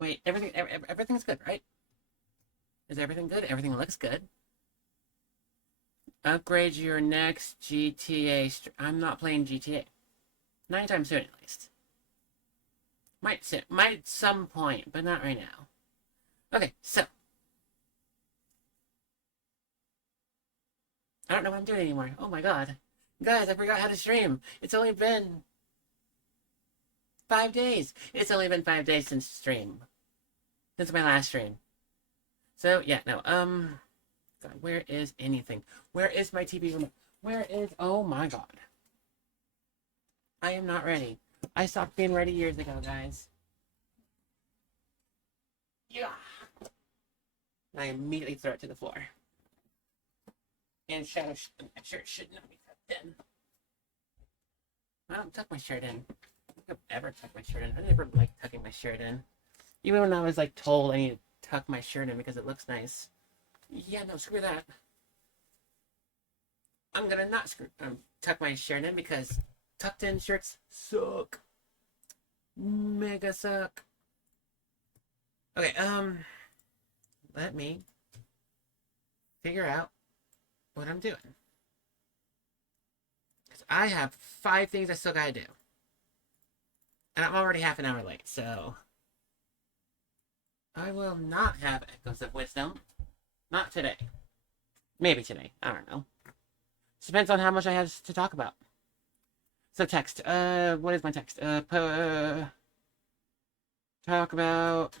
Wait, everything's good, right? Is everything good? Everything looks good. Upgrade your next GTA. I'm not playing GTA. Not anytime soon, at least. Might at some point, but not right now. Okay, so I don't know what I'm doing anymore. Oh my god, guys, I forgot how to stream. It's only been 5 days. It's only been 5 days since my last stream. So yeah, no, God, where is anything? Where is my TV remote? Where is? Oh my god, I am not ready. I stopped being ready years ago, guys. Yeah. I immediately throw it to the floor. And my shirt should not be tucked in. I don't tuck my shirt in. I don't think I've ever tucked my shirt in. I never liked tucking my shirt in. Even when I was like told I need to tuck my shirt in because it looks nice. Yeah, no, screw that. I'm gonna not tuck my shirt in because tucked in shirts suck. Mega suck. Okay, let me figure out what I'm doing. Because I have 5 things I still gotta do. And I'm already half an hour late, so I will not have Echoes of Wisdom. Not today. Maybe today. I don't know. Depends on how much I have to talk about. So text. What is my text? Talk about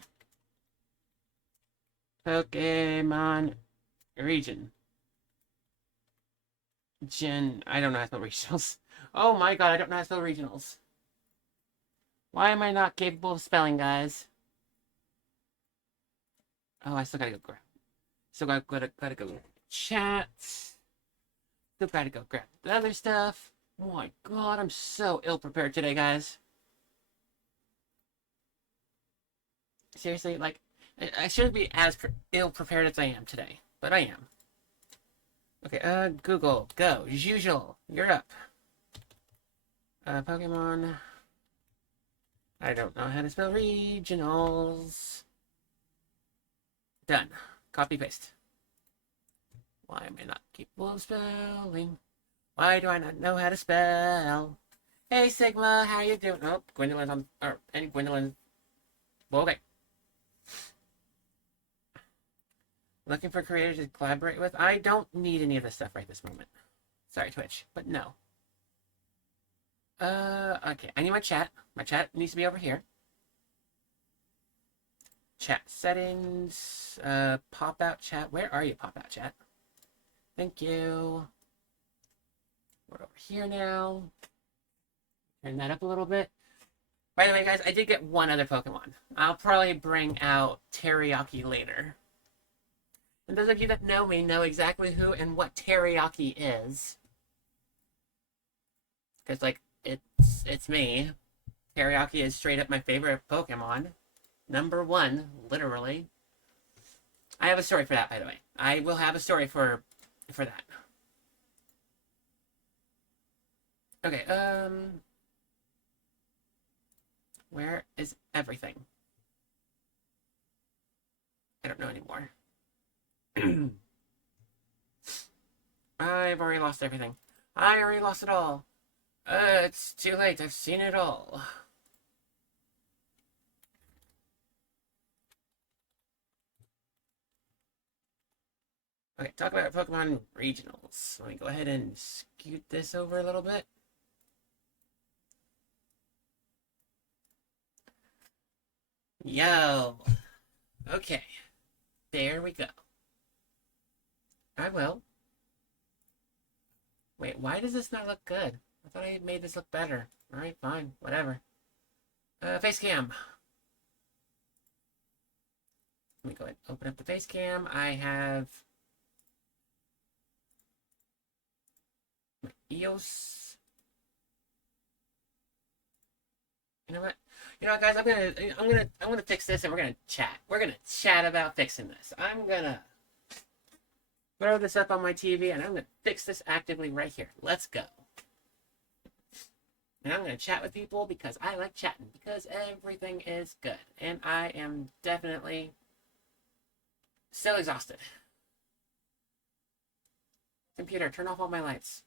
Pokemon region. I don't know how to spell regionals. Oh my god, I don't know how to spell regionals. Why am I not capable of spelling, guys? Oh, I still gotta go grab. Still gotta go chat. Still gotta go grab the other stuff. Oh my god, I'm so ill prepared today, guys. Seriously, like, I shouldn't be as ill prepared as I am today, but I am. Okay, Google, go. As usual, you're up. Pokemon. I don't know how to spell regionals. Done. Copy paste. Why am I not capable of spelling? Why do I not know how to spell? Hey Sigma, how you doing? Oh, Gwendolyn's on, or any Gwendolyn. Well, okay. Looking for creators to collaborate with? I don't need any of this stuff right this moment. Sorry, Twitch, but no. Okay, I need my chat. My chat needs to be over here. Chat settings, pop out chat. Where are you, pop out chat? Thank you. We're over here now. Turn that up a little bit. By the way, guys, I did get one other Pokemon. I'll probably bring out Teriyaki later. And those of you that know me know exactly who and what Teriyaki is. Because, like, it's me. Teriyaki is straight up my favorite Pokemon. Number one, literally. I have a story for that, by the way. I will have a story for that. Okay, where is everything? I don't know anymore. I've already lost everything. I already lost it all. It's too late. I've seen it all. Okay, talk about Pokemon regionals. Let me go ahead and scoot this over a little bit. Yo. Okay. There we go. I will. Wait, why does this not look good? I thought I made this look better. Alright, fine. Whatever. Face cam. Let me go ahead and open up the face cam. I have my EOS. You know what? You know what, guys? I'm gonna fix this, and we're gonna chat. We're gonna chat about fixing this. I'm gonna throw this up on my TV, and I'm gonna fix this actively right here. Let's go. And I'm going to chat with people because I like chatting, because everything is good. And I am definitely still exhausted. Computer, turn off all my lights.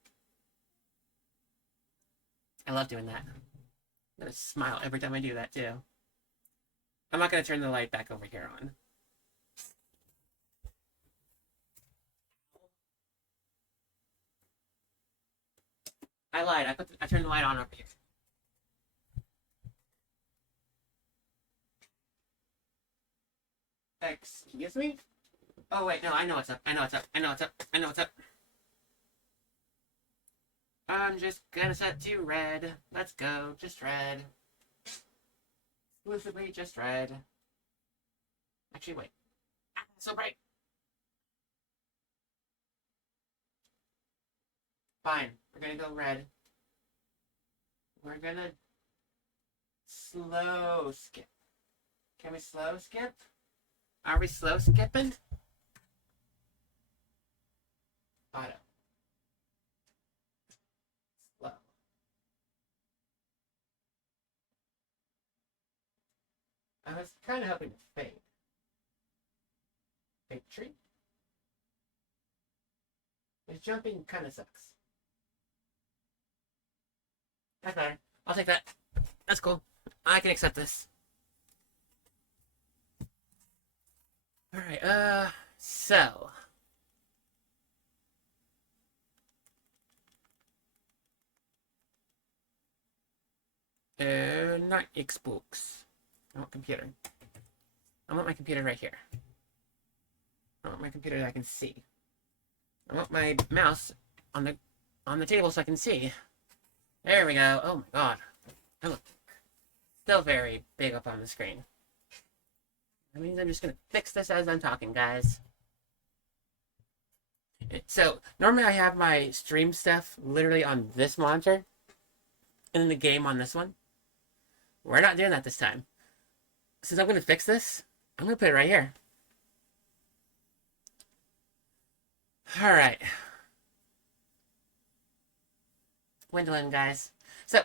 I love doing that. I'm going to smile every time I do that, too. I'm not going to turn the light back over here on. I lied. I turned the light on over here. Excuse me? Oh, wait, no, I know what's up. I know what's up. I know what's up. I know what's up. I'm just gonna set to red. Let's go. Just red. Exclusively just red. Actually, wait. Ah, so bright. Fine. We're gonna go red. We're gonna slow skip. Can we slow skip? Are we slow skipping? Auto. Slow. I was kind of hoping to fade. Fake tree? This jumping kind of sucks. That's better. I'll take that. That's cool. I can accept this. Alright, so. Not Xbox. I want computer. I want my computer right here. I want my computer that I can see. I want my mouse on the table so I can see. There we go. Oh my god. I look still very big up on the screen. That means I'm just gonna fix this as I'm talking, guys. So, normally I have my stream stuff literally on this monitor, and then the game on this one. We're not doing that this time. Since I'm gonna fix this, I'm gonna put it right here. Alright. Windowing, guys. So,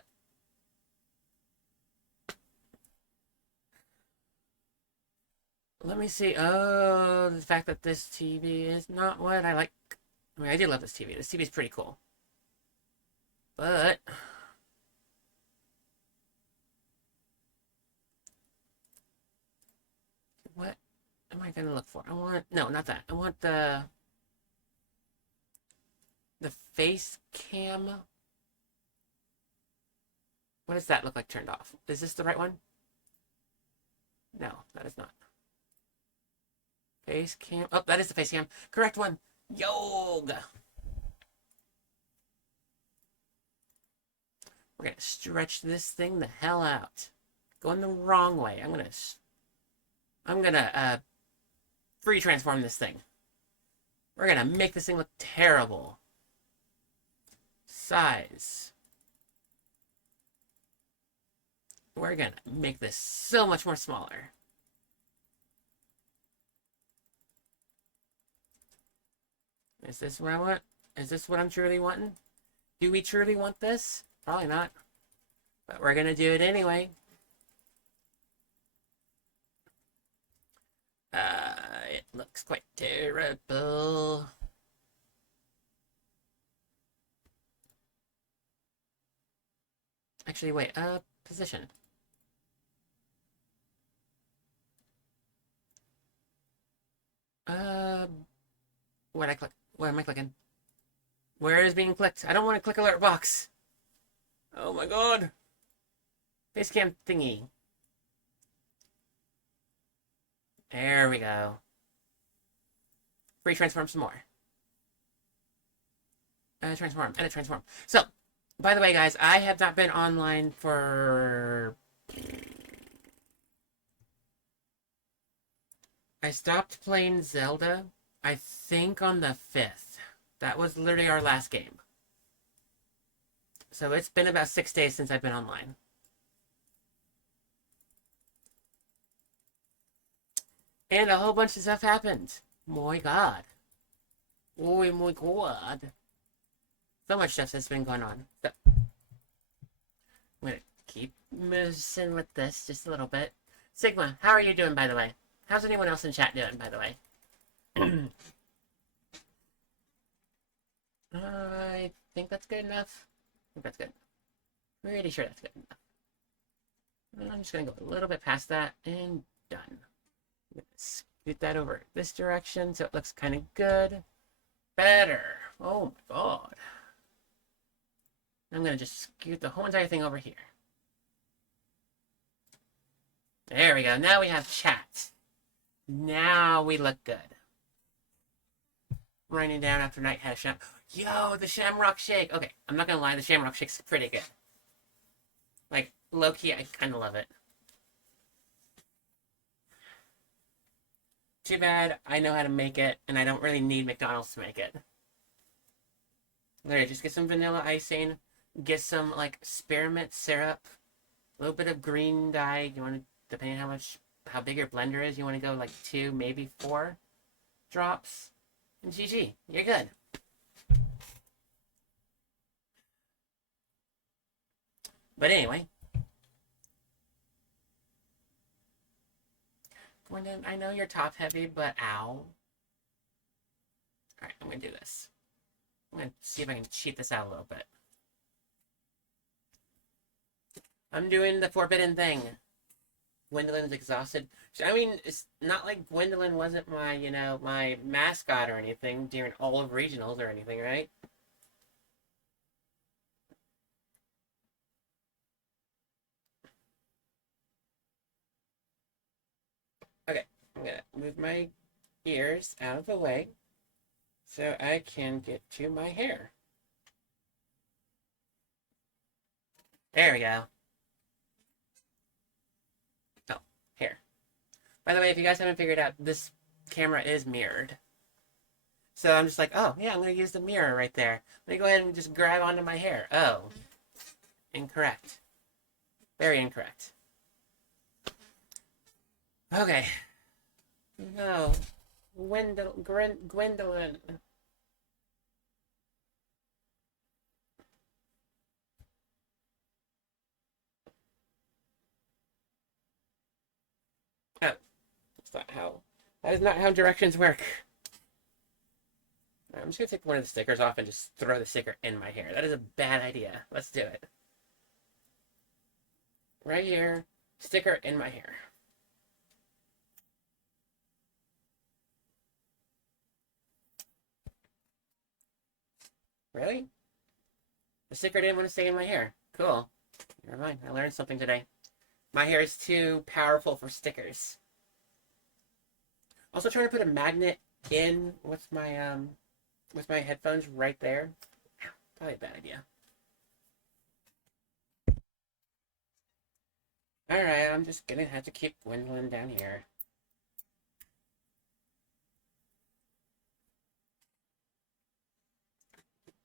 let me see. Oh, the fact that this TV is not what I like. I mean, I do love this TV. This TV is pretty cool. But what am I gonna look for? I want no, not that. I want the face cam. What does that look like turned off? Is this the right one? No, that is not. Face cam. Oh, that is the face cam. Correct one. Yoga. We're gonna stretch this thing the hell out. Going the wrong way. I'm gonna free transform this thing. We're gonna make this thing look terrible. Size. We're gonna make this so much more smaller. Is this what I want? Is this what I'm truly wanting? Do we truly want this? Probably not. But we're gonna do it anyway. It looks quite terrible. Actually, wait, position. Where'd I click? Where am I clicking? Where is being clicked? I don't want to click alert box. Oh my god. Facecam thingy. There we go. Free transform some more. Transform. Edit transform. So, by the way, guys, I have not been online for... I stopped playing Zelda, I think, on the 5th. That was literally our last game. So it's been about 6 days since I've been online. And a whole bunch of stuff happened. My god. Oh my god. So much stuff has been going on. So, keep moving with this just a little bit. Sigma, how are you doing, by the way? How's anyone else in chat doing, by the way? I think that's good enough. I think that's good. Pretty sure that's good enough. I'm just gonna go a little bit past that and done. I'm gonna scoot that over this direction so it looks kind of good. Better. Oh my god. I'm gonna just scoot the whole entire thing over here. There we go. Now we have chat. Now we look good. Raining down after night had a sham. Yo, the Shamrock Shake. Okay, I'm not gonna lie, the Shamrock Shake's pretty good. Like, low-key, I kind of love it. Too bad I know how to make it, and I don't really need McDonald's to make it. Literally, just get some vanilla icing, get some, like, spearmint syrup, a little bit of green dye. You want to, depending on how big your blender is, you want to go, like, 2, maybe 4 drops. And GG, you're good. But anyway. Gwendolyn, I know you're top heavy, but ow. Alright, I'm gonna do this. I'm gonna see if I can cheat this out a little bit. I'm doing the forbidden thing. Gwendolyn's exhausted. I mean, it's not like Gwendolyn wasn't my, you know, my mascot or anything during all of regionals or anything, right? Okay, I'm gonna move my ears out of the way so I can get to my hair. There we go. Oh, hair. By the way, if you guys haven't figured out, this camera is mirrored. So I'm just like, oh, yeah, I'm going to use the mirror right there. Let me go ahead and just grab onto my hair. Oh. Incorrect. Very incorrect. Okay. No. Gwendolyn. Oh. That is not how directions work. I'm just going to take one of the stickers off and just throw the sticker in my hair. That is a bad idea. Let's do it. Right here. Sticker in my hair. Really? The sticker didn't want to stay in my hair. Cool. Never mind. I learned something today. My hair is too powerful for stickers. Also trying to put a magnet in with my headphones right there. Probably a bad idea. Alright, I'm just gonna have to keep Gwendolyn down here.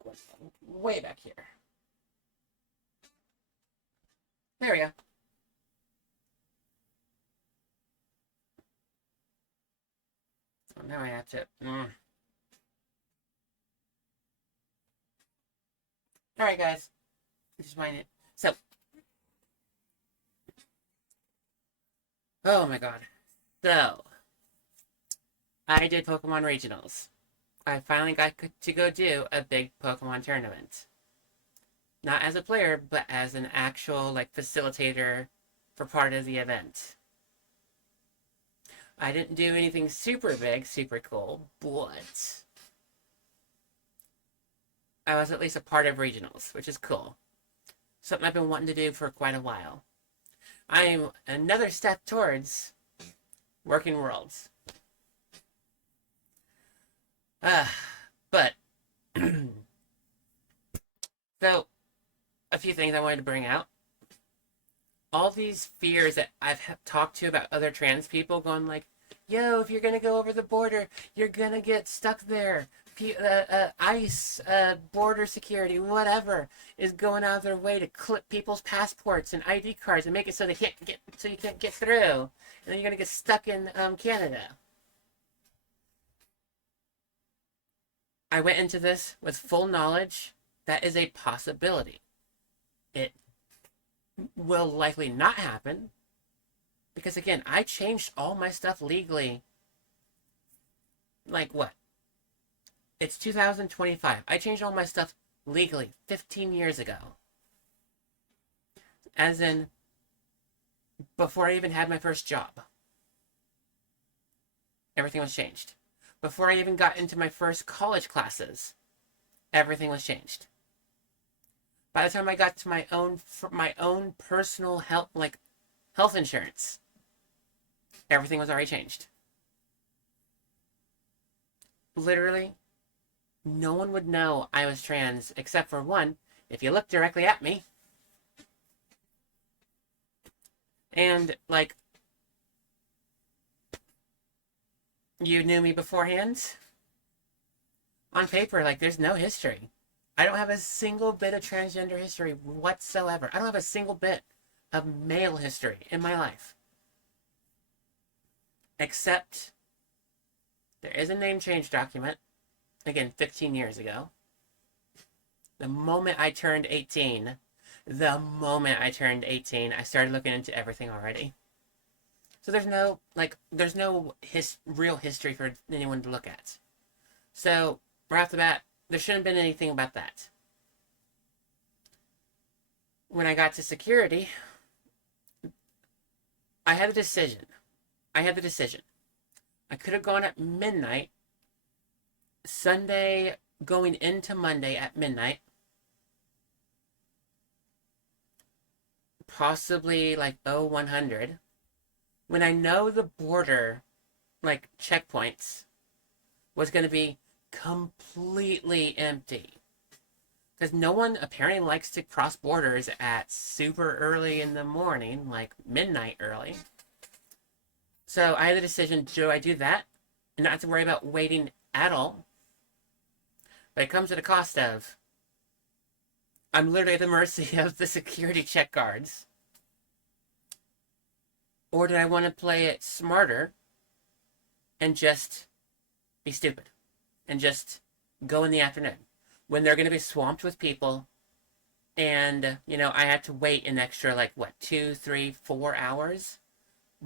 Gwendolyn way back here. There we go. So now I have to... Alright, guys. Just mind it. So. Oh my god. So. I did Pokemon Regionals. I finally got to go do a big Pokemon tournament. Not as a player, but as an actual, like, facilitator for part of the event. I didn't do anything super big, super cool, but I was at least a part of regionals, which is cool. Something I've been wanting to do for quite a while. I'm another step towards working worlds. But so a few things I wanted to bring out. All these fears that I've talked to about other trans people going like, yo, if you're gonna go over the border, you're gonna get stuck there. ICE, border security, whatever, is going out of their way to clip people's passports and ID cards and make it so you can't get through, and then you're gonna get stuck in Canada. I went into this with full knowledge that is a possibility. It will likely not happen because, again, I changed all my stuff legally. Like, what? It's 2025. I changed all my stuff legally 15 years ago. As in, before I even had my first job. Everything was changed. Before I even got into my first college classes, everything was changed. By the time I got to my own personal health insurance, everything was already changed. Literally, no one would know I was trans except for one, if you look directly at me. And, like, you knew me beforehand. On paper, like, there's no history. I don't have a single bit of transgender history whatsoever. I don't have a single bit of male history in my life. Except there is a name change document, again, 15 years ago. The moment I turned 18, I started looking into everything already. So there's no real history for anyone to look at. So right off the bat, there shouldn't have been anything about that. When I got to security, I had a decision. I could have gone at midnight, Sunday going into Monday at midnight, possibly like 0100, when I know the border, like, checkpoints was going to be completely empty. Because no one apparently likes to cross borders at super early in the morning, like midnight early. So I had the decision, do I do that and not have to worry about waiting at all? But it comes at a cost of, I'm literally at the mercy of the security check guards. Or did I want to play it smarter and just be stupid and just go in the afternoon when they're going to be swamped with people, and, I had to wait an extra, 2, 3, 4 hours,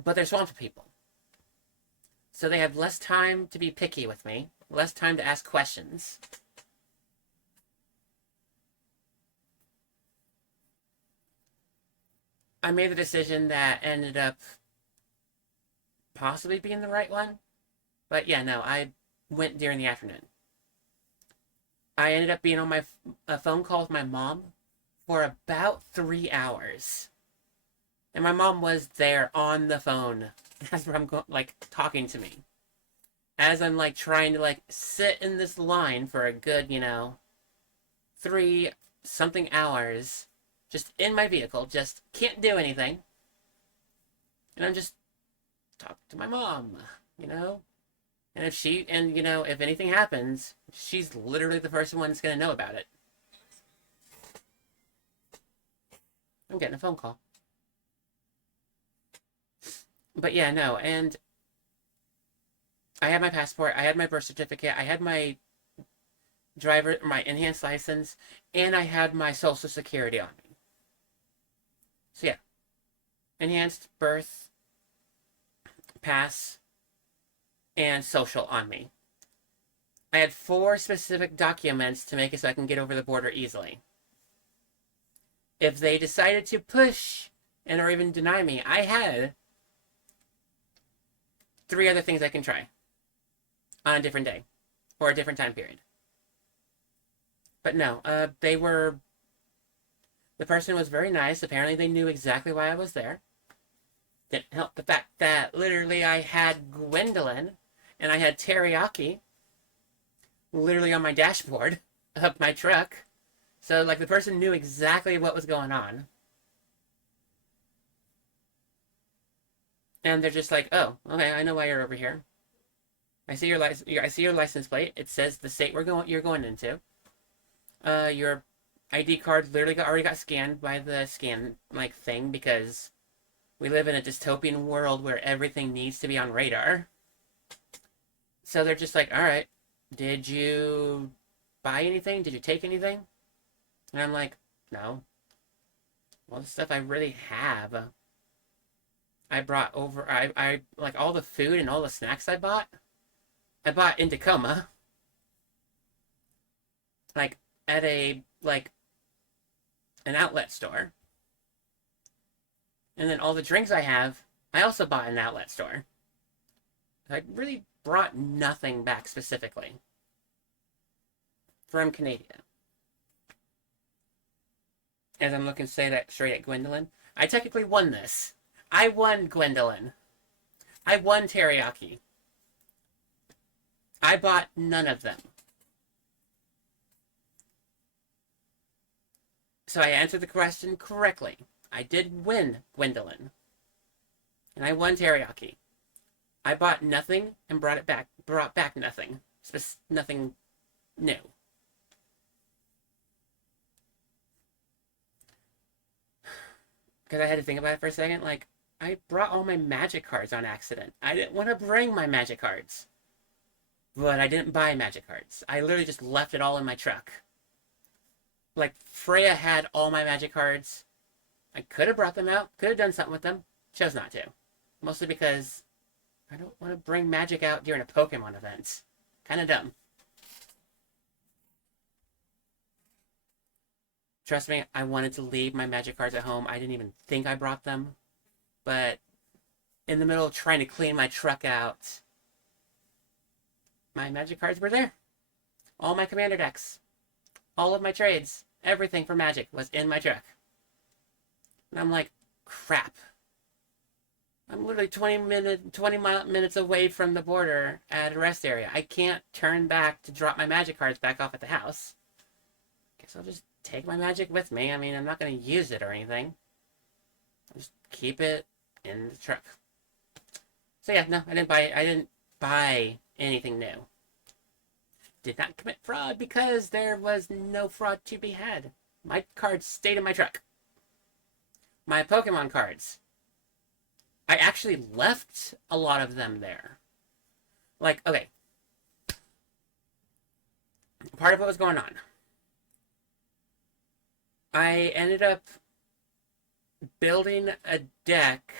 but they're swamped with people. So they have less time to be picky with me, less time to ask questions. I made the decision that ended up possibly being the right one. But yeah, no, I went during the afternoon. I ended up being on a phone call with my mom for about 3 hours. And my mom was there on the phone as I'm talking to me. As I'm trying to sit in this line for a good, 3 something hours, just in my vehicle, just can't do anything. And I'm just talking to my mom, And if anything happens, she's literally the first one that's going to know about it. I'm getting a phone call. But yeah, no, and I had my passport, I had my birth certificate, I had my my enhanced license, and I had my social security on me. So yeah, enhanced, birth, pass, and social on me. I had 4 specific documents to make it so I can get over the border easily. If they decided to push and or even deny me, I had 3 other things I can try on a different day or a different time period. But no, the person was very nice. Apparently they knew exactly why I was there. Didn't help the fact that literally I had Gwendolyn and I had teriyaki literally on my dashboard of my truck. So the person knew exactly what was going on. And they're just like, "Oh, okay, I know why you're over here. I see your license plate. It says the state you're going into. Your ID card literally already got scanned by the scan thing, because we live in a dystopian world where everything needs to be on radar." So they're just like, "All right, did you buy anything? Did you take anything?" And I'm like, "No." all the stuff I really have. I brought over, I like all the food and all the snacks I bought in Tacoma, like at like an outlet store. And then all the drinks I have, I also bought in an outlet store. I really brought nothing back specifically from Canada. As I'm looking to say that straight at Gwendolyn, I technically won this. I won Gwendolyn. I won Teriyaki. I bought none of them. So I answered the question correctly. I did win Gwendolyn. And I won Teriyaki. I bought nothing and brought back nothing. Nothing new. Because I had to think about it for a second. Like, I brought all my magic cards on accident. I didn't want to bring my magic cards. But I didn't buy magic cards. I literally just left it all in my truck. Like, Freya had all my magic cards. I could have brought them out. Could have done something with them. Chose not to. Mostly because I don't want to bring magic out during a Pokemon event. Kind of dumb. Trust me, I wanted to leave my magic cards at home. I didn't even think I brought them. But in the middle of trying to clean my truck out, my magic cards were there. All my commander decks. All of my trades. Everything for Magic was in my truck. And I'm like, crap. I'm literally 20 minutes away from the border at a rest area. I can't turn back to drop my magic cards back off at the house. Guess I'll just take my magic with me. I mean, I'm not going to use it or anything. I'll just keep it in the truck. So yeah, no, I didn't buy anything new. Did not commit fraud because there was no fraud to be had. My cards stayed in my truck. My Pokemon cards, I actually left a lot of them there. Like, okay. Part of what was going on. I ended up building a deck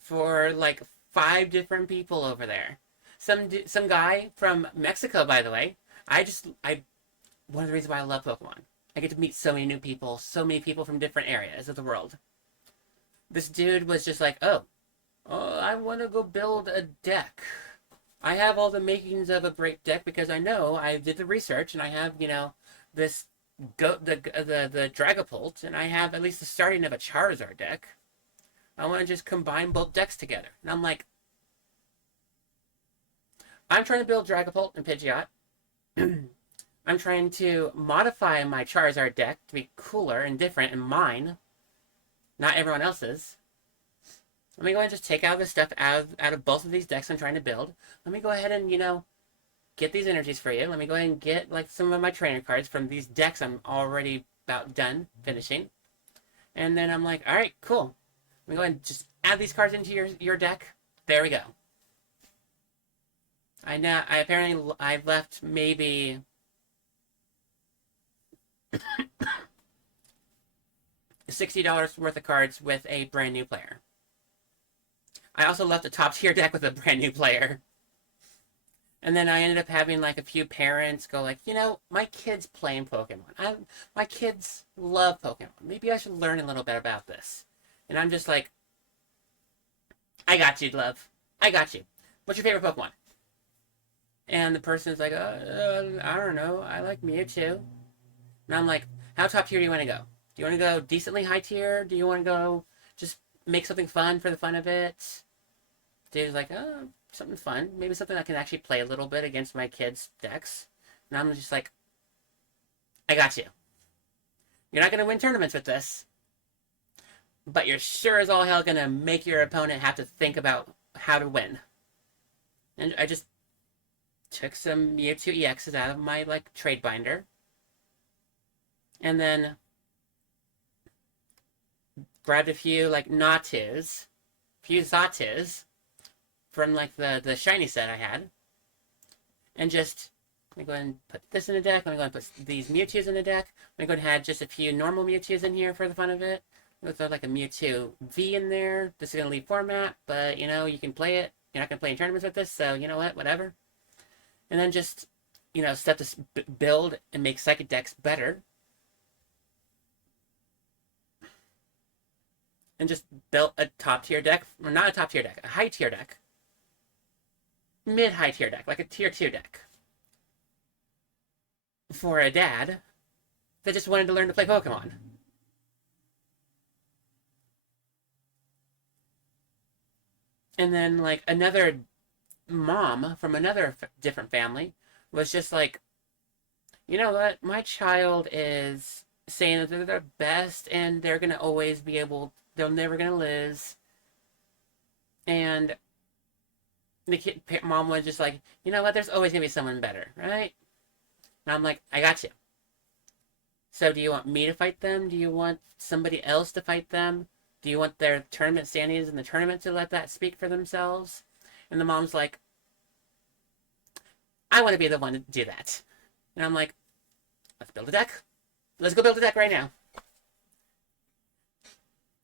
for like 5 different people over there. Some guy from Mexico, by the way. One of the reasons why I love Pokemon. I get to meet so many new people, so many people from different areas of the world. This dude was just like, oh, I want to go build a deck. I have all the makings of a great deck because I know I did the research and I have, this the Dragapult, and I have at least the starting of a Charizard deck. I want to just combine both decks together. And I'm like, I'm trying to build Dragapult and Pidgeot. I'm trying to modify my Charizard deck to be cooler and different and mine, not everyone else's. Let me go ahead and just take out the stuff out of both of these decks I'm trying to build. Let me go ahead and, get these energies for you. Let me go ahead and get, like, some of my trainer cards from these decks I'm already about done finishing. And then I'm like, alright, cool. Let me go ahead and just add these cards into your deck. There we go. I've left maybe $60 worth of cards with a brand new player. I also left a top tier deck with a brand new player. And then I ended up having like a few parents go like, my kid's playing Pokemon. My kids love Pokemon. Maybe I should learn a little bit about this. And I'm just like, I got you, love. I got you. What's your favorite Pokemon? And the person's like, I don't know. I like Mewtwo. And I'm like, how top tier do you want to go? Do you want to go decently high tier? Do you want to go just make something fun for the fun of it? Dude's like, something fun. Maybe something I can actually play a little bit against my kids' decks. And I'm just like, I got you. You're not going to win tournaments with this. But you're sure as all hell going to make your opponent have to think about how to win. And I just took some Mewtwo EXs out of my, trade binder. And then grabbed a few, Natus, a few Zatus from, the shiny set I had. And just Let me go ahead and put this in the deck. Let me go ahead and put these Mewtwo's in the deck. Let me go ahead and add just a few normal Mewtwo's in here for the fun of it. We'll throw like a Mewtwo V in there. This is going to leave format, but you know, you can play it. You're not going to play in tournaments with this, so you know what, whatever. And then just, you know, start to build and make Psychic decks better. And just built a top tier deck, or not a top tier deck, a high tier deck. Mid-high tier deck, like a tier 2 deck. For a dad that just wanted to learn to play Pokemon. And then, like, another mom from another different family was just like, you know what? My child is saying that they're the best and they're going to always be able, they're never going to lose. And the kid, mom was just like, you know what? There's always going to be someone better, right? And I'm like, I got you. So do you want me to fight them? Do you want somebody else to fight them? Do you want their tournament standings in the tournament to let that speak for themselves? And the mom's like, I want to be the one to do that. And I'm like, let's build a deck. Let's go build a deck right now.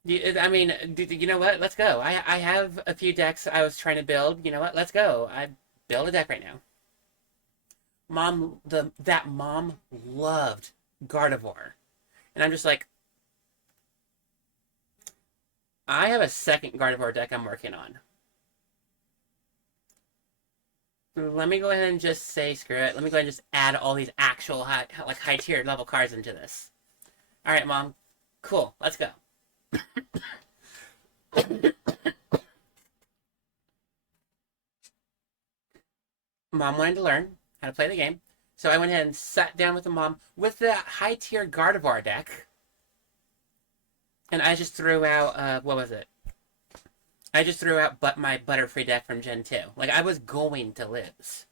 I mean, you know what? Let's go. I have a few decks I was trying to build. You know what? Let's go. I build a deck right now. That mom loved Gardevoir. And I'm just like, I have a second Gardevoir deck I'm working on. Let me go ahead and just say screw it. Let me go ahead and just add all these actual high tier level cards into this. All right, mom. Cool. Let's go. Mom wanted to learn how to play the game, so I went ahead and sat down with the mom with the high tier Gardevoir deck, and I just threw out what was it? I just threw out my Butterfree deck from Gen 2. Like, I was going to lose.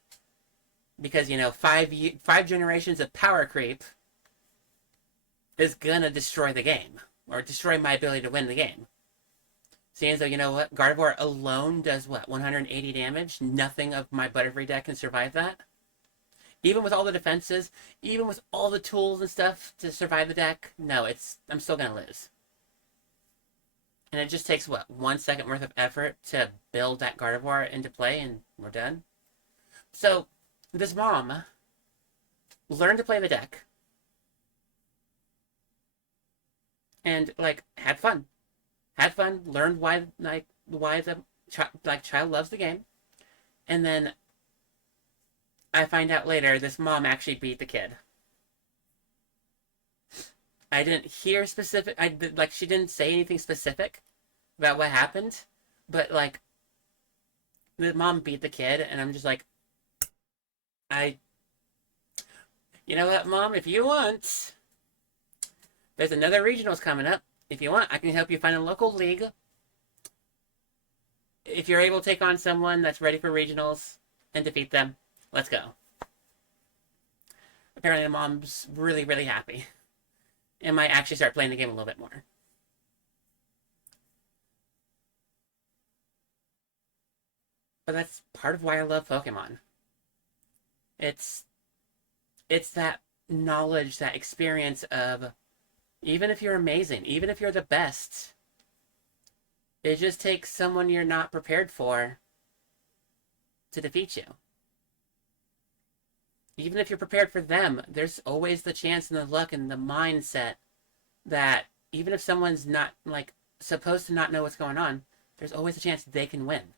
Because, you know, five generations of power creep is gonna destroy the game. Or destroy my ability to win the game. Seeing as though, you know what, Gardevoir alone does what, 180 damage? Nothing of my Butterfree deck can survive that. Even with all the defenses, even with all the tools and stuff to survive the deck, no, I'm still gonna lose. And it just takes, what, 1 second worth of effort to build that Gardevoir into play, and we're done. So, this mom learned to play the deck. And, like, had fun. Had fun, learned why the child loves the game. And then I find out later this mom actually beat the kid. I didn't hear specific. She didn't say anything specific about what happened, but like, the mom beat the kid, and I'm just like, you know what, mom? If you want, there's another regionals coming up. If you want, I can help you find a local league. If you're able to take on someone that's ready for regionals and defeat them, let's go. Apparently, the mom's really, really happy. And might actually start playing the game a little bit more. But that's part of why I love Pokemon. It's that knowledge, that experience of, even if you're amazing, even if you're the best, it just takes someone you're not prepared for to defeat you. Even if you're prepared for them, there's always the chance and the luck and the mindset that even if someone's not, like, supposed to not know what's going on, there's always a chance they can win.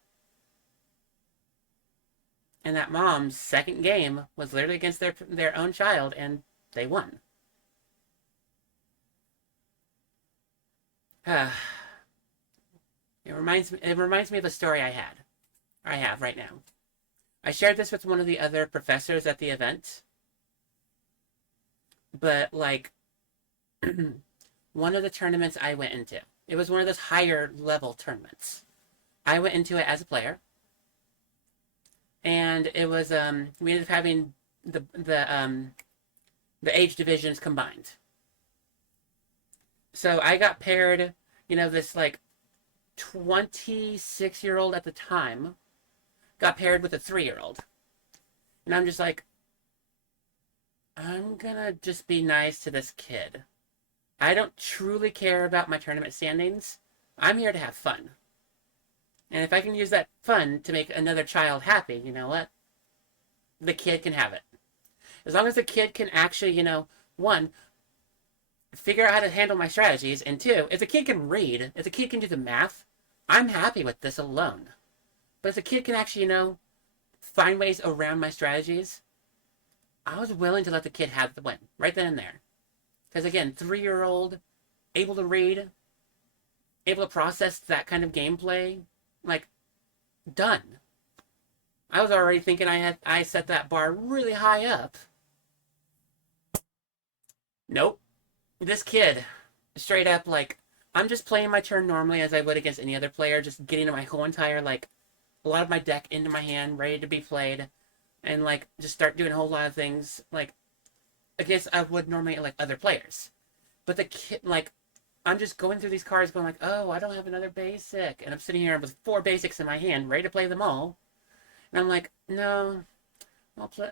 And that mom's second game was literally against their own child, and they won. It reminds me of a story I have right now. I shared this with one of the other professors at the event. But, like, one of the tournaments I went into, it was one of those higher level tournaments. I went into it as a player. And it was, we ended up having the age divisions combined. So I got paired, you know, this, like, 26-year-old at the time got paired with a 3-year-old. And I'm just like, I'm gonna just be nice to this kid. I don't truly care about my tournament standings. I'm here to have fun. And if I can use that fun to make another child happy, you know what? The kid can have it. As long as the kid can actually, one, figure out how to handle my strategies, and two, if the kid can read, if the kid can do the math, I'm happy with this alone. But if the kid can actually, find ways around my strategies, I was willing to let the kid have the win right then and there. Because again, 3-year-old, able to read, able to process that kind of gameplay, like, done. I was already thinking I set that bar really high up. Nope. This kid, straight up, like, I'm just playing my turn normally as I would against any other player, just getting my whole entire, like, a lot of my deck into my hand, ready to be played, and, like, just start doing a whole lot of things, like, against I would normally, like, other players. But the kid, like, I'm just going through these cards going, like, oh, I don't have another basic. And I'm sitting here with 4 basics in my hand, ready to play them all. And I'm like, no,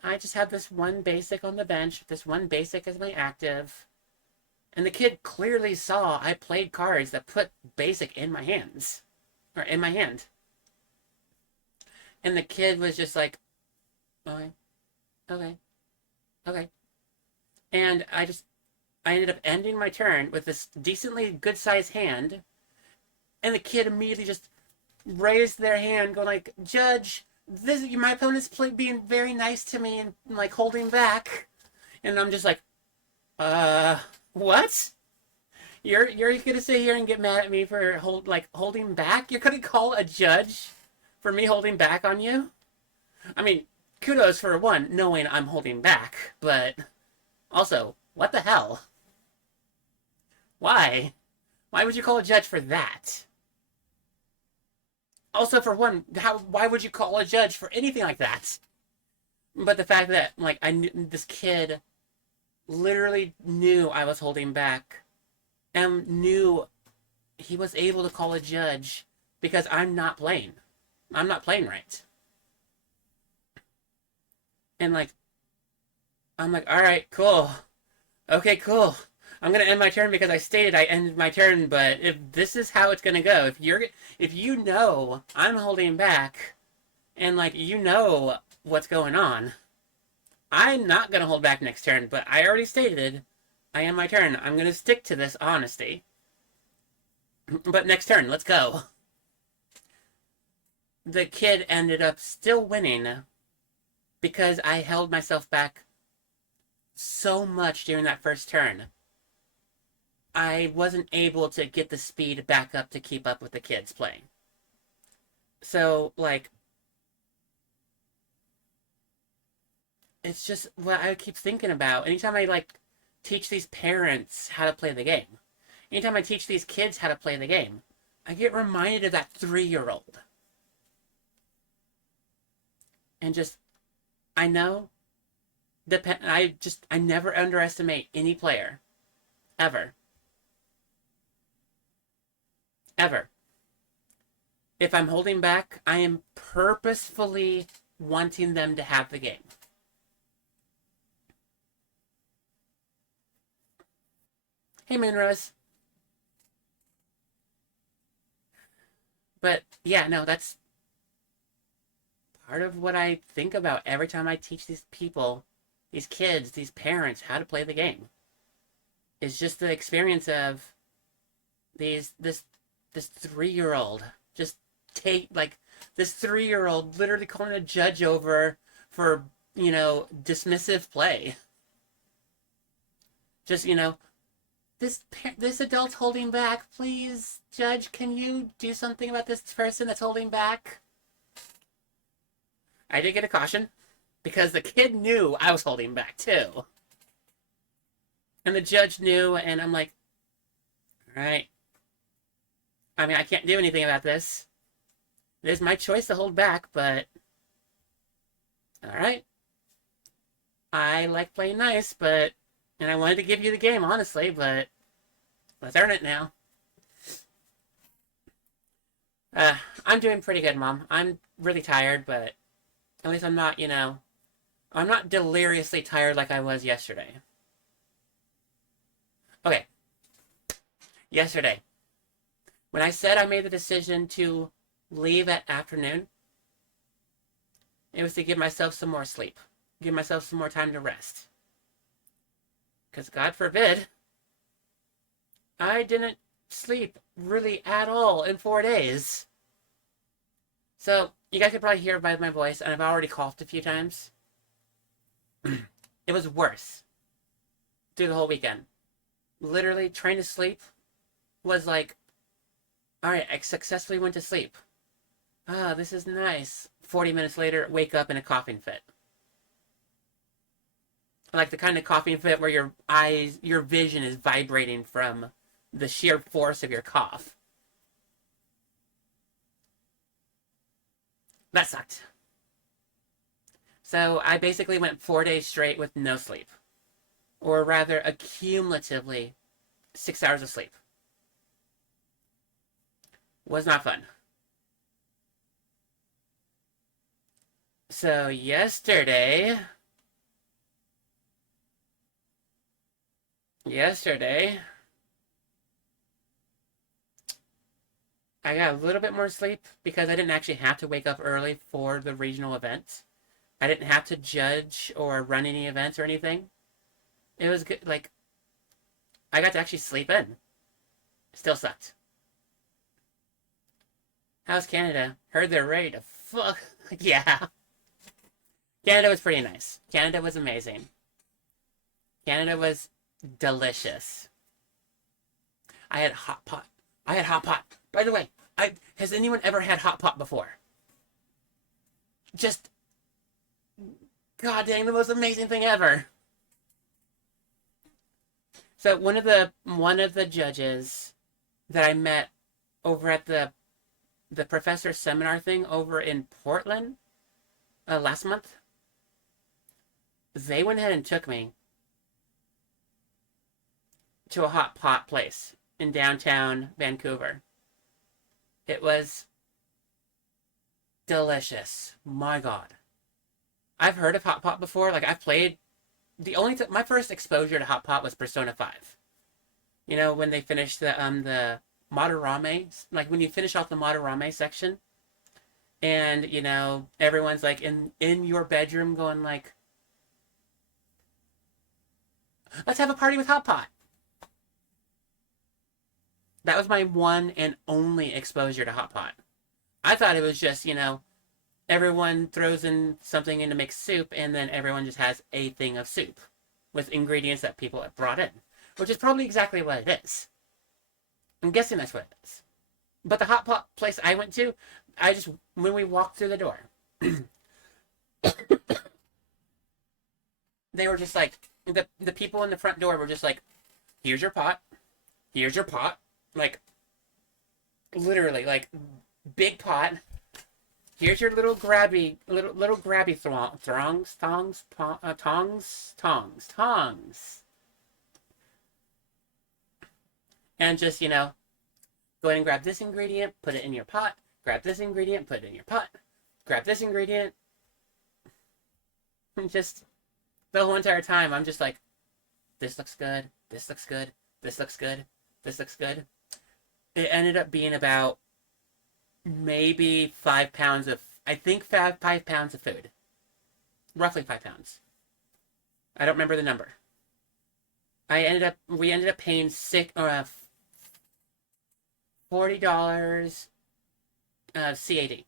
I just have this one basic on the bench. This one basic is my active. And the kid clearly saw I played cards that put basic in my hands. Or in my hand. And the kid was just like, okay, okay, okay. And I ended up ending my turn with this decently good sized hand. And the kid immediately just raised their hand, going like, Judge, my opponent's being very nice to me and like holding back. And I'm just like, what? You're gonna sit here and get mad at me for holding back? You're gonna call a judge for me holding back on you? I mean, kudos for one, knowing I'm holding back, but also, what the hell? Why? Why would you call a judge for that? Also, for one, why would you call a judge for anything like that? But the fact that, like, I knew this kid literally knew I was holding back and knew he was able to call a judge because I'm not playing. I'm not playing right. And, like, I'm like, all right, cool. Okay, cool. I'm gonna end my turn because I stated I ended my turn, but if this is how it's gonna go, if you know I'm holding back and like you know what's going on, I'm not gonna hold back next turn, but I already stated I end my turn. I'm gonna stick to this honesty. But next turn, let's go. The kid ended up still winning because I held myself back so much during that first turn. I wasn't able to get the speed back up to keep up with the kids playing. So, like, it's just what I keep thinking about. Anytime I, like, teach these parents how to play the game, anytime I teach these kids how to play the game, I get reminded of that 3-year-old. And just, I know, I never underestimate any player. Ever. Ever. If I'm holding back, I am purposefully wanting them to have the game. Hey, Moonrose. But yeah, no, that's part of what I think about every time I teach these people, these kids, these parents, how to play the game. It's just the experience of these this 3-year-old just take like this 3-year-old literally calling a judge over for dismissive play. Just this adult's holding back. Please, judge, can you do something about this person that's holding back? I did get a caution because the kid knew I was holding back too. And the judge knew, and I'm like, all right. I mean, I can't do anything about this. It is my choice to hold back, but all right. I like playing nice, and I wanted to give you the game, honestly, but let's earn it now. I'm doing pretty good, Mom. I'm really tired, but at least I'm not, I'm not deliriously tired like I was yesterday. Okay, yesterday. When I said I made the decision to leave at afternoon, it was to give myself some more sleep. Give myself some more time to rest. Because God forbid, I didn't sleep really at all in 4 days. So, you guys could probably hear by my voice, and I've already coughed a few times. It was worse through the whole weekend. Literally, trying to sleep was like, alright, I successfully went to sleep. Ah, this is nice. 40 minutes later, wake up in a coughing fit. Like the kind of coughing fit where your eyes, your vision is vibrating from the sheer force of your cough. That sucked. So I basically went 4 days straight with no sleep. Or rather, accumulatively, 6 hours of sleep. Was not fun. So yesterday, I got a little bit more sleep because I didn't actually have to wake up early for the regional event. I didn't have to judge or run any events or anything. It was good. Like, I got to actually sleep in. Still sucked. How's Canada? Heard they're ready to fuck. Yeah. Canada was pretty nice. Canada was amazing. Canada was delicious. I had hot pot. I had hot pot. By the way, has anyone ever had hot pot before? Just god dang, the most amazing thing ever. So one of the judges that I met over at the professor seminar thing over in Portland last month, they went ahead and took me to a hot pot place in downtown Vancouver. It was delicious. My God. I've heard of hot pot before. Like I've played my first exposure to hot pot was Persona 5. You know, when they finished the Madarame, like when you finish off the Madarame section and you know, everyone's like in your bedroom going like, let's have a party with hot pot. That was my one and only exposure to hot pot. I thought it was just, you know, everyone throws in something in to make soup and then everyone just has a thing of soup with ingredients that people have brought in, which is probably exactly what it is. I'm guessing that's what it is. But the hot pot place I went to, when we walked through the door, they were just like, the people in the front door were just like, here's your pot, here's your pot, like, literally, like, big pot. Here's your little grabby, little grabby tongs. And just, you know, go ahead and grab this ingredient, put it in your pot. Grab this ingredient, put it in your pot. Grab this ingredient. And just the whole entire time, I'm just like, this looks good. This looks good. This looks good. This looks good. It ended up being about maybe 5 pounds of, I think 5 pounds of food. Roughly 5 pounds. I don't remember the number. We ended up paying $40 CAD.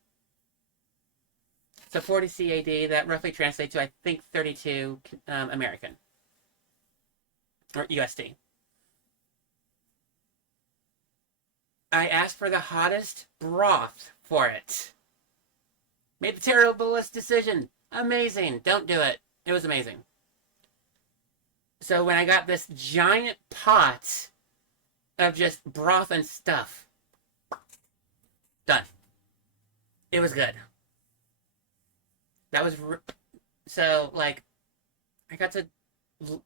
So 40 CAD, that roughly translates to, I think, 32 American. Or USD. I asked for the hottest broth for it. Made the terriblest decision. Amazing. Don't do it. It was amazing. So when I got this giant pot of just broth and stuff, done. It was good. That was so like I got to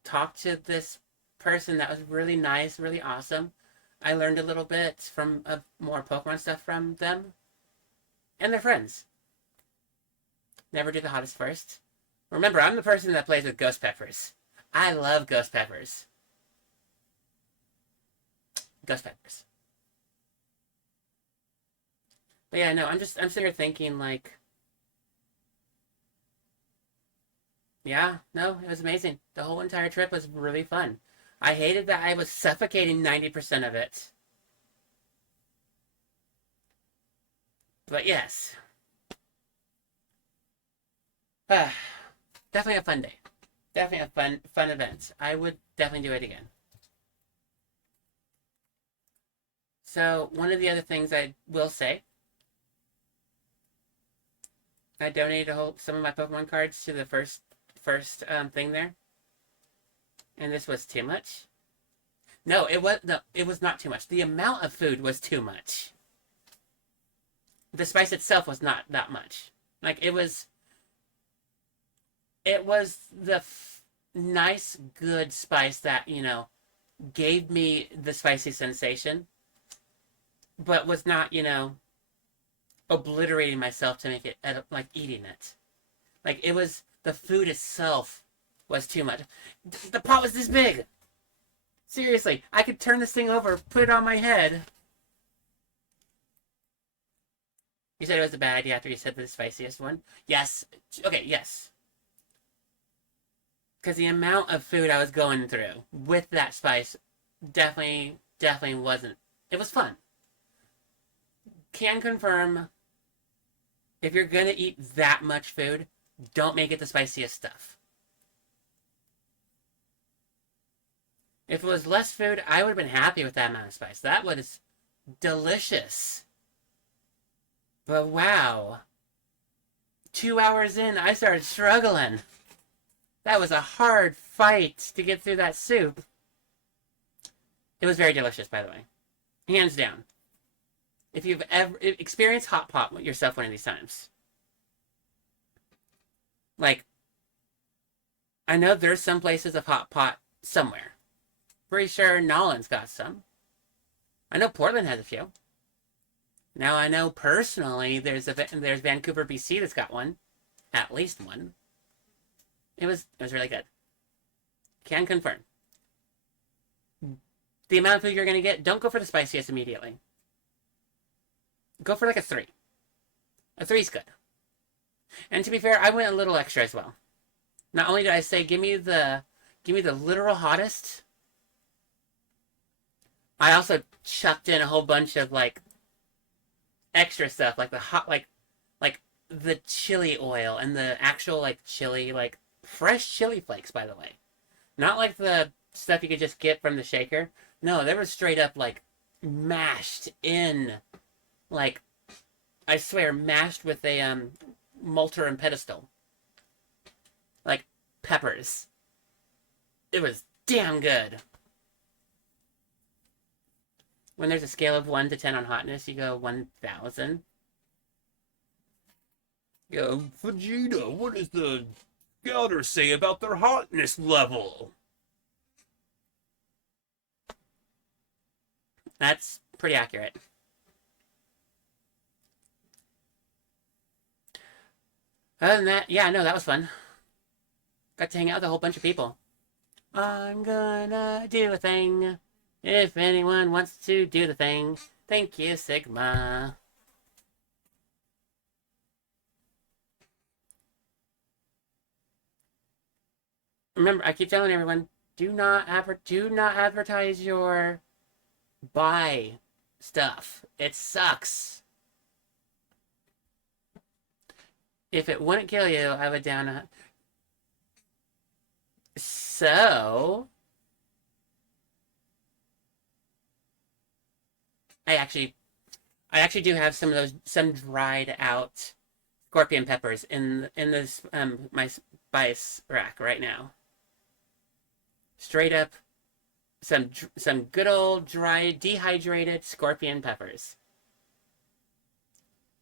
talk to this person that was really nice, really awesome. I learned a little bit from more Pokemon stuff from them and their friends. Never do the hottest first. Remember, I'm the person that plays with ghost peppers. I love ghost peppers. Ghost peppers. But yeah, no, I'm sitting here thinking like, yeah, no, it was amazing. The whole entire trip was really fun. I hated that I was suffocating 90% of it. But yes. Definitely a fun day. Definitely a fun event. I would definitely do it again. So one of the other things I will say, I donated some of my Pokemon cards to the first thing there, and this was too much. No, it was not too much. The amount of food was too much. The spice itself was not that much. Like it was the nice, good spice that gave me the spicy sensation, but was not obliterating myself to make it like eating it. Like it was the food itself was too much. The pot was this big. Seriously, I could turn this thing over, put it on my head. You said it was a bad idea after you said the spiciest one? Yes. Okay, yes. Because the amount of food I was going through with that spice definitely wasn't. It was fun. Can confirm, if you're gonna eat that much food, don't make it the spiciest stuff. If it was less food, I would have been happy with that amount of spice. That was delicious. But wow. 2 hours in, I started struggling. That was a hard fight to get through that soup. It was very delicious, by the way. Hands down. If you've ever experienced hot pot yourself one of these times. Like, I know there's some places of hot pot somewhere. Pretty sure Nolan's got some. I know Portland has a few. Now I know personally there's Vancouver, BC that's got one. At least one. It was really good. Can confirm. The amount of food you're going to get, don't go for the spiciest immediately. Go for like a 3. A 3's good. And to be fair, I went a little extra as well. Not only did I say give me the literal hottest, I also chucked in a whole bunch of like extra stuff, like the hot like the chili oil and the actual like chili, like fresh chili flakes, by the way. Not like the stuff you could just get from the shaker. No, they were straight up like mashed in, like, I swear, mashed with a mortar and pestle. Like peppers. It was damn good. When there's a scale of 1 to 10 on hotness, you go 1,000. Yo, Vegeta, what does the scouter say about their hotness level? That's pretty accurate. Other than that, yeah, no, that was fun. Got to hang out with a whole bunch of people. I'm gonna do a thing. If anyone wants to do the thing, thank you, Sigma. Remember, I keep telling everyone, do not advertise your buy stuff. It sucks. If it wouldn't kill you, I would down a... So... I actually do have some dried out scorpion peppers in this my spice rack right now. Straight up, some good old dry dehydrated scorpion peppers.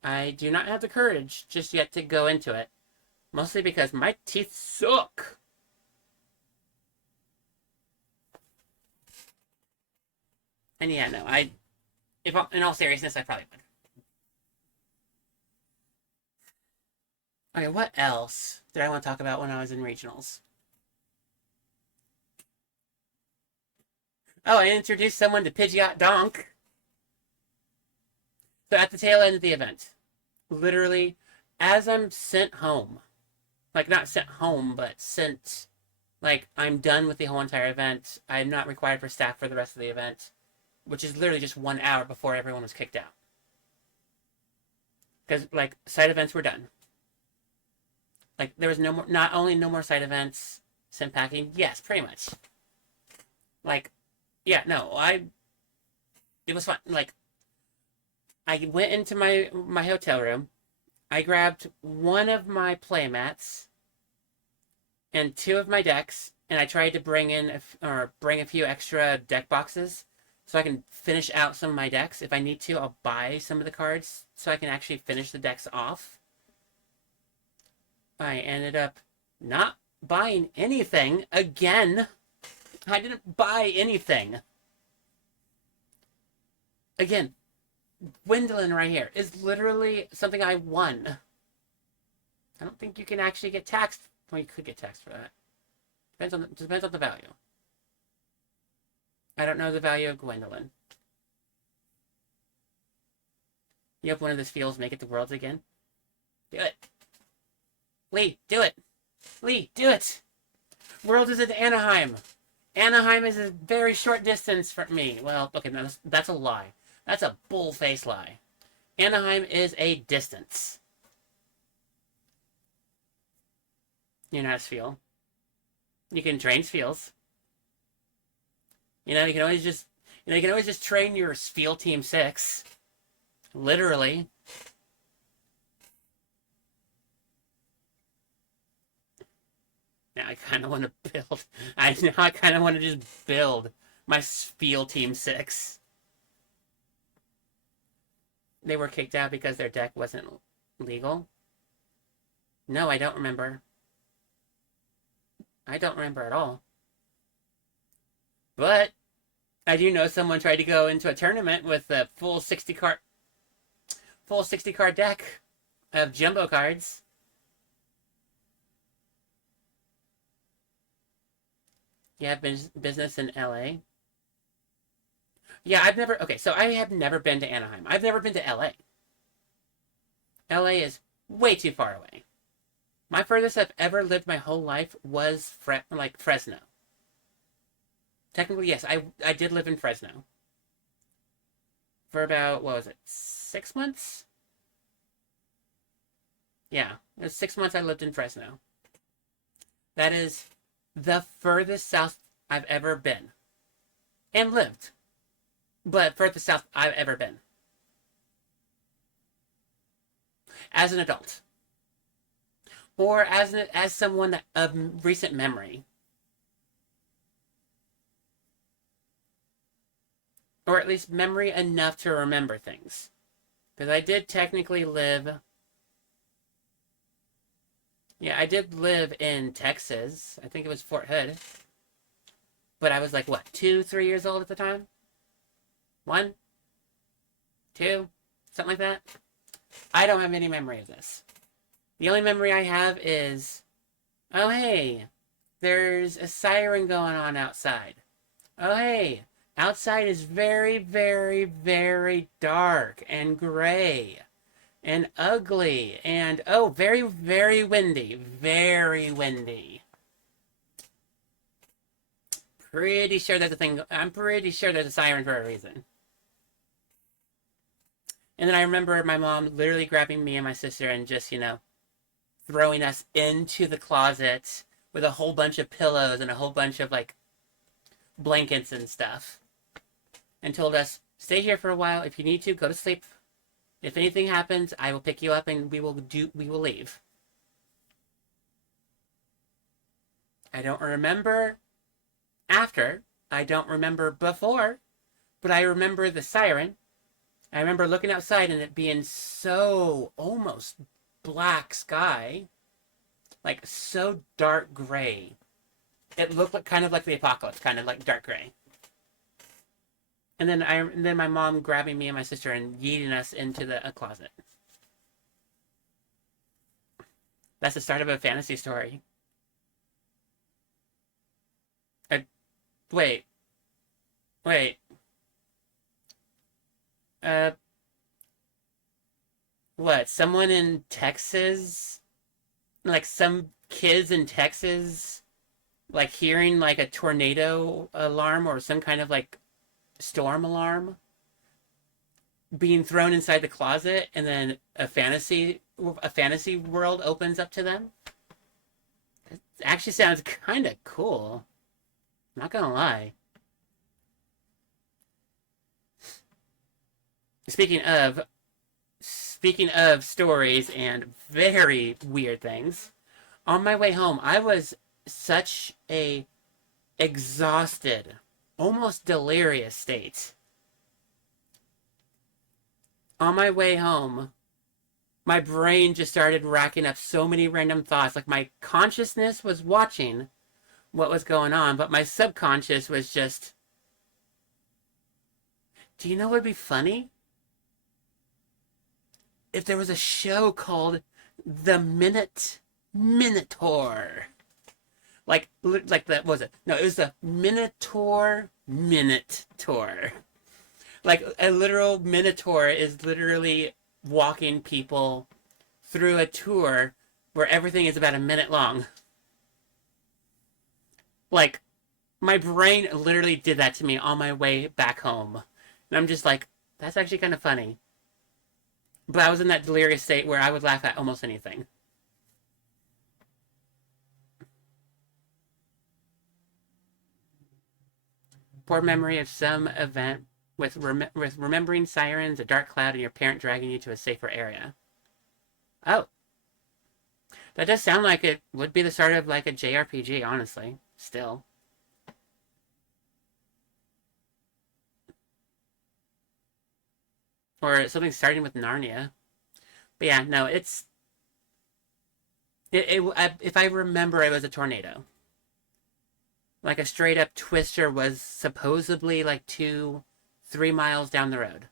I do not have the courage just yet to go into it, mostly because my teeth suck. And yeah, no, if in all seriousness, I probably would. Okay, what else did I want to talk about when I was in regionals? Oh, I introduced someone to Pidgeot Donk. So at the tail end of the event, literally, as I'm sent home, like not sent home, but sent, like I'm done with the whole entire event. I'm not required for staff for the rest of the event, which is literally just 1 hour before everyone was kicked out. Because like side events were done. Like there was no more, not only no more side events, sim packing, yes, pretty much. Like, yeah, no, it was fun. Like, I went into my hotel room. I grabbed one of my playmats and two of my decks, and I tried to bring a few extra deck boxes so I can finish out some of my decks. If I need to, I'll buy some of the cards so I can actually finish the decks off. I ended up not buying anything again. I didn't buy anything. Again, Gwendolyn right here is literally something I won. I don't think you can actually get taxed. Well, you could get taxed for that. Depends on the value. I don't know the value of Gwendolyn. You hope one of those fields make it to Worlds again? Do it. Lee, do it. Lee, do it. Worlds is in Anaheim. Anaheim is a very short distance from me. Well, okay, no, that's a lie. That's a bull-faced lie. Anaheim is a distance. You know how to feel. You can train Spiels. You can always just train your Spiel Team 6. Literally. Now I kind of want to build. I kind of want to just build my Spiel Team 6. They were kicked out because their deck wasn't legal? No, I don't remember. I don't remember at all. But I do know someone tried to go into a tournament with a full 60 card deck of jumbo cards. You have business in LA? Yeah, so I have never been to Anaheim. I've never been to LA. LA is way too far away. My furthest I've ever lived my whole life was Fresno. Technically, yes, I did live in Fresno. For about, what was it, 6 months? Yeah, it was 6 months I lived in Fresno. That is the furthest south I've ever been. And lived. But furthest south I've ever been. As an adult. Or as someone of recent memory. Or at least memory enough to remember things. Because I did technically live... Yeah, I did live in Texas. I think it was Fort Hood. But I was like, what, 2, 3 years old at the time? 1? 2? Something like that? I don't have any memory of this. The only memory I have is, oh hey, there's a siren going on outside. Oh hey, outside is very, very, very dark and gray and ugly and, oh, very, very windy. Very windy. Pretty sure there's a thing, I'm pretty sure there's a siren for a reason. And then I remember my mom literally grabbing me and my sister and just, throwing us into the closet with a whole bunch of pillows and a whole bunch of, blankets and stuff. And told us, stay here for a while. If you need to, go to sleep. If anything happens, I will pick you up and we will leave. I don't remember after. I don't remember before. But I remember the siren. I remember looking outside and it being so almost black sky. Like so dark gray. It looked kind of like the apocalypse, kind of like dark gray. And then my mom grabbing me and my sister and yeeting us into a closet. That's the start of a fantasy story. Uh, wait, wait. Uh, what? Someone in Texas, like some kids in Texas, like hearing like a tornado alarm or some kind of like storm alarm being thrown inside the closet, and then a fantasy world opens up to them. It actually sounds kind of cool. Not gonna lie. Speaking of speaking of stories and very weird things, on my way home, I was such a exhausted, almost delirious state. On my way home, my brain just started racking up so many random thoughts. Like my consciousness was watching what was going on, but my subconscious was just, do you know what would be funny? If there was a show called The Minotaur. Like that was it? No, it was the Minotaur Minute Tour. Like a literal Minotaur is literally walking people through a tour where everything is about a minute long. Like my brain literally did that to me on my way back home. And I'm just like, that's actually kind of funny. But I was in that delirious state where I would laugh at almost anything. Poor memory of some event with remembering sirens, a dark cloud, and your parent dragging you to a safer area. Oh, that does sound like it would be the start of like a JRPG, honestly. Still. Or something starting with Narnia. But yeah, no, if I remember, it was a tornado. Like a straight up twister was supposedly like 3 miles down the road.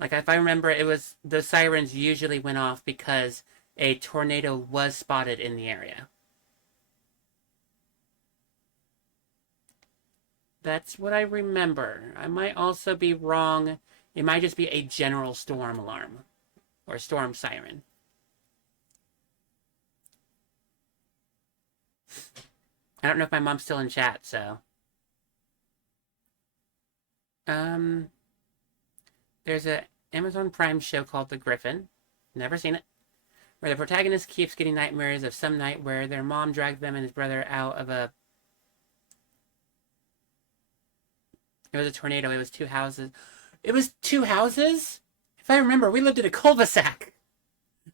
Like if I remember, it was the sirens usually went off because a tornado was spotted in the area. That's what I remember. I might also be wrong. It might just be a general storm alarm or storm siren. I don't know if my mom's still in chat, so. Um, there's a Amazon Prime show called The Griffin. Never seen it. Where the protagonist keeps getting nightmares of some night where their mom dragged them and his brother out of a. It was a tornado. It was two houses. It was two houses? If I remember, we lived in a cul-de-sac.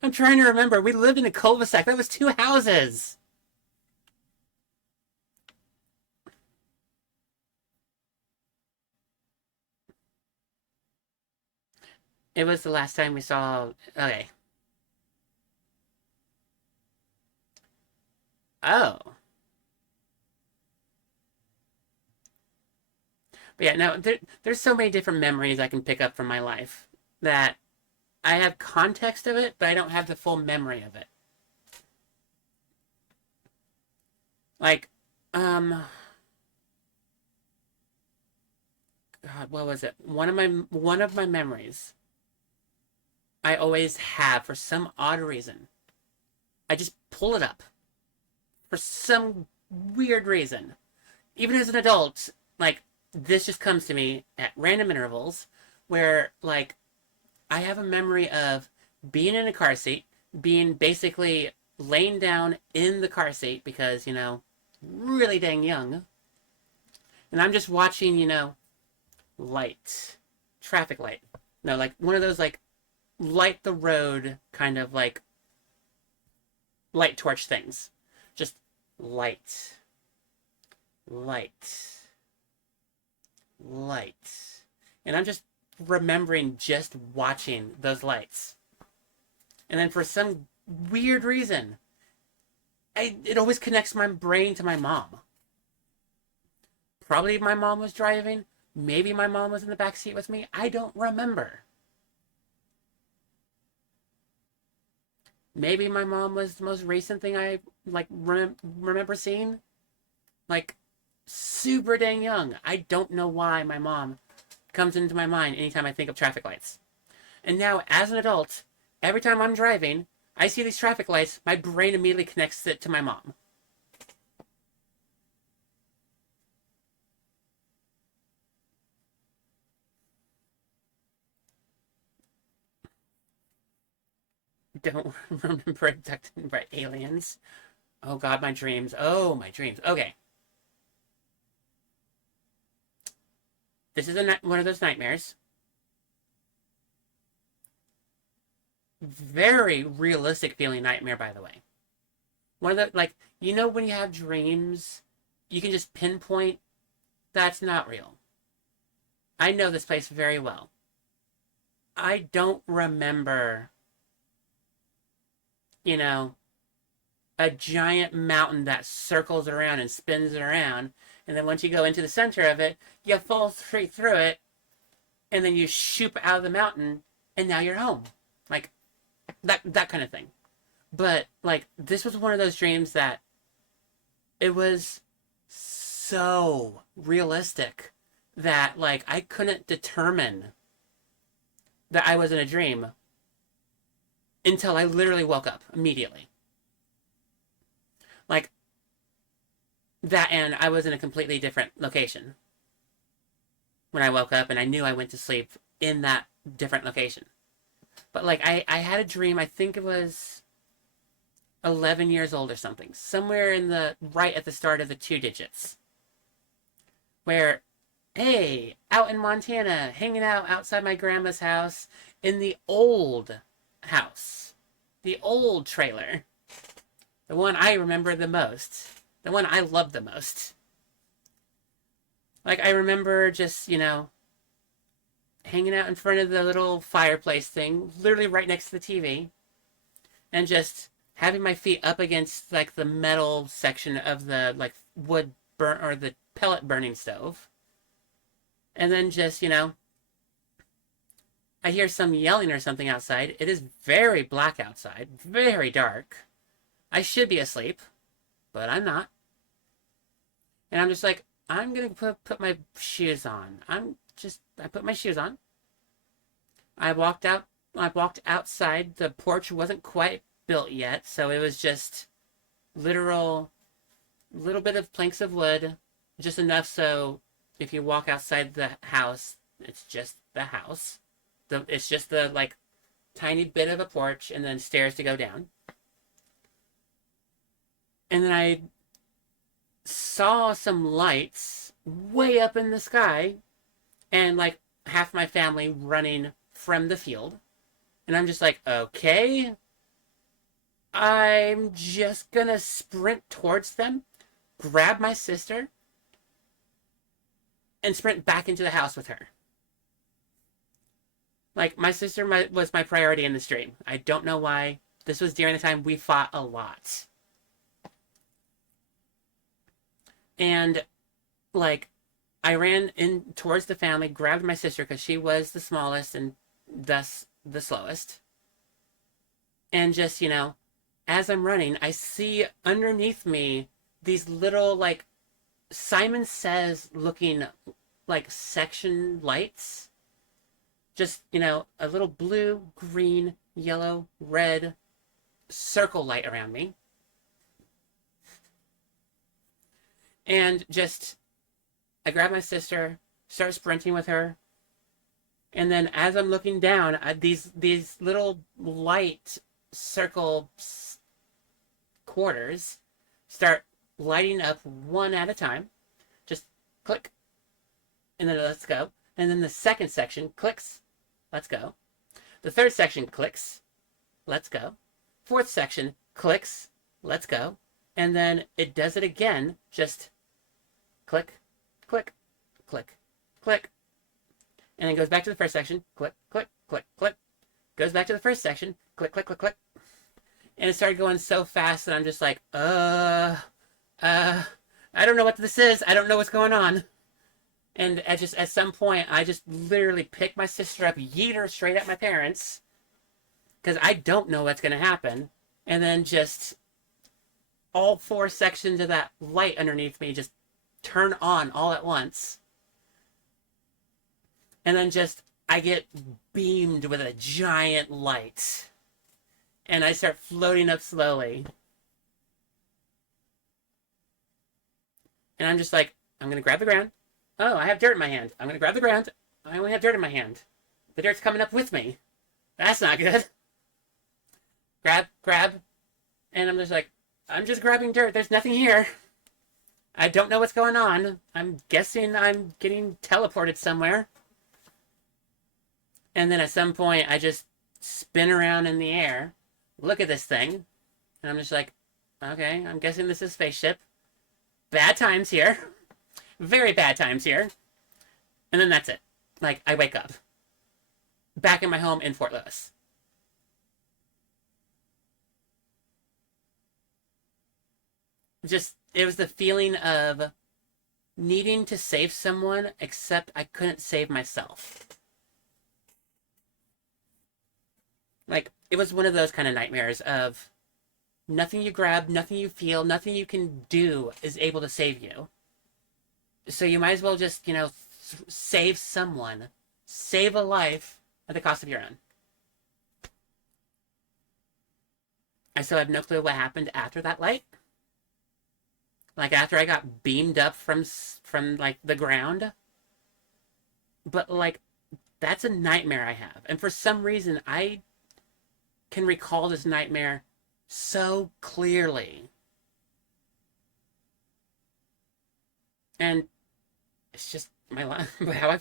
I'm trying to remember. We lived in a cul-de-sac. That was two houses. It was the last time we saw. Okay. Oh. But yeah, no, there's so many different memories I can pick up from my life that I have context of it, but I don't have the full memory of it. Like, um, God, what was it? One of my memories I always have for some odd reason. I just pull it up for some weird reason. Even as an adult, like this just comes to me at random intervals where like I have a memory of being in a car seat, being basically laying down in the car seat because, really dang young. And I'm just watching, light, traffic light. No, like one of those like light the road kind of like light torch things. Just light, light, light. And I'm just remembering just watching those lights. And then for some weird reason, it always connects my brain to my mom. Probably my mom was driving. Maybe my mom was in the back seat with me. I don't remember. maybe my mom was the most recent thing I like remember seeing. Like super dang young. I don't know why my mom comes into my mind anytime I think of traffic lights. And now, as an adult, every time I'm driving, I see these traffic lights, my brain immediately connects it to my mom. Don't remember abducted by aliens. Oh god, my dreams. Oh, my dreams. Okay. This is one of those nightmares. Very realistic feeling nightmare, by the way. One of the, like, you know, when you have dreams, you can just pinpoint that's not real. I know this place very well. I don't remember, you know, a giant mountain that circles around and spins around, and then once you go into the center of it, you fall straight through it, and then you shoot out of the mountain, and now you're home. Like, that kind of thing. But, like, this was one of those dreams that it was so realistic that, like, I couldn't determine that I was in a dream until I literally woke up immediately. Like, that, and I was in a completely different location when I woke up, and I knew I went to sleep in that different location. But, like, I had a dream, I think it was 11 years old or something, somewhere in the, right at the start of the 2 digits, where, hey, out in Montana, hanging out outside my grandma's house in the old house, the old trailer, the one I remember the most, the one I loved the most. Like, I remember just, you know, hanging out in front of the little fireplace thing, literally right next to the TV, and just having my feet up against, like, the metal section of the, like, wood burn, or the pellet burning stove. And then just, you know, I hear some yelling or something outside. It is very black outside, very dark. I should be asleep, but I'm not. And I'm just like, I'm gonna put my shoes on. I put my shoes on. I walked outside. The porch wasn't quite built yet, so it was just literal little bit of planks of wood, just enough so if you walk outside the house, it's just the house. It's just the, like, tiny bit of a porch and then stairs to go down. And then I saw some lights way up in the sky, and, like, half my family running from the field. And I'm just like, okay, I'm just gonna sprint towards them, grab my sister, and sprint back into the house with her. Like, my sister was my priority in the stream. I don't know why. This was during the time we fought a lot. And, like, I ran in towards the family, grabbed my sister because she was the smallest and thus the slowest. And just, you know, as I'm running, I see underneath me these little, like, Simon Says looking, like, section lights. Just, you know, a little blue, green, yellow, red circle light around me. And just, I grab my sister, start sprinting with her. And then as I'm looking down, these little light circle quarters start lighting up one at a time. Just click. And then let's go. And then the second section clicks. Let's go. The third section clicks. Let's go. Fourth section clicks. Let's go. And then it does it again. Just click, click, click, click. And then goes back to the first section. Click, click, click, click. Goes back to the first section. Click, click, click, click. And it started going so fast that I'm just like, I don't know what this is. I don't know what's going on. And at some point, I just literally pick my sister up, yeet her straight at my parents, because I don't know what's going to happen. and then just all four sections of that light underneath me just turn on all at once. And then just, I get beamed with a giant light. And I start floating up slowly. And I'm just like, I'm going to grab the ground. Oh, I have dirt in my hand. I'm going to grab the ground. I only have dirt in my hand. The dirt's coming up with me. That's not good. Grab. And I'm just like, I'm just grabbing dirt. There's nothing here. I don't know what's going on. I'm guessing I'm getting teleported somewhere. And then at some point, I just spin around in the air, look at this thing, and I'm just like, okay, I'm guessing this is a spaceship. Bad times here. Very bad times here. And then that's it. Like, I wake up. Back in my home in Fort Lewis. Just, it was the feeling of needing to save someone, except I couldn't save myself. Like, it was one of those kind of nightmares of nothing you grab, nothing you feel, nothing you can do is able to save you. So you might as well just, save someone, save a life at the cost of your own. I still have no clue what happened after that light. Like, after I got beamed up from like, the ground. But, like, that's a nightmare I have. And for some reason, I can recall this nightmare so clearly. And it's just my life. How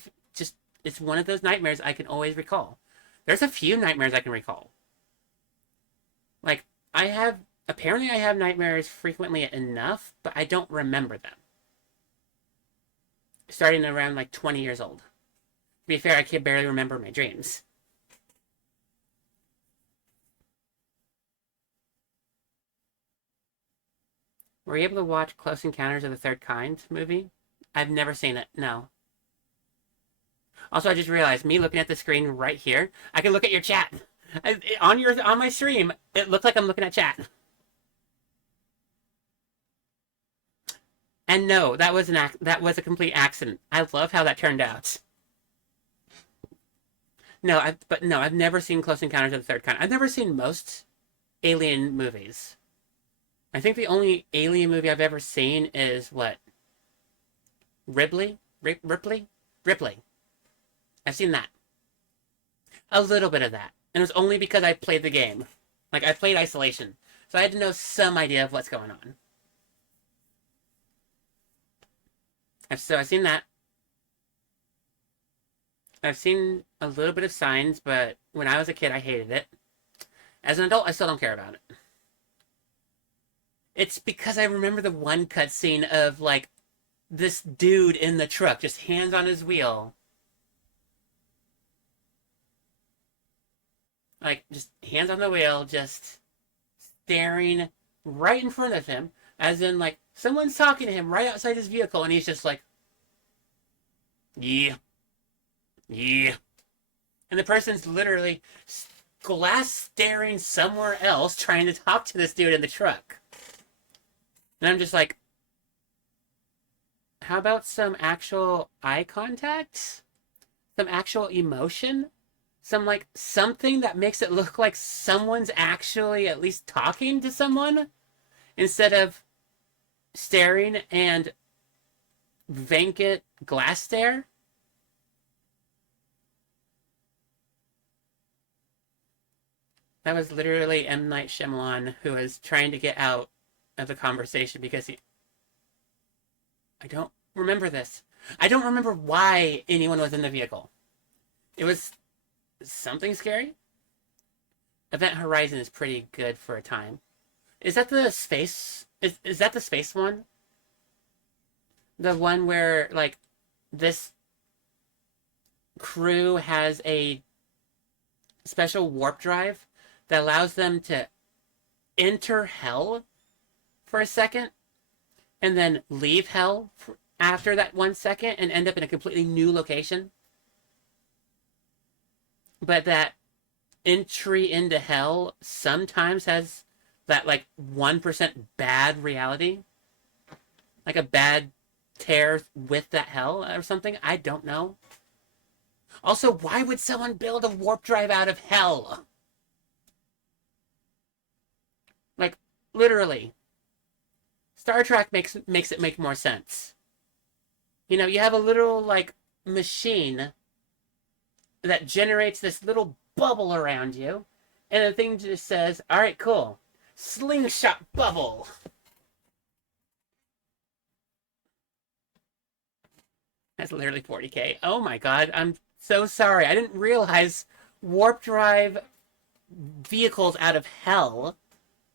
it's one of those nightmares I can always recall. There's a few nightmares I can recall. Like, apparently I have nightmares frequently enough, but I don't remember them. Starting around like 20 years old. To be fair, I can barely remember my dreams. Were you able to watch Close Encounters of the Third Kind movie? I've never seen it, no. Also, I just realized, me looking at the screen right here, I can look at your chat. On my stream, it looks like I'm looking at chat. And no, that was a complete accident. I love how that turned out. No, I've never seen Close Encounters of the Third Kind. I've never seen most Alien movies. I think the only Alien movie I've ever seen is what? Ripley? I've seen that. A little bit of that. And it was only because I played the game. Like, I played Isolation. So I had to know some idea of what's going on. So I've seen that. I've seen a little bit of Signs, but when I was a kid, I hated it. As an adult, I still don't care about it. It's because I remember the one cutscene of, like, this dude in the truck, just hands on his wheel. Like, just hands on the wheel, just staring right in front of him. As in, like, someone's talking to him right outside his vehicle, and he's just like, yeah. And the person's literally glass staring somewhere else, trying to talk to this dude in the truck. And I'm just like, how about some actual eye contact? Some actual emotion? Something that makes it look like someone's actually at least talking to someone? Instead of staring and vacant glass stare? That was literally M. Night Shyamalan, who was trying to get out of the conversation because I don't remember this. I don't remember why anyone was in the vehicle. It was something scary. Event Horizon is pretty good for a time. Is that the space? Is that the space one? The one where, like, this crew has a special warp drive that allows them to enter hell for a second and then leave hell after that 1 second and end up in a completely new location? But that entry into hell sometimes has that like 1% bad reality, like a bad tear with that hell or something. I don't know. Also, why would someone build a warp drive out of hell? Like, literally. Star Trek makes it make more sense. You know, you have a little like machine that generates this little bubble around you, and the thing just says, "All right, cool, slingshot bubble." That's literally 40K. Oh my god, I'm so sorry. I didn't realize warp drive vehicles out of hell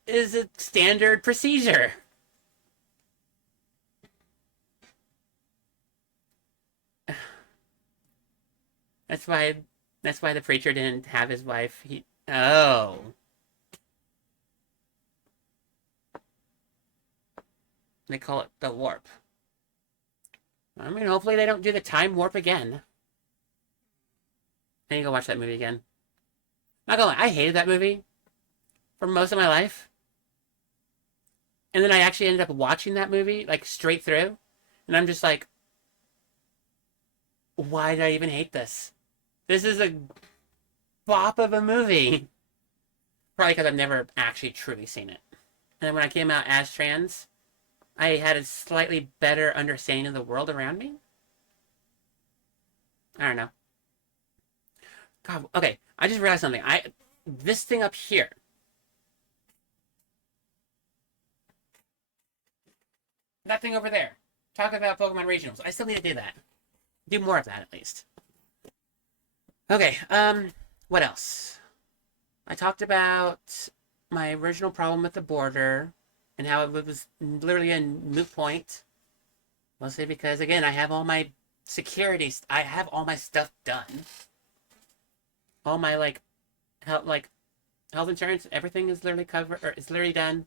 is a standard procedure. That's why the preacher didn't have his wife. Oh. They call it the warp. I mean, hopefully they don't do the time warp again. I need to go watch that movie again. Not gonna lie, I hated that movie for most of my life. And then I actually ended up watching that movie, like, straight through. And I'm just like, why did I even hate this? This is a bop of a movie. Probably because I've never actually truly seen it. And then when I came out as trans, I had a slightly better understanding of the world around me. I don't know. God, okay, I just realized something. This thing up here. That thing over there. Talk about Pokemon Regionals. I still need to do that. Do more of that, at least. Okay, what else? I talked about my original problem with the border and how it was literally a moot point. Mostly because, again, I have all my I have all my stuff done. All my, health insurance, everything is literally covered, or it's literally done.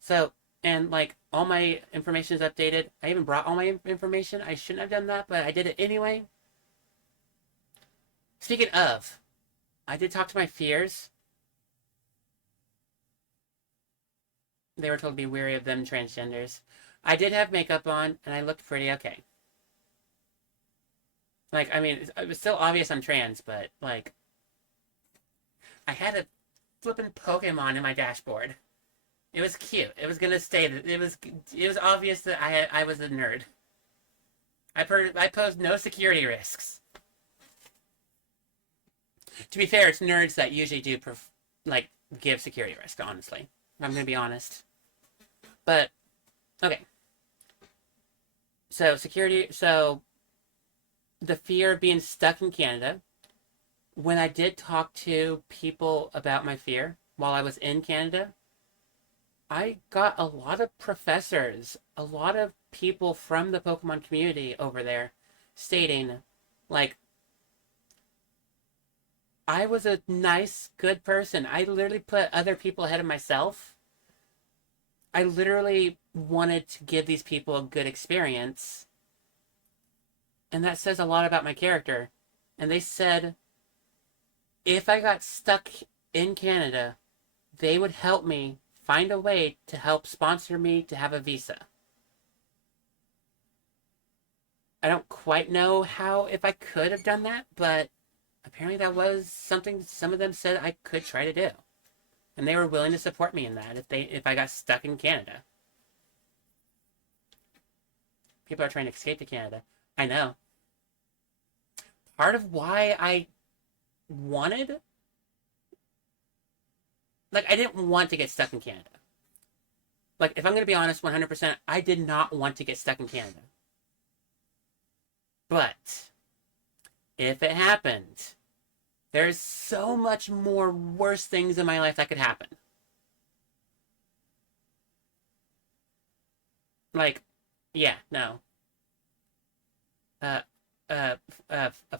So, and, like, all my information is updated. I even brought all my information. I shouldn't have done that, but I did it anyway. Speaking of, I did talk to my fears. They were told to be wary of them transgenders. I did have makeup on, and I looked pretty okay. Like, I mean, it was still obvious I'm trans, but, like, I had a flippin' Pokemon in my dashboard. It was cute. It was gonna stay. It was obvious that I was a nerd. I posed no security risks. To be fair, it's nerds that usually do give security risk. Honestly, I'm gonna be honest. But okay. So security. So the fear of being stuck in Canada. When I did talk to people about my fear while I was in Canada, I got a lot of professors, a lot of people from the Pokemon community over there stating, like, I was a nice, good person. I literally put other people ahead of myself. I literally wanted to give these people a good experience. And that says a lot about my character. And they said, if I got stuck in Canada, they would help me find a way to help sponsor me to have a visa. I don't quite know if I could have done that, but apparently that was something some of them said I could try to do. And they were willing to support me in that if I got stuck in Canada. People are trying to escape to Canada. I know. Part of why I wanted, I didn't want to get stuck in Canada. Like, if I'm going to be honest, 100%, I did not want to get stuck in Canada. But if it happened, there's so much more worse things in my life that could happen. Like, yeah, no. Uh,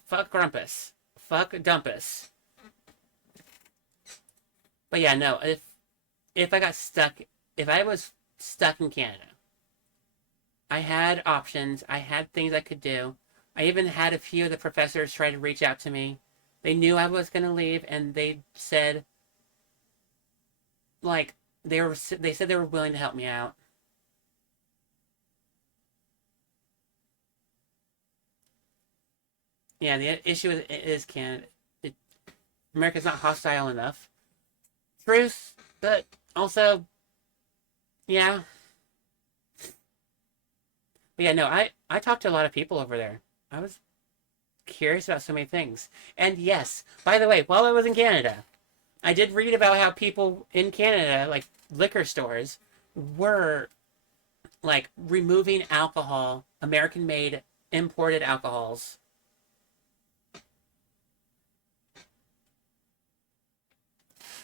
fuck Grumpus. Fuck Dumpus. But yeah, no, if I was stuck in Canada, I had options, I had things I could do. I even had a few of the professors try to reach out to me. They knew I was going to leave, and they said, like, they said they were willing to help me out. Yeah, the issue is Canada. It, America's not hostile enough. Truth, but also, yeah. But yeah, no, I talked to a lot of people over there. I was curious about so many things. And yes, by the way, while I was in Canada, I did read about how people in Canada, like liquor stores, were like removing alcohol, American made imported alcohols.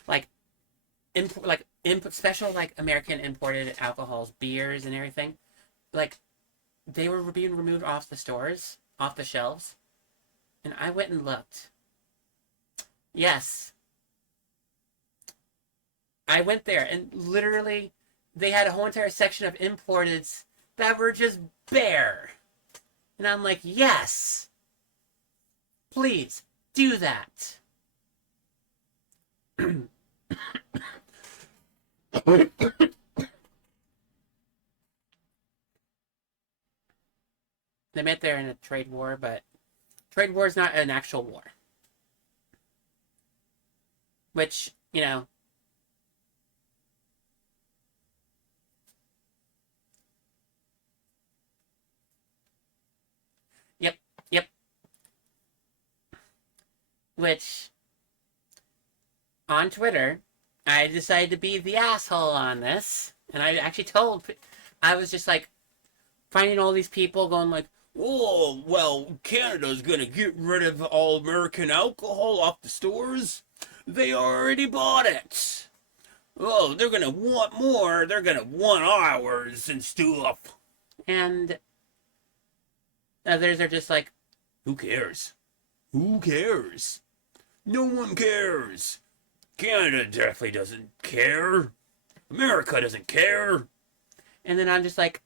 Like special like American imported alcohols, beers and everything. Like they were being removed off the stores, off the shelves, and I went and looked. Yes, I went there and literally they had a whole entire section of importeds that were just bare. And I'm like, yes, please do that. They admit they're in a trade war, but trade war is not an actual war. Which, you know, yep, yep. Which, on Twitter, I decided to be the asshole on this. And I actually I was just like, finding all these people going like, Oh, well, Canada's gonna get rid of all American alcohol off the stores. They already bought it. Oh, they're gonna want more. They're gonna want ours and stuff. and others are just like, Who cares? Who cares? No one cares. Canada definitely doesn't care. America doesn't care. and then I'm just like,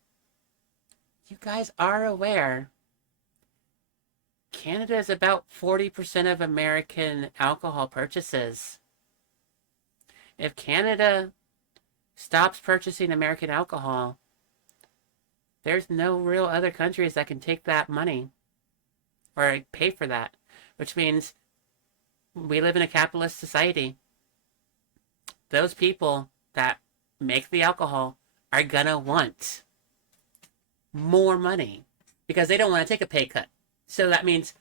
you guys are aware Canada is about 40% of American alcohol purchases. If Canada stops purchasing American alcohol, there's no real other countries that can take that money or pay for that, which means we live in a capitalist society. Those people that make the alcohol are gonna want more money because they don't want to take a pay cut. So that means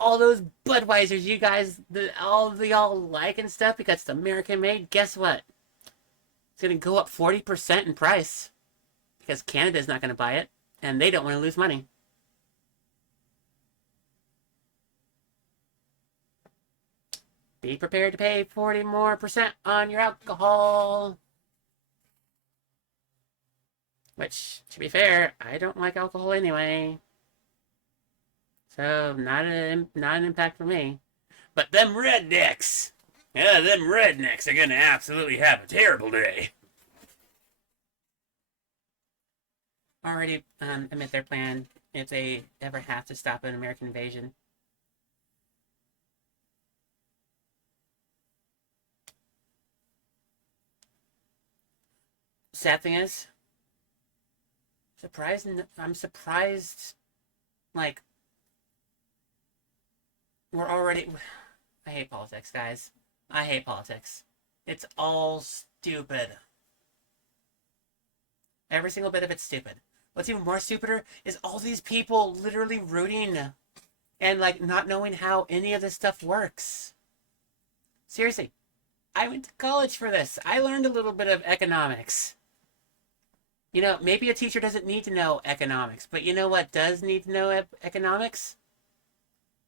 all those Budweisers you guys, all the y'all like and stuff because it's American made, guess what? It's going to go up 40% in price because Canada's not going to buy it and they don't want to lose money. Be prepared to pay 40% more on your alcohol. Which, to be fair, I don't like alcohol anyway. So, not an impact for me. But them rednecks, yeah, them rednecks are gonna absolutely have a terrible day. Already admit their plan if they ever have to stop an American invasion. Sad thing is, I'm surprised, like, we're already. I hate politics, guys. I hate politics. It's all stupid. Every single bit of it's stupid. What's even more stupider is all these people literally rooting and like not knowing how any of this stuff works. Seriously, I went to college for this. I learned a little bit of economics. You know, maybe a teacher doesn't need to know economics, but you know what does need to know economics?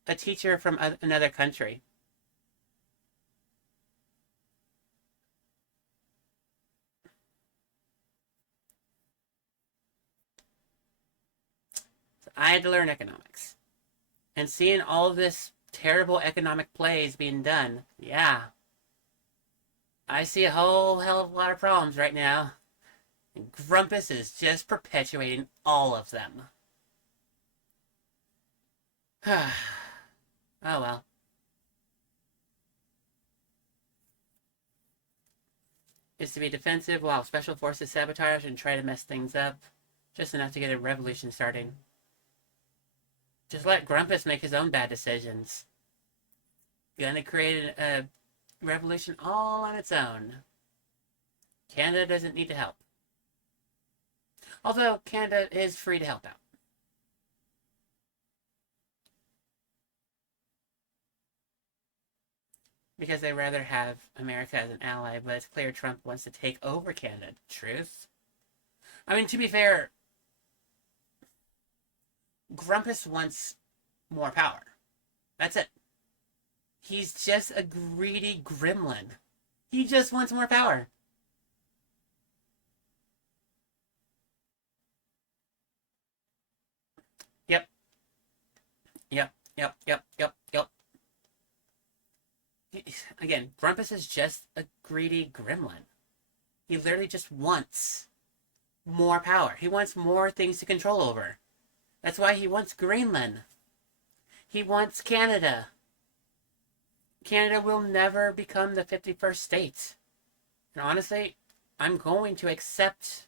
A teacher from another country. So I had to learn economics. And seeing all this terrible economic plays being done, yeah. I see a whole hell of a lot of problems right now. And Grumpus is just perpetuating all of them. Oh well. is to be defensive while special forces sabotage and try to mess things up, just enough to get a revolution starting. Just let Grumpus make his own bad decisions. Gonna create a revolution all on its own. Canada doesn't need to help. Although Canada is free to help out. Because they rather have America as an ally, but it's clear Trump wants to take over Canada. Truth? I mean, to be fair, Grumpus wants more power. That's it. He's just a greedy gremlin. He just wants more power. Yep. Yep. Yep. Yep. Yep. Yep. Again, Grumpus is just a greedy gremlin. He literally just wants more power. He wants more things to control over. That's why he wants Greenland. He wants Canada. Canada will never become the 51st state. And honestly, I'm going to accept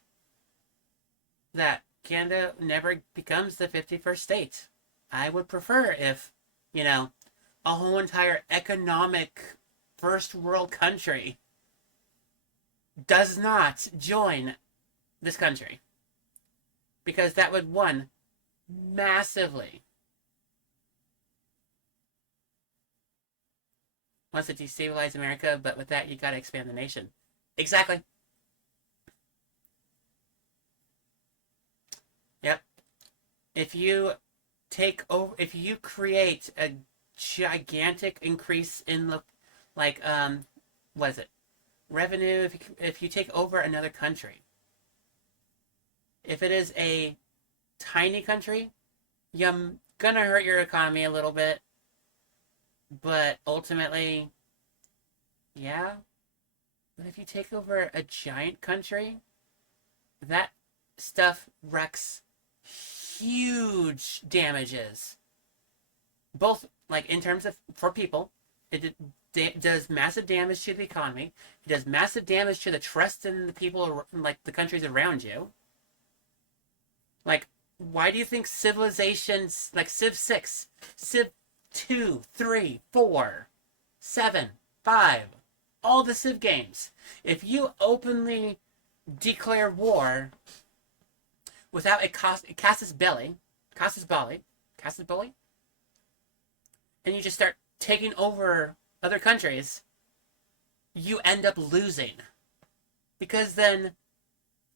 that Canada never becomes the 51st state. I would prefer if, you know, a whole entire economic first world country does not join this country. Because that would, one, massively wants to destabilize America, but with that, you gotta expand the nation. Exactly. Yep. If you take over, if you create a gigantic increase in the, like, what is it? Revenue, if you take over another country. If it is a tiny country, you're gonna hurt your economy a little bit. But ultimately, yeah. But if you take over a giant country, that stuff wrecks huge damages. Both, like, in terms of, for people, it does massive damage to the economy. It does massive damage to the trust in the people, like, the countries around you. Like, why do you think civilizations, like Civ 6, Civ 2, 3, 4, 7, 5, all the Civ games, if you openly declare war without a casus belli, and you just start taking over other countries, you end up losing. Because then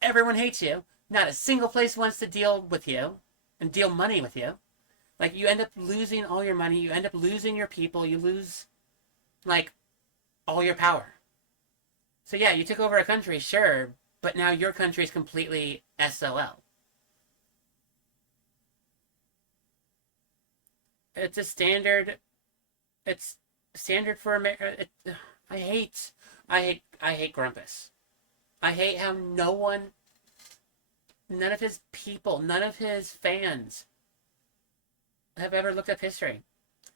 everyone hates you. Not a single place wants to deal with you and deal money with you. Like, you end up losing all your money. You end up losing your people. You lose, like, all your power. So yeah, you took over a country, sure, but now your country is completely SOL. It's a standard. It's standard for America. I hate Grumpus. I hate how none of his people, none of his fans have ever looked up history.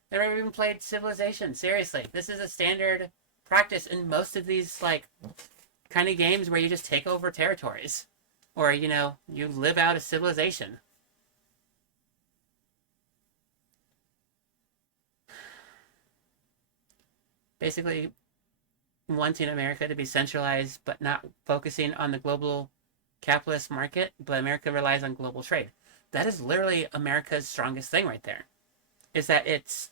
They've never even played Civilization. Seriously, this is a standard practice in most of these, like, kind of games where you just take over territories. Or, you know, you live out a civilization. Basically, wanting America to be centralized, but not focusing on the global capitalist market, but America relies on global trade. That is literally America's strongest thing right there. Is that it's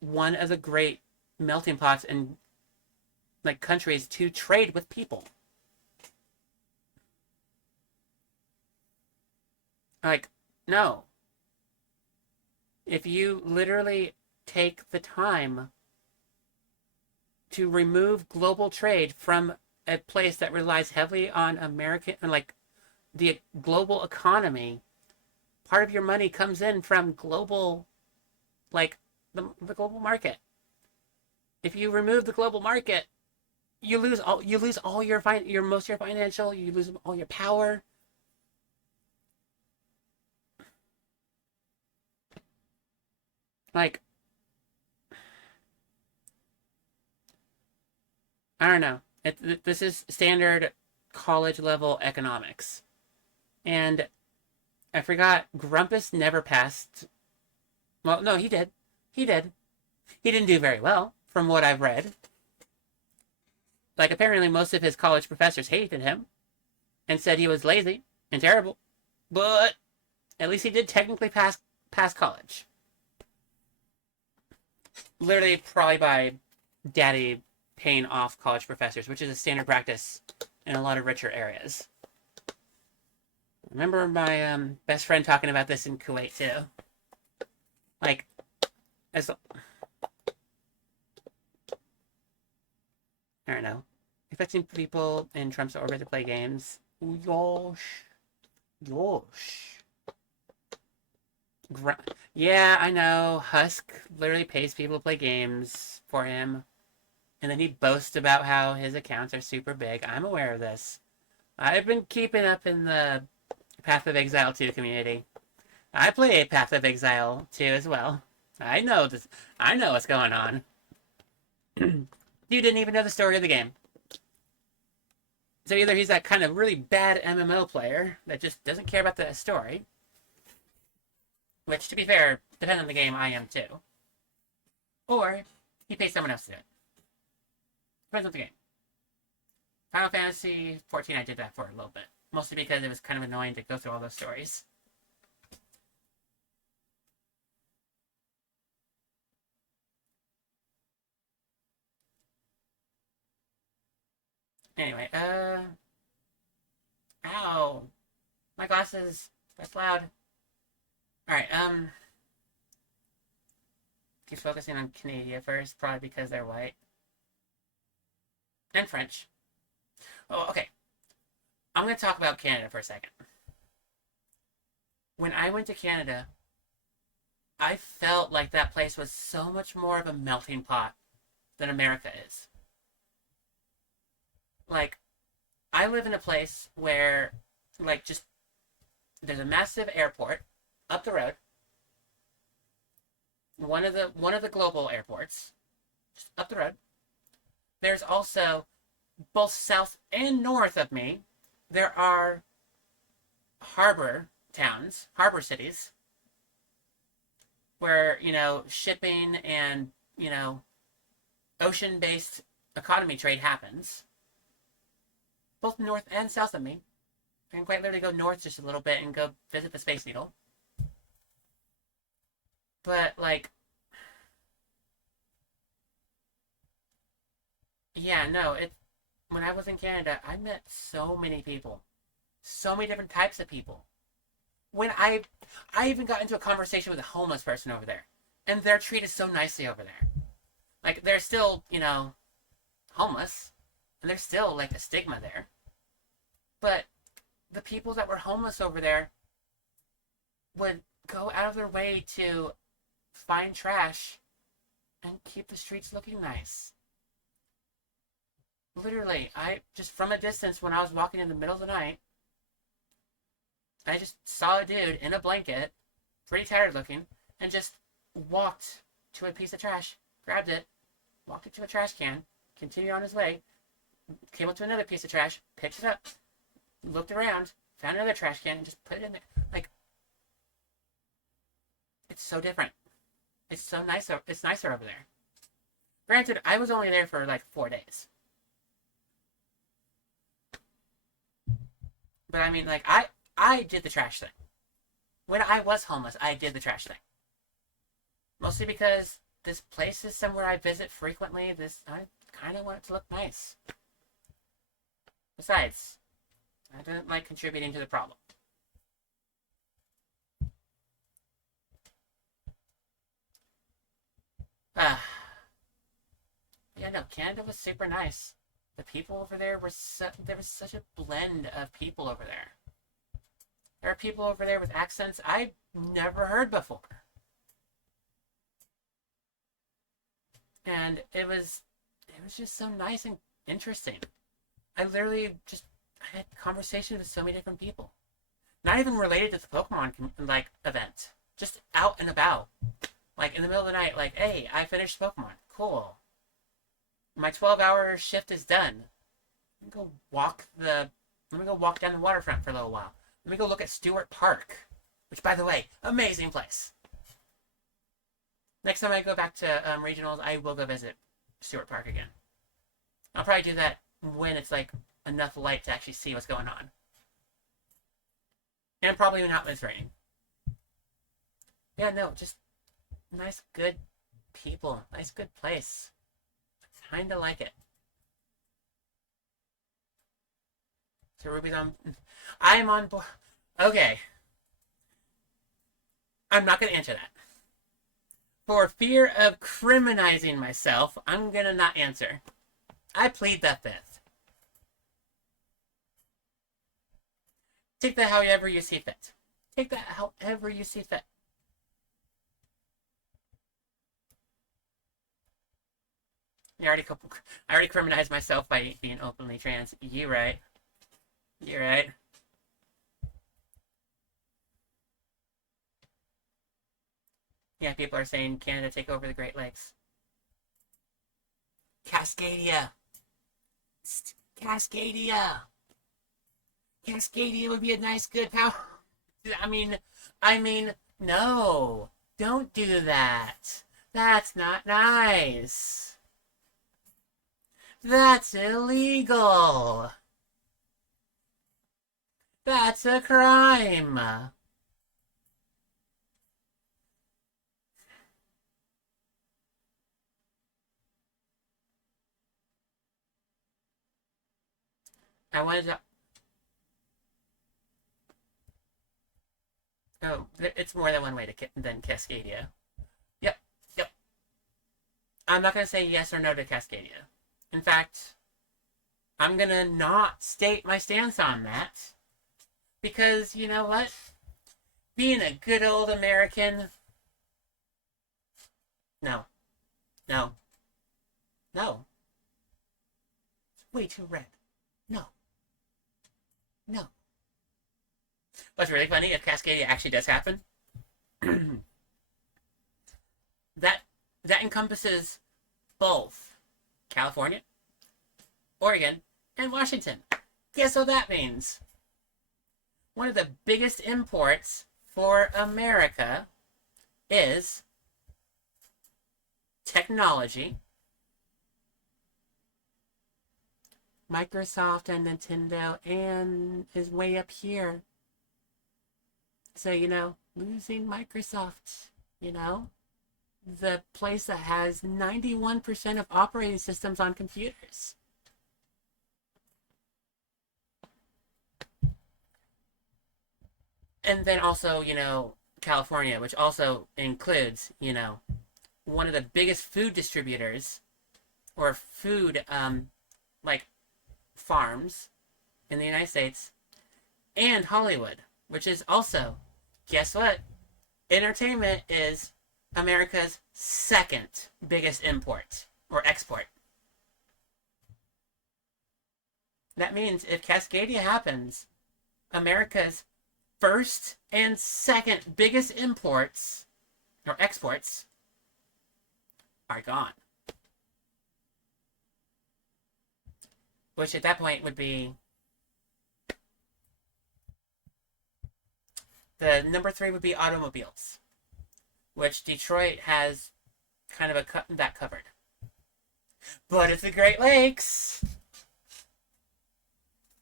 one of the great melting pots in, like, countries to trade with people. Like, no. If you literally take the time to remove global trade from a place that relies heavily on American, like, the global economy, part of your money comes in from global, like, the global market. If you remove the global market, you lose all your most of your financial, you lose all your power. Like, I don't know. This is standard college level economics. And I forgot, Grumpus never passed. Well, no, he did. He did. He didn't do very well, from what I've read. Like, apparently most of his college professors hated him and said he was lazy and terrible. But at least he did technically pass college. Literally, probably by daddy paying off college professors, which is a standard practice in a lot of richer areas. I remember my best friend talking about this in Kuwait too. Like, as I don't know, expecting people in Trump's orbit to play games. Yosh. Yeah, I know. Husk literally pays people to play games for him. And then he boasts about how his accounts are super big. I'm aware of this. I've been keeping up in the Path of Exile 2 community. I play Path of Exile 2 as well. I know this. I know what's going on. You didn't even know the story of the game. So either he's that kind of really bad MMO player that just doesn't care about the story, which, to be fair, depending on the game, I am too, or he pays someone else to do it. Depends on the game. Final Fantasy 14, I did that for a little bit. Mostly because it was kind of annoying to go through all those stories. Anyway, ow. My glasses. That's loud. Alright, keep focusing on Canada first, probably because they're white. And French. Oh, okay. I'm going to talk about Canada for a second. When I went to Canada, I felt like that place was so much more of a melting pot than America is. Like, I live in a place where, like, just there's a massive airport up the road. One of the global airports, just up the road. There's also, both south and north of me, there are harbor towns, harbor cities, where, shipping and, ocean-based economy trade happens. Both north and south of me. I can quite literally go north just a little bit and go visit the Space Needle. But, like, yeah, no, when I was in Canada, I met so many people. So many different types of people. When I even got into a conversation with a homeless person over there. And they're treated so nicely over there. Like, they're still, homeless. And there's still, like, a stigma there. But the people that were homeless over there would go out of their way to find trash and keep the streets looking nice. Literally, I just from a distance, when I was walking in the middle of the night, I just saw a dude in a blanket, pretty tired looking, and just walked to a piece of trash, grabbed it, walked it to a trash can, continued on his way, came up to another piece of trash, picked it up, looked around, found another trash can, and just put it in there. Like, it's so different. It's so nice. It's nicer over there. Granted, I was only there for like 4 days. But I mean, like, I did the trash thing. When I was homeless, I did the trash thing. Mostly because this place is somewhere I visit frequently. I kind of want it to look nice. Besides, I didn't like contributing to the problem. Yeah, no, Canada was super nice. The people over there there was such a blend of people over there. There are people over there with accents I've never heard before. And it was just so nice and interesting. I literally I had conversations with so many different people. Not even related to the Pokemon like event. Just out and about. Like in the middle of the night, like, hey, I finished Pokemon. Cool. My 12-hour shift is done. me go walk the. Let me go walk down the waterfront for a little while. Let me go look at Stewart Park, which, by the way, amazing place. Next time I go back to regionals, I will go visit Stewart Park again. I'll probably do that when it's like enough light to actually see what's going on, and probably not when it's raining. Yeah, no, just nice, good people, nice, good place. Kinda like it. So Ruby's on. I'm on board. Okay. I'm not going to answer that. For fear of criminalizing myself, I'm going to not answer. I plead the fifth. Take that however you see fit. Take that however you see fit. I already criminalized myself by being openly trans. You right. You're right. Yeah, people are saying Canada take over the Great Lakes. Cascadia. Cascadia. Cascadia would be a nice, good power. I mean, no. Don't do that. That's not nice. That's illegal. That's a crime. I wanted to. Oh, it's more than one way than Cascadia. Yep, yep. I'm not gonna say yes or no to Cascadia. In fact, I'm gonna not state my stance on that. Because, you know what? Being a good old American. No. No. No. It's way too red. No. No. What's really funny, if Cascadia actually does happen, that encompasses both California, Oregon, and Washington. Guess what that means? One of the biggest imports for America is technology. Microsoft and Nintendo, and is way up here. So, you know, losing Microsoft, you know, the place that has 91% of operating systems on computers. And then also, you know, California, which also includes, you know, one of the biggest food distributors or food, like, farms in the United States, and Hollywood, which is also, guess what? Entertainment is America's second biggest import or export. That means if Cascadia happens, America's first and second biggest imports or exports are gone. Which at that point would be the number 3 would be automobiles, which Detroit has kind of that covered. But it's the Great Lakes.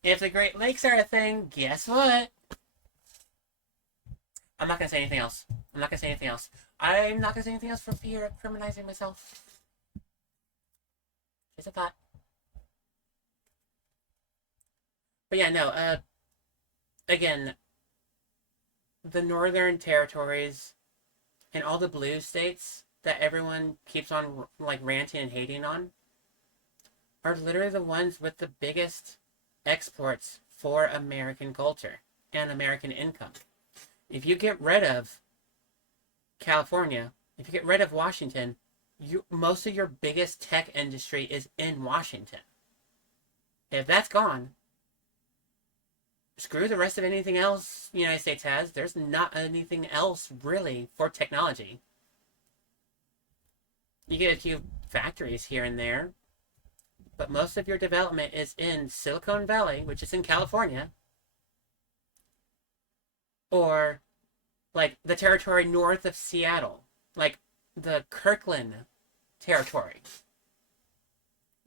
If the Great Lakes are a thing, guess what? I'm not going to say anything else. I'm not going to say anything else. I'm not going to say anything else for fear of criminalizing myself. Just a thought. But yeah, no, again, the Northern Territories and all the blue states that everyone keeps on, like, ranting and hating on are literally the ones with the biggest exports for American culture and American income. If you get rid of California, if you get rid of Washington, most of your biggest tech industry is in Washington. If that's gone, screw the rest of anything else the United States has. There's not anything else really for technology. You get a few factories here and there, but most of your development is in Silicon Valley, which is in California, or like the territory north of Seattle, like the Kirkland territory.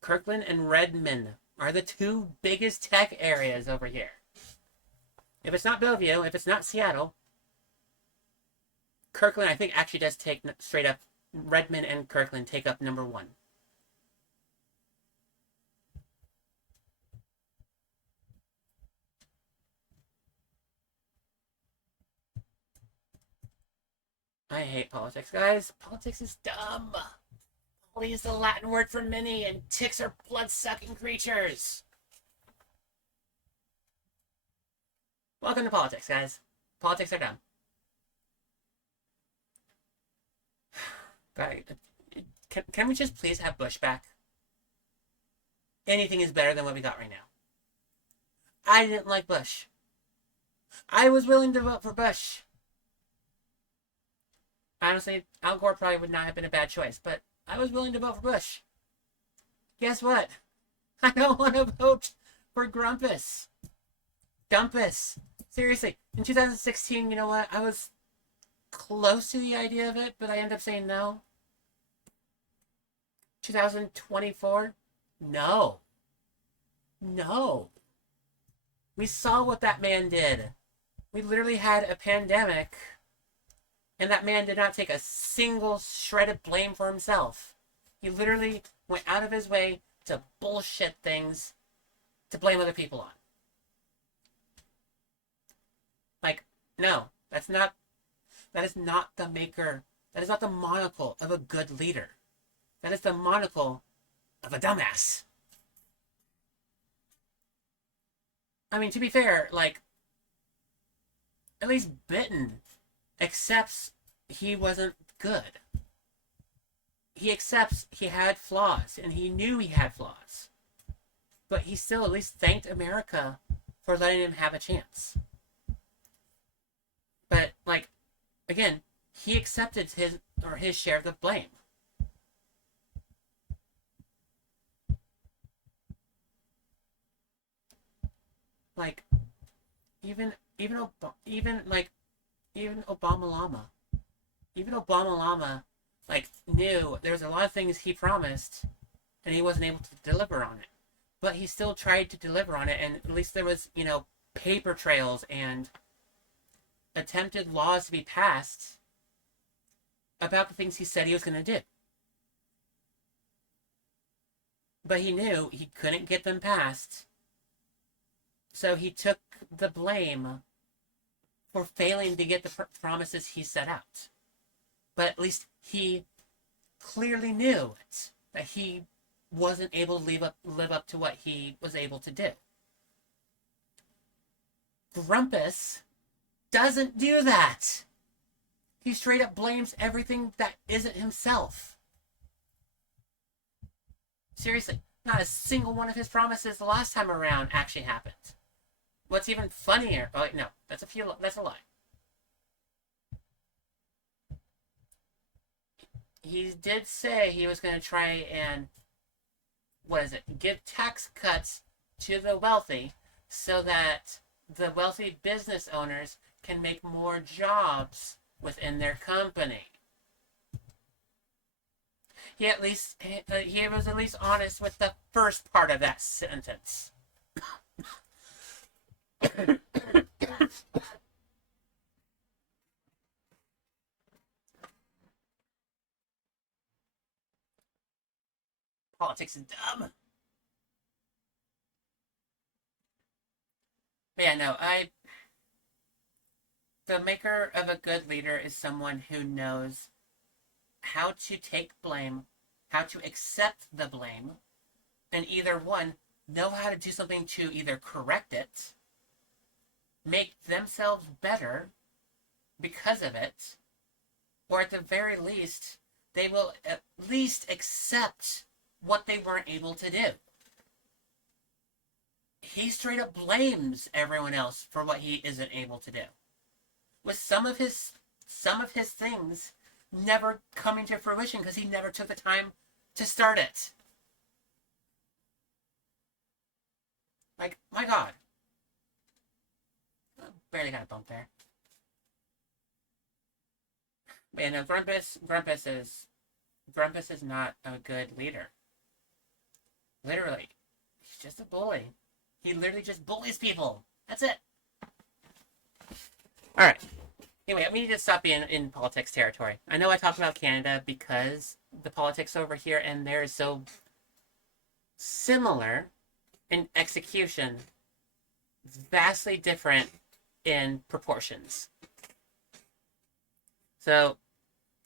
Kirkland and Redmond are the two biggest tech areas over here. If it's not Bellevue, if it's not Seattle, Kirkland, I think, actually does take straight up. Redmond and Kirkland take up number one. I hate politics, guys. Politics is dumb. Poli is the Latin word for many, and ticks are blood-sucking creatures. Welcome to politics, guys. Politics are dumb. Can we just please have Bush back? Anything is better than what we got right now. I didn't like Bush. I was willing to vote for Bush. Honestly, Al Gore probably would not have been a bad choice, but I was willing to vote for Bush. Guess what? I don't want to vote for Grumpus. Dumpus. Seriously, in 2016, you know what? I was close to the idea of it, but I ended up saying no. 2024? No. No. We saw what that man did. We literally had a pandemic, and that man did not take a single shred of blame for himself. He literally went out of his way to bullshit things to blame other people on. Like, no, that is not the maker, that is not the monocle of a good leader. That is the monocle of a dumbass. I mean, to be fair, like, at least Bitten accepts he wasn't good. He accepts he had flaws, and he knew he had flaws. But he still at least thanked America for letting him have a chance. But, like, again, he accepted his share of the blame. Like, even Obama Lama, like, knew there was a lot of things he promised, and he wasn't able to deliver on it. But he still tried to deliver on it, and at least there was, paper trails and attempted laws to be passed about the things he said he was going to do. But he knew he couldn't get them passed, so he took the blame for failing to get the promises he set out. But at least he clearly knew it, that he wasn't able to live up to what he was able to do. Grumpus doesn't do that. He straight up blames everything that isn't himself. Seriously, not a single one of his promises the last time around actually happened. What's even funnier... Oh, no, that's a lie. He did say he was going to try and... give tax cuts to the wealthy so that the wealthy business owners can make more jobs within their company. He was at least honest with the first part of that sentence. Politics is dumb. But yeah, no, the maker of a good leader is someone who knows how to take blame, how to accept the blame, and either one, know how to do something to either correct it, make themselves better because of it, or at the very least, they will at least accept what they weren't able to do. He straight up blames everyone else for what he isn't able to do. With some of his things never coming to fruition because he never took the time to start it. Like, my god. Barely got a bump there. But yeah, no, Grumpus is not a good leader. Literally. He's just a bully. He literally just bullies people. That's it. Alright. Anyway, we need to stop being in politics territory. I know I talked about Canada because the politics over here and there is so similar in execution, vastly different in proportions. So,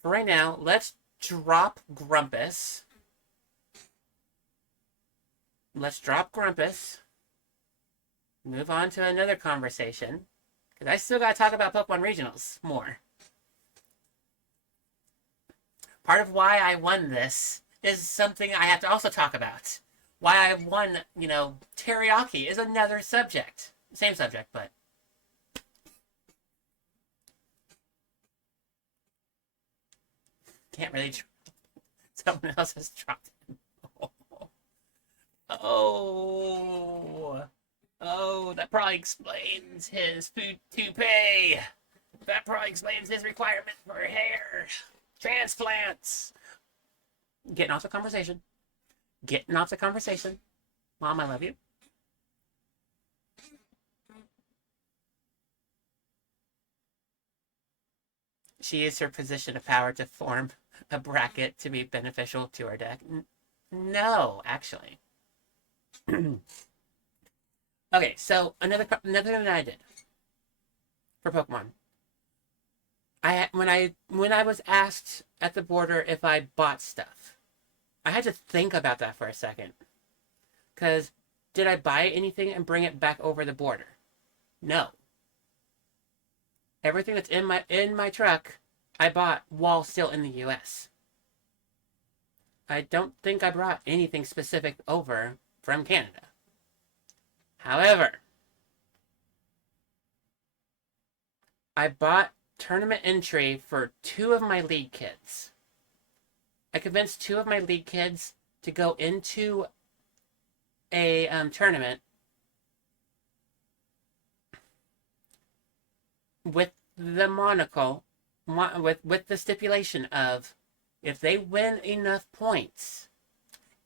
for right now, let's drop Grumpus. Let's drop Grumpus. Move on to another conversation. Because I still got to talk about Pokemon Regionals more. Part of why I won this is something I have to also talk about. Why I won, Teriyaki is another subject. Same subject, but... Can't really... Someone else has dropped him. Oh, that probably explains his food toupee. That probably explains his requirement for hair. Transplants. Getting off the conversation. Mom, I love you. She used her position of power to form a bracket to be beneficial to our deck. No, actually. Okay, so another thing that I did for Pokemon. When I was asked at the border if I bought stuff, I had to think about that for a second. Cause did I buy anything and bring it back over the border? No. Everything that's in my truck, I bought while still in the US. I don't think I brought anything specific over from Canada. However, I bought tournament entry for 2 of my league kids. I convinced 2 of my league kids to go into a tournament with the monocle, with the stipulation of if they win enough points,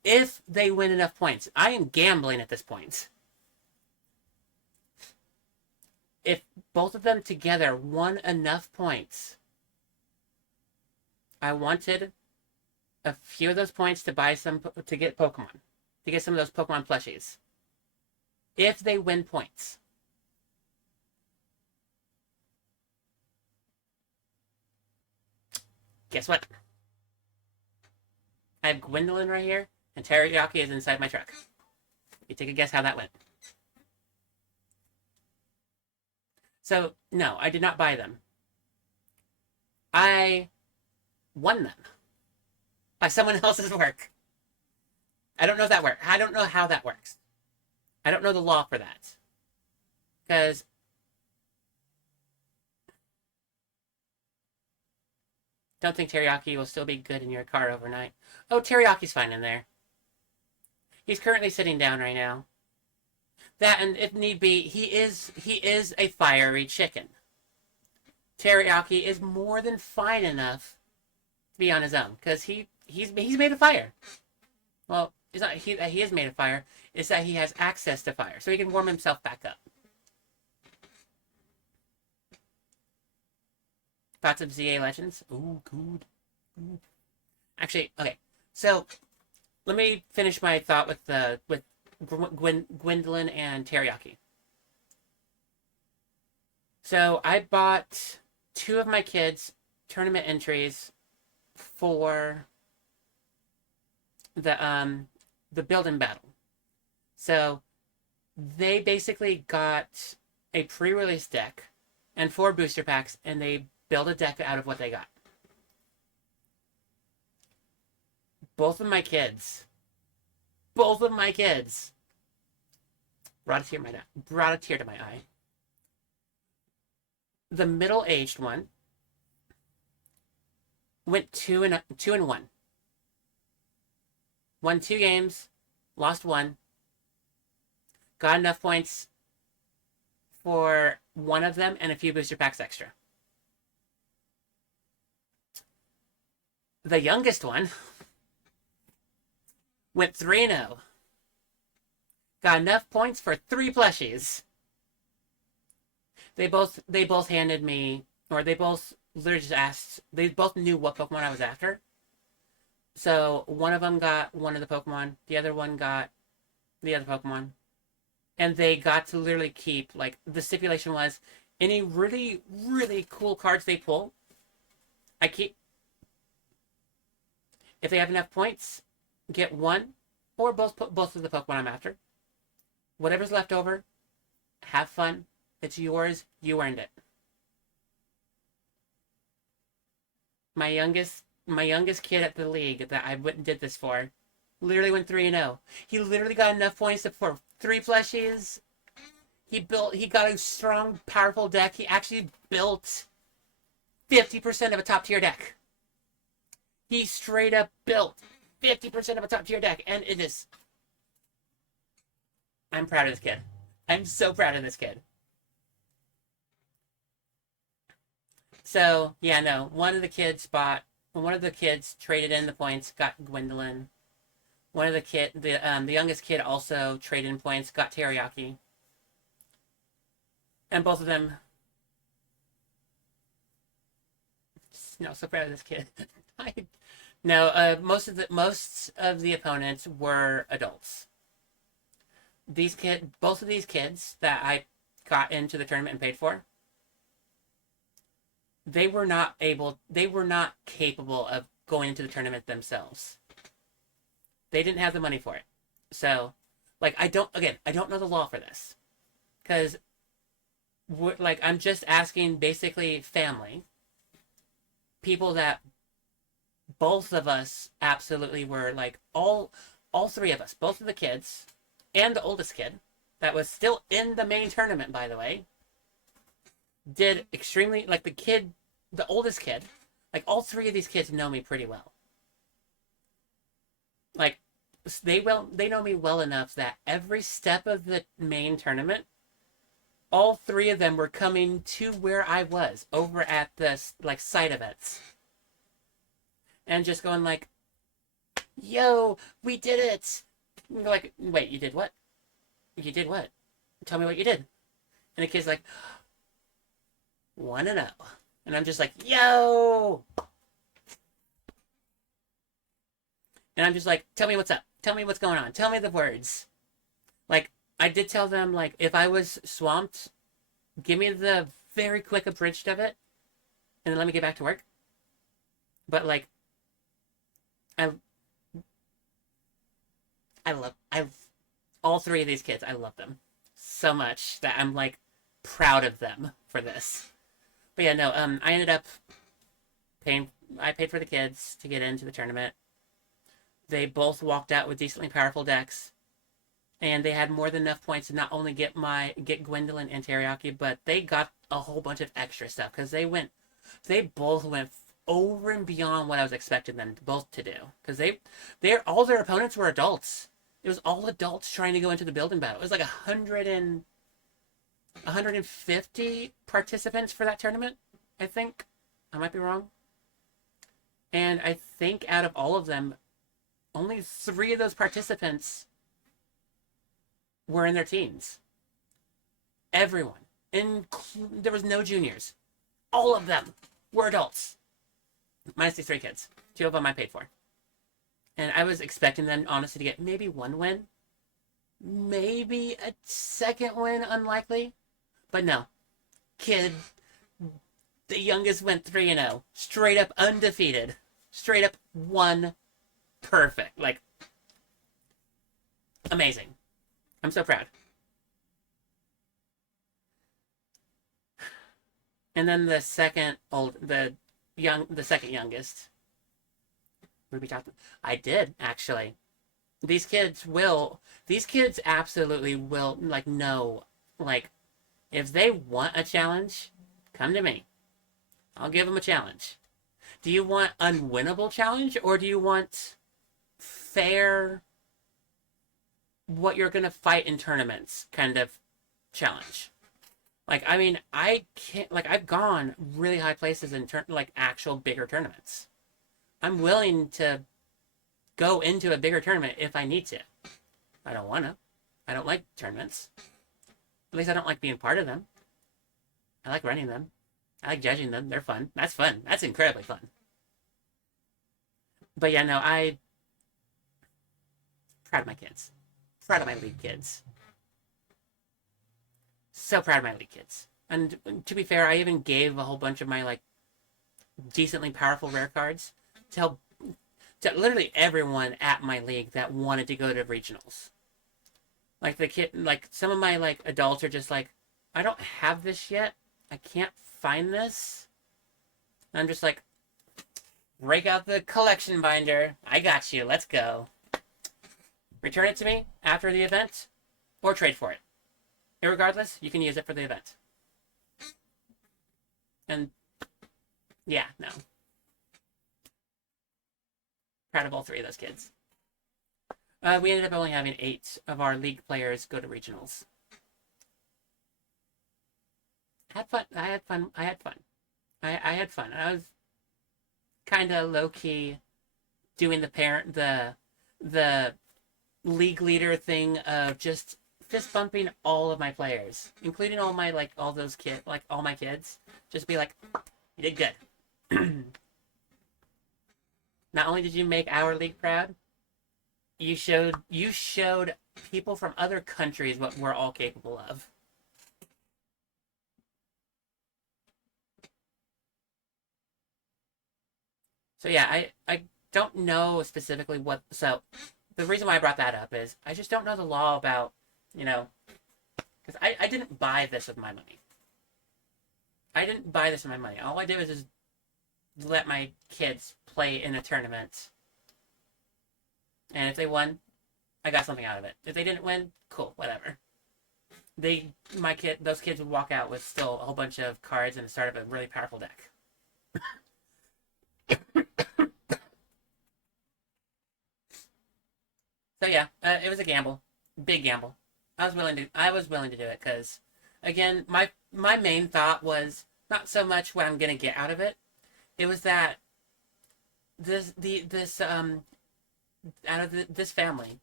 I am gambling at this point. If both of them together won enough points, I wanted a few of those points to buy to get Pokemon, to get some of those Pokemon plushies. If they win points. Guess what? I have Gwendolyn right here, and Teriyaki is inside my truck. You take a guess how that went. So, no, I did not buy them. I won them by someone else's work. I don't know if that works. I don't know how that works. I don't know the law for that. Because don't think Teriyaki will still be good in your car overnight. Oh, Teriyaki's fine in there. He's currently sitting down right now. That, and if need be, he is a fiery chicken. Teriyaki is more than fine enough to be on his own because he's made of fire. Well, it's not he is made of fire. It's that he has access to fire, so he can warm himself back up. Thoughts of ZA Legends? Ooh, good. Actually, okay. So let me finish my thought with Gwendolyn and Teriyaki. So I bought 2 of my kids' tournament entries for the build and battle. So they basically got a pre-release deck and 4 booster packs, and they build a deck out of what they got. Both of my kids brought a tear to my eye. The middle-aged one went 2-1. Won 2 games, lost 1. Got enough points for one of them and a few booster packs extra. The youngest one went 3-0. Got enough points for 3 plushies. They both handed me, or they both literally just asked. They both knew what Pokemon I was after. So one of them got one of the Pokemon. The other one got the other Pokemon. And they got to literally keep, like, the stipulation was, any really, really cool cards they pull, I keep. If they have enough points, get one or both of the Pokemon I'm after. Whatever's left over, have fun. It's yours. You earned it. My youngest kid at the league that I went and did this for literally went 3-0. He literally got enough points for 3 plushies. He got a strong, powerful deck. He actually built 50% of a top tier deck. He straight up built 50% of a top tier deck, and it is. I'm proud of this kid. I'm so proud of this kid. So yeah, no. One of the kids traded in the points, got Gwendolyn. One of the youngest kid also traded in points, got Teriyaki. And both of them. No, so proud of this kid. Most of the opponents were adults. Both of these kids that I got into the tournament and paid for, they were not capable of going into the tournament themselves. They didn't have the money for it. So, like, I don't know the law for this. Because, like, I'm just asking basically family. People that both of us absolutely were, like, all 3 of us, both of the kids, and the oldest kid, that was still in the main tournament, by the way, did extremely, like, the oldest kid, like, all 3 of these kids know me pretty well. Like, they know me well enough that every step of the main tournament, all 3 of them were coming to where I was, over at the, like, side events. And just going like, yo, we did it! And you're like, wait, you did what? You did what? Tell me what you did. And the kid's like, 1-0. And I'm just like, yo! And I'm just like, tell me what's up. Tell me what's going on. Tell me the words. Like, I did tell them, like, if I was swamped, give me the very quick abridged of it, and then let me get back to work. But, like, I love all 3 of these kids. I love them so much that I'm, like, proud of them for this. But yeah, no, I ended up I paid for the kids to get into the tournament. They both walked out with decently powerful decks, and they had more than enough points to not only get Gwendolyn and Teriyaki, but they got a whole bunch of extra stuff because they both went over and beyond what I was expecting them both to do. Because all their opponents were adults. It was all adults trying to go into the building battle. It was like 150 participants for that tournament, I think. I might be wrong. And I think out of all of them, only 3 of those participants were in their teens. Everyone. There was no juniors. All of them were adults. Minus these 3 kids. 2 of them I paid for. And I was expecting them, honestly, to get maybe 1 win. Maybe a 2nd win, unlikely. But no. Kid, the youngest went 3-0. Straight up undefeated. Straight up won perfect. Like, amazing. I'm so proud. And then the second youngest. Ruby Johnson. I did, actually. These kids absolutely will, like, know, like, if they want a challenge, come to me. I'll give them a challenge. Do you want unwinnable challenge, or do you want fair what you're gonna fight in tournaments kind of challenge. Like, I mean, I can't, like, I've gone really high places in like actual bigger tournaments. I'm willing to go into a bigger tournament if I need to. I don't want to. I don't like tournaments. At least I don't like being part of them. I like running them. I like judging them. They're fun. That's fun. That's incredibly fun. But yeah, no, I proud of my kids. Proud of my league kids. So proud of my league kids. And to be fair, I even gave a whole bunch of my like decently powerful rare cards to help to literally everyone at my league that wanted to go to regionals. Like the kid, like some of my like adults are just like, I don't have this yet. I can't find this. And I'm just like, break out the collection binder. I got you. Let's go. Return it to me after the event, or trade for it. Irregardless, you can use it for the event. And yeah, no. Proud of all three of those kids. We ended up only having 8 of our league players go to regionals. Had fun. I had fun. I had fun. I had fun. I was kind of low key doing the league leader thing of just fist bumping all of my players, including all my like all those kids, like all my kids. Just be like, you did good. Not only did you make our league proud, you showed people from other countries what we're all capable of. So yeah, I don't know specifically what. So the reason why I brought that up is I just don't know the law about, because I didn't buy this with my money. I didn't buy this with my money. All I did was just let my kids play in a tournament, and if they won, I got something out of it. If they didn't win, cool, whatever. Those kids would walk out with still a whole bunch of cards and start up a really powerful deck. So yeah, it was a gamble, big gamble. I was willing to do it because, again, my main thought was not so much what I'm gonna get out of it. It was that this out of this family,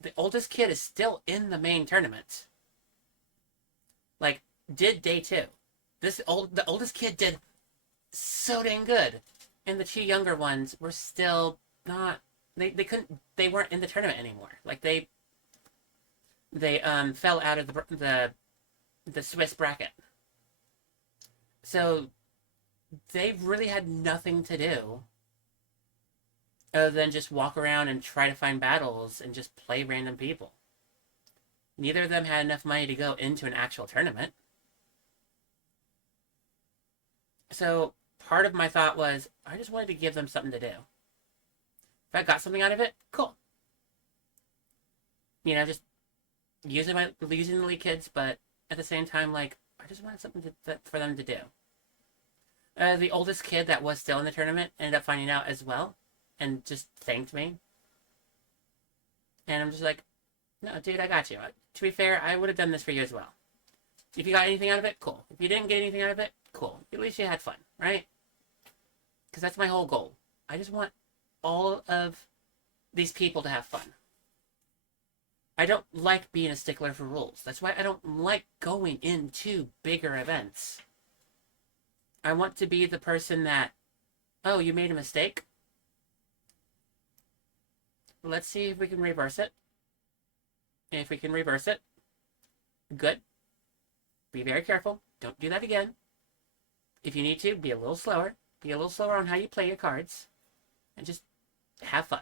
the oldest kid is still in the main tournament. Like, did day 2. The oldest kid did so dang good, and the 2 younger ones were still not. They weren't in the tournament anymore. Like they fell out of the Swiss bracket. So they really had nothing to do other than just walk around and try to find battles and just play random people. Neither of them had enough money to go into an actual tournament. So part of my thought was I just wanted to give them something to do. If I got something out of it, cool. Just using the league kids, but at the same time, like, I just wanted something for them to do. The oldest kid that was still in the tournament ended up finding out as well, and just thanked me. And I'm just like, no, dude, I got you. To be fair, I would have done this for you as well. If you got anything out of it, cool. If you didn't get anything out of it, cool. At least you had fun, right? Because that's my whole goal. I just want all of these people to have fun. I don't like being a stickler for rules. That's why I don't like going into bigger events. I want to be the person that, oh, you made a mistake? Let's see if we can reverse it. And if we can reverse it, good. Be very careful. Don't do that again. If you need to, be a little slower. Be a little slower on how you play your cards. And just have fun.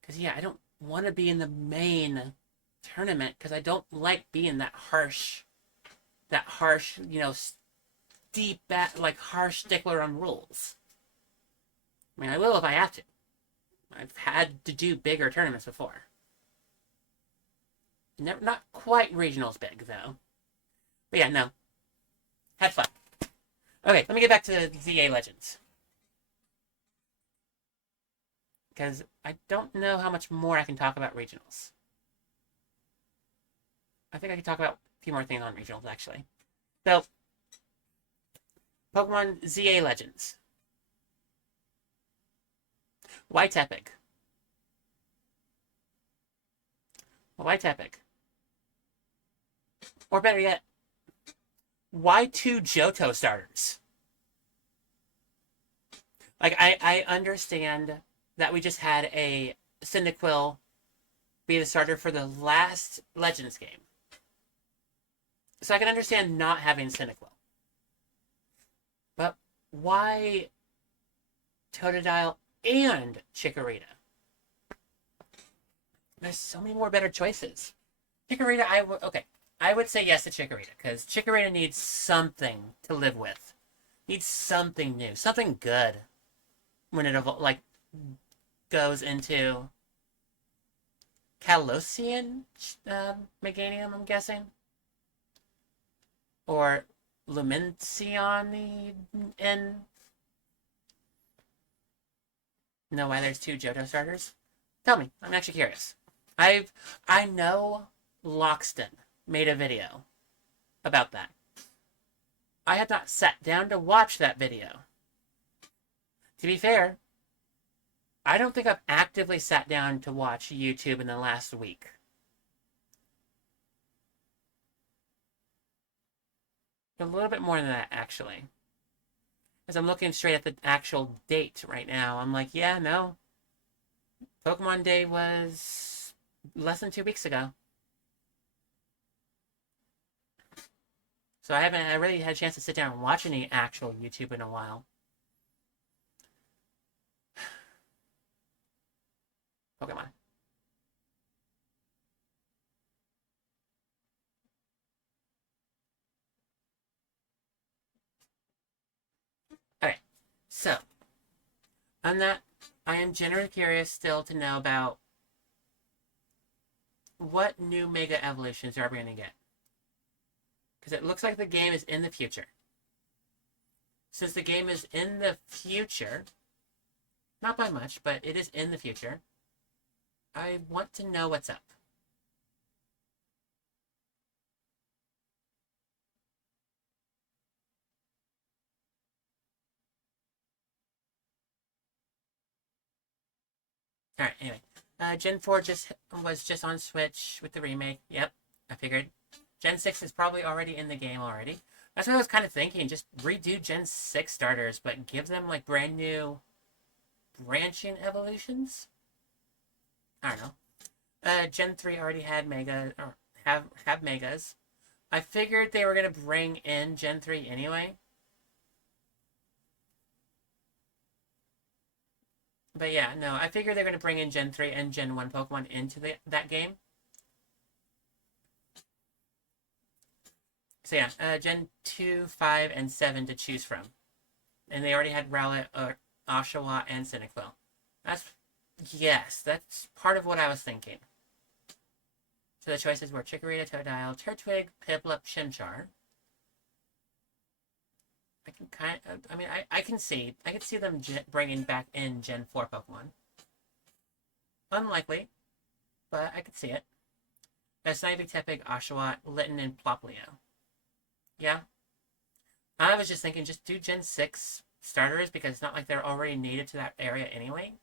Because, yeah, I don't want to be in the main tournament because I don't like being that harsh, steep, like, harsh stickler on rules. I mean, I will if I have to. I've had to do bigger tournaments before. Not quite regionals big, though. But yeah, no. Had fun. Okay, let me get back to ZA Legends. because I don't know how much more I can talk about regionals. I think I can talk about a few more things on regionals, actually. So, Pokemon ZA Legends. Why Tepig? Why Tepig? Or better yet, why 2 Johto starters? Like, I understand that we just had a Cyndaquil be the starter for the last Legends game. So I can understand not having Cyndaquil. But why Totodile and Chikorita? There's so many more better choices. Chikorita, I would say yes to Chikorita, because Chikorita needs something to live with. Needs something new, something good when it goes into Kalosian Meganium, I'm guessing, or Lumencion in. Know why there's 2 Johto starters? Tell me. I'm actually curious. I know Loxton made a video about that. I had not sat down to watch that video. To be fair, I don't think I've actively sat down to watch YouTube in the last week. A little bit more than that, actually. As I'm looking straight at the actual date right now, I'm like, yeah, no. Pokemon Day was less than 2 weeks ago. So I really had a chance to sit down and watch any actual YouTube in a while. Pokemon. Okay, so on that, I am generally curious still to know about what new Mega Evolutions are we going to get. Because it looks like the game is in the future. Since the game is in the future, not by much, but it is in the future, I want to know what's up. Alright, anyway. Gen 4 was just on Switch with the remake. Yep, I figured. Gen 6 is probably already in the game already. That's what I was kind of thinking. Just redo Gen 6 starters, but give them like brand new branching evolutions? I don't know. Gen 3 already had Mega, or have Megas. I figured they were going to bring in Gen 3 anyway. But yeah, no, I figured they're going to bring in Gen 3 and Gen 1 Pokemon into that game. So yeah, Gen 2, 5, and 7 to choose from. And they already had Rowlet, Oshawott, and Cyndaquil. Yes, that's part of what I was thinking. So the choices were Chikorita, Totodile, Turtwig, Piplup, Chimchar. I can see them bringing back in Gen 4 Pokemon. Unlikely, but I could see it. Snivy, Tepig, Oshawott, Litten, and Ploplio. Yeah. I was just thinking, just do Gen 6 starters because it's not like they're already native to that area anyway.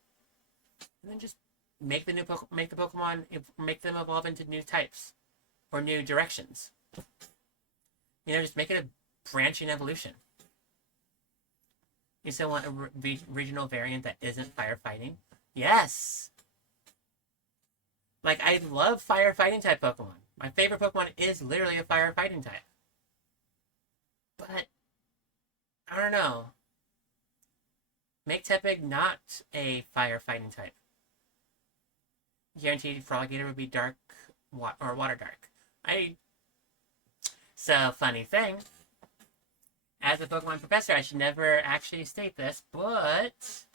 And then just make the Pokemon, make them evolve into new types or new directions. Just make it a branching evolution. You still want a regional variant that isn't firefighting? Yes! Like, I love firefighting type Pokemon. My favorite Pokemon is literally a firefighting type. But, I don't know. Make Tepig not a firefighting type. Guaranteed Froggator would be dark or water dark. So, funny thing. As a Pokemon professor, I should never actually state this, but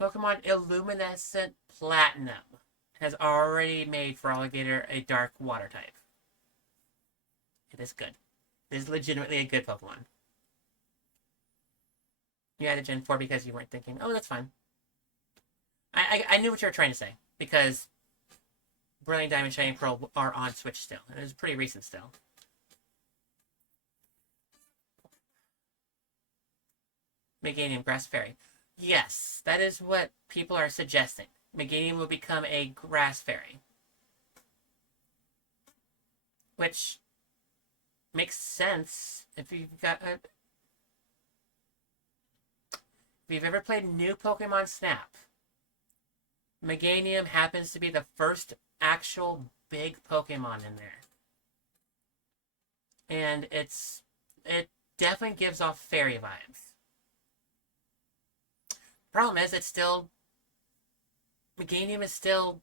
Pokemon Illuminescent Platinum has already made Froggator a dark water type. It is good. It is legitimately a good Pokemon. You added Gen 4 because you weren't thinking, oh, that's fine. I knew what you were trying to say because Brilliant Diamond, Shining Pearl are on Switch still. And it was pretty recent still. Meganium Grass Fairy. Yes, that is what people are suggesting. Meganium will become a Grass Fairy. Which makes sense if you've got a... If you've ever played New Pokemon Snap, Meganium happens to be the first actual big Pokemon in there. And it definitely gives off fairy vibes. Problem is, it's still... Meganium is still...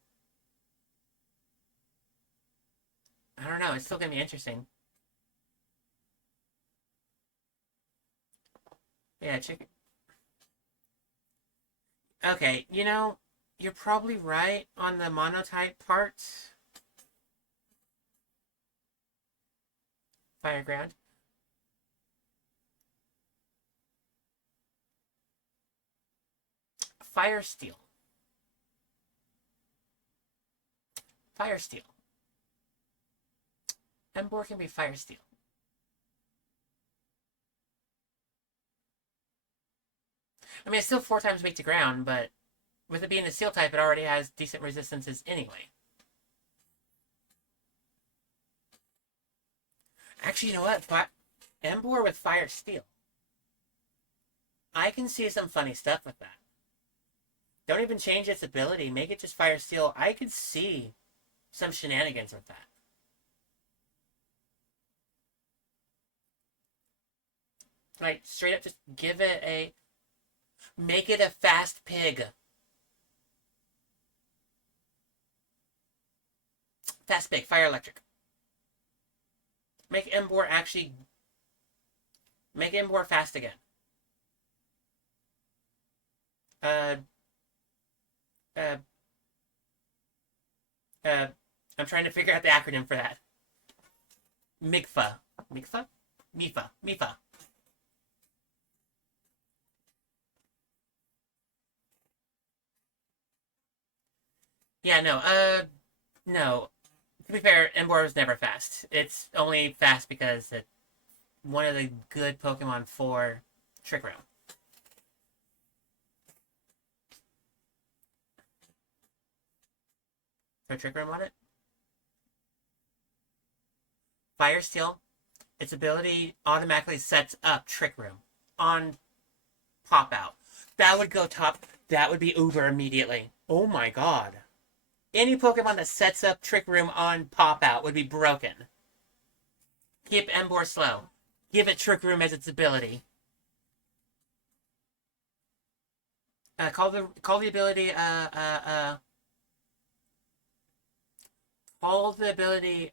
I don't know, it's still gonna be interesting. Yeah, chicken. Okay, you know, you're probably right on the monotype part. Fireground. Fire Steel. Fire Steel. Emboar can be Fire Steel. I mean, it's still 4 times weak to ground, but with it being a Steel type, it already has decent resistances anyway. Actually, you know what? Emboar with Fire Steel. I can see some funny stuff with that. Don't even change its ability. Make it just Fire Steel. I could see some shenanigans with that. Like, straight up just give it a... Make it a fast pig. Fast pig, fire electric. Make Emboar actually... Make Emboar fast again. I'm trying to figure out the acronym for that. MIGFA. MIGFA? MIFA. MIFA. Yeah, no. To be fair, Emboar was never fast. It's only fast because it's one of the good Pokemon for Trick Room. For Trick Room on it? Fire Steel, its ability automatically sets up Trick Room on Pop Out. That would go top. That would be Uber immediately. Oh my god. Any Pokemon that sets up Trick Room on Pop Out would be broken. Keep Emboar slow. Give it Trick Room as its ability. Call the ability call the ability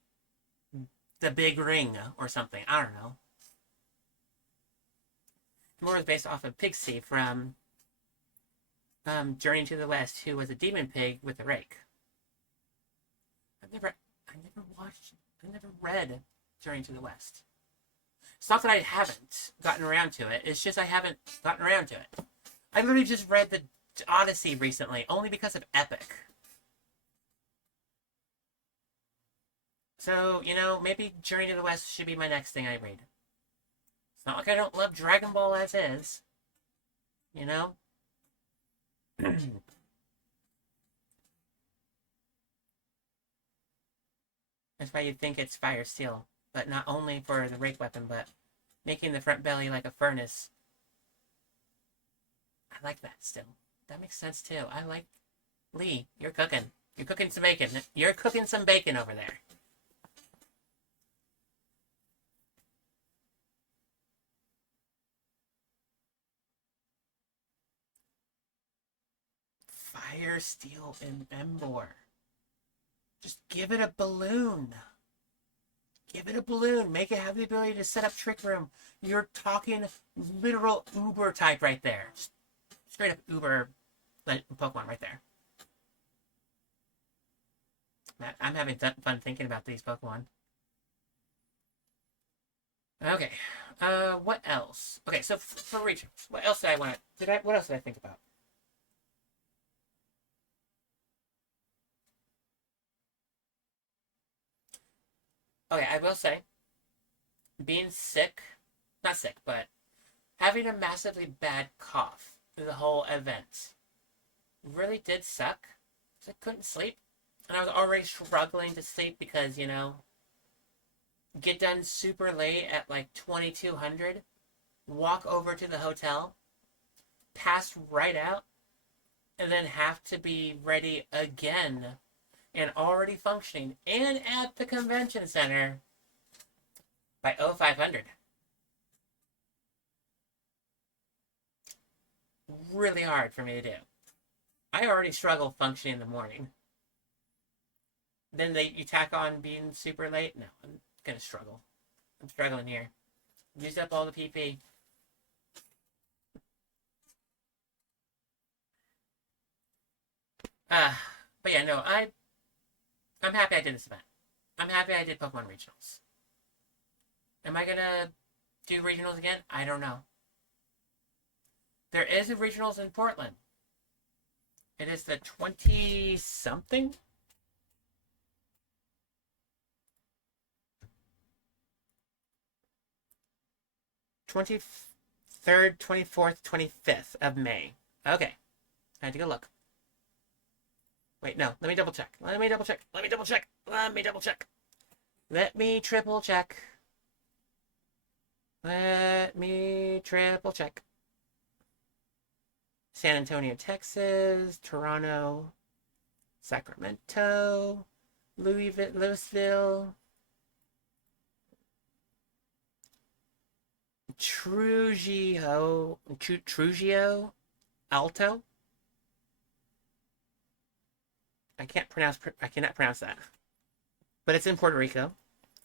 the Big Ring or something. I don't know. More is based off of Pixie from Journey to the West, who was a demon pig with a rake. I never read Journey to the West. It's not that I haven't gotten around to it. It's just I haven't gotten around to it. I literally just read the Odyssey recently, only because of Epic. So, you know, maybe Journey to the West should be my next thing I read. It's not like I don't love Dragon Ball as is. You know? That's why you'd think it's Fire Steel. But not only for the rake weapon, but making the front belly like a furnace. I like that still. That makes sense too. I like... Lee, you're cooking. You're cooking some bacon. You're cooking some bacon over there. Fire Steel and Emboar. Just give it a balloon. Give it a balloon. Make it have the ability to set up Trick Room. You're talking literal Uber type right there. Just straight up Uber Pokemon right there. I'm having fun thinking about these Pokemon. Okay. What else? Okay, so for regions, what else did I want to... What else did I think about? Okay, I will say, being sick, not sick, but having a massively bad cough through the whole event really did suck. 'Cause I couldn't sleep. And I was already struggling to sleep because, get done super late at like 2200, walk over to the hotel, pass right out, and then have to be ready again and already functioning and at the convention center by 0500. Really hard for me to do. I already struggle functioning in the morning. Then you tack on being super late. No, I'm gonna struggle. I'm struggling here. Used up all the PP. Uh, but yeah, no, I'm happy I did this event. I'm happy I did Pokemon Regionals. Am I gonna do regionals again? I don't know. There is a regionals in Portland. It is the 20 something. #23, 24th, 25th of May. Okay. I had to go look. Wait, no. Let me double check. Let me double check. Let me double check. Let me double check. Let me triple check. Let me triple check. San Antonio, Texas, Toronto, Sacramento, Louisville, Trujillo, Alto. I cannot pronounce that. But it's in Puerto Rico.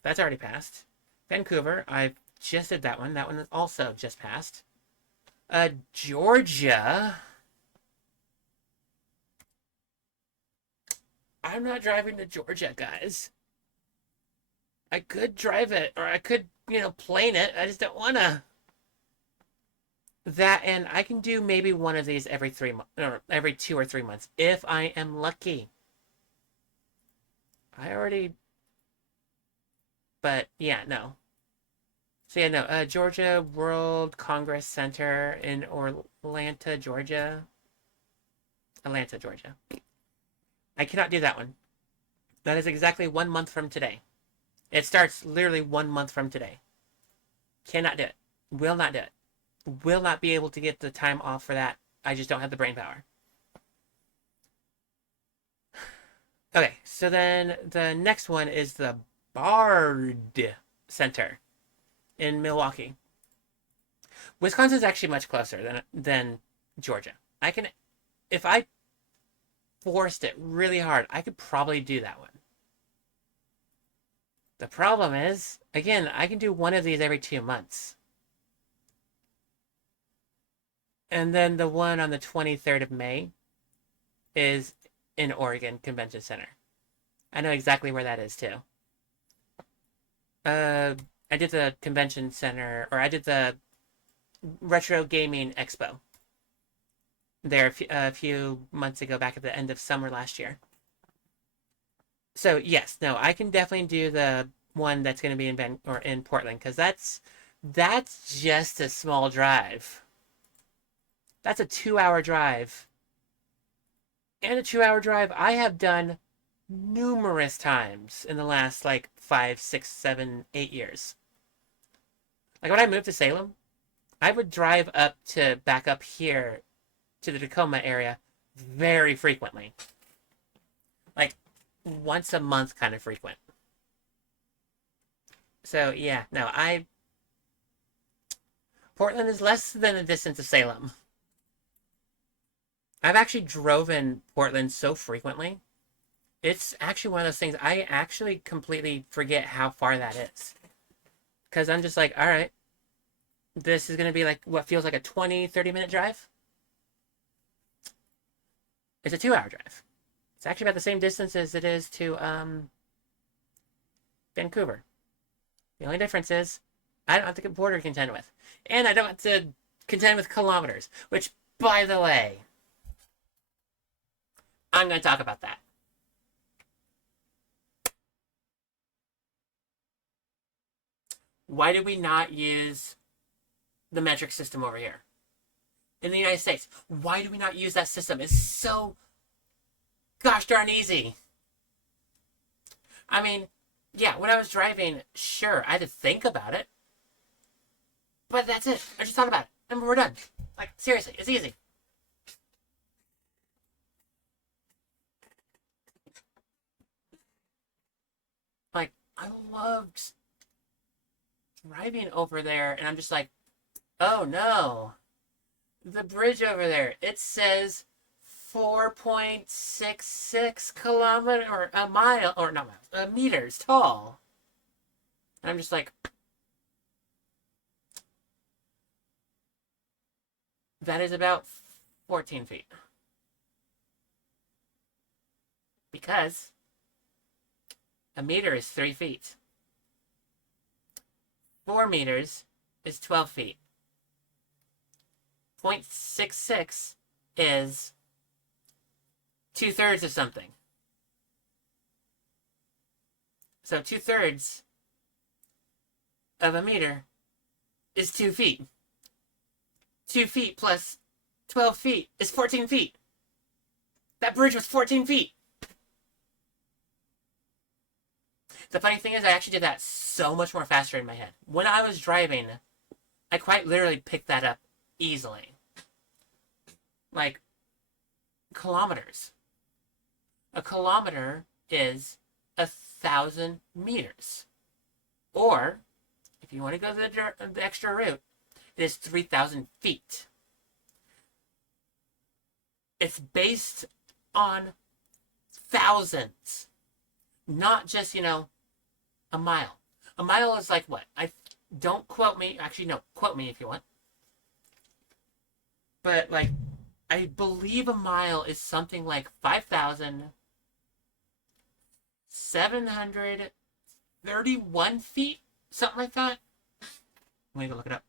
That's already passed. Vancouver, I just did that one. That one also just passed. Georgia. I'm not driving to Georgia, guys. I could drive it, or I could, plane it. I just don't wanna. That, and I can do maybe one of these every 3 months, or every 2 or 3 months, if I am lucky. I already, but yeah, no. So yeah, no. Georgia World Congress Center in Atlanta, Georgia. Atlanta, Georgia. I cannot do that one. That is exactly 1 month from today. It starts literally 1 month from today. Cannot do it. Will not do it. Will not be able to get the time off for that. I just don't have the brain power. Okay, so then the next one is the Bard Center in Milwaukee. Wisconsin's actually much closer than Georgia. If I forced it really hard, I could probably do that one. The problem is, again, I can do one of these every 2 months. And then the one on the 23rd of May is in Oregon Convention Center. I know exactly where that is too. I did the convention center, or I did the retro gaming expo there a few months ago, back at the end of summer last year. So yes, no, I can definitely do the one that's going to be in Portland, because that's just a small drive. That's a 2 hour drive. And a 2 hour drive I have done numerous times in the last like 5, 6, 7, 8 years. Like when I moved to Salem, I would drive back up here to the Tacoma area very frequently. Like once a month kind of frequent. So yeah, no, Portland is less than the distance of Salem. I've actually drove in Portland so frequently. It's actually one of those things I actually completely forget how far that is. Because I'm just like, all right, this is going to be like what feels like a 20, 30-minute drive. It's a 2 hour drive. It's actually about the same distance as it is to Vancouver. The only difference is I don't have the border to contend with. And I don't have to contend with kilometers, which, by the way, I'm going to talk about that. Why do we not use the metric system over here? In the United States, why do we not use that system? It's so gosh darn easy. I mean, yeah, when I was driving, sure, I had to think about it. But that's it. I just thought about it. And we're done. Like, seriously, it's easy. Like, I loved driving over there, and I'm just like, oh no. The bridge over there, it says 4.66 kilometer, or a mile, or not miles, meters tall. And I'm just like, that is about 14 feet. Because a meter is 3 feet. 4 meters is 12 feet. 0.66 is 2/3 of something. So 2/3 of a meter is 2 feet. 2 feet plus 12 feet is 14 feet. That bridge was 14 feet. The funny thing is, I actually did that so much more faster in my head. When I was driving, I quite literally picked that up easily. Like, kilometers. A kilometer is 1,000 meters. Or, if you want to go the extra route, it is 3,000 feet. It's based on thousands, not just, a mile. A mile is like what? Don't quote me. Actually, no, quote me if you want. But, like, I believe a mile is something like 5,731 feet? Something like that? I'm gonna go look it up.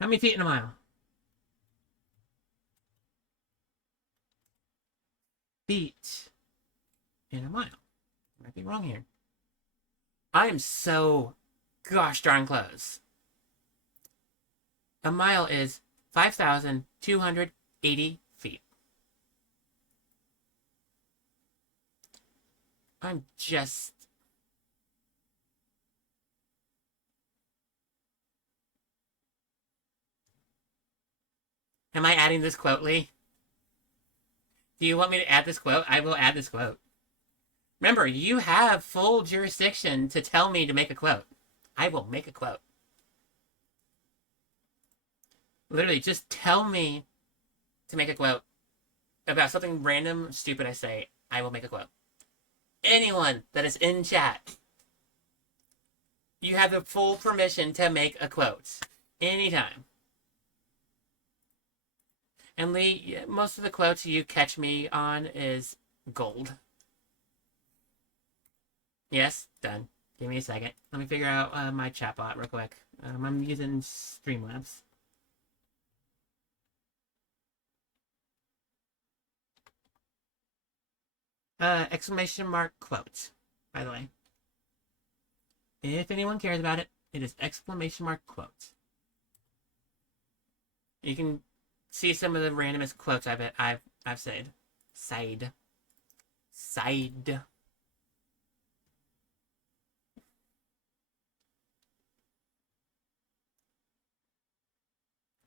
How many feet in a mile? Feet in a mile. I might be wrong here. I am so gosh darn close. A mile is 5,280 feet. I'm just... Am I adding this quote, Lee? Do you want me to add this quote? I will add this quote. Remember, you have full jurisdiction to tell me to make a quote. I will make a quote. Literally, just tell me to make a quote about something random, stupid I say. I will make a quote. Anyone that is in chat, you have the full permission to make a quote. Anytime. And Lee, most of the quotes you catch me on is gold. Yes, done. Give me a second. Let me figure out my chatbot real quick. I'm using Streamlabs. Exclamation mark quote, by the way. If anyone cares about it, it is exclamation mark quote. You can see some of the randomest quotes I've said. Side.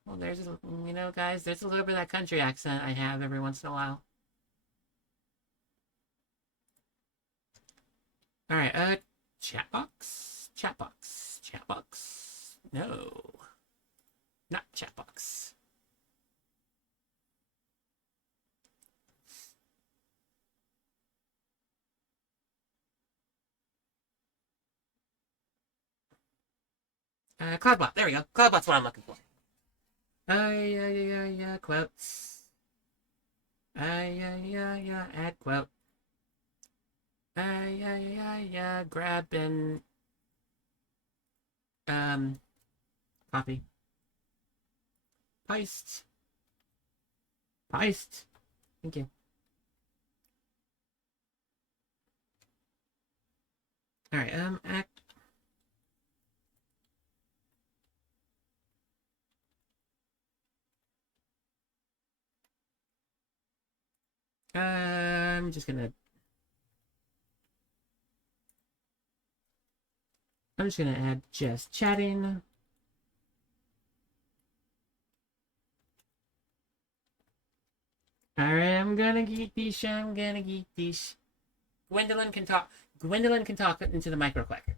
Well, there's, guys, there's a little bit of that country accent I have every once in a while. Alright, chat box. No. Not chat box. Cloudbot. There we go. Cloudbot's what I'm looking for. Yeah, quotes. Yeah, add quote. Yeah, grab and copy. Paste. Thank you. Alright, I'm just gonna add just chatting. Alright, I'm gonna geek these. Gwendolyn can talk into the micro quick.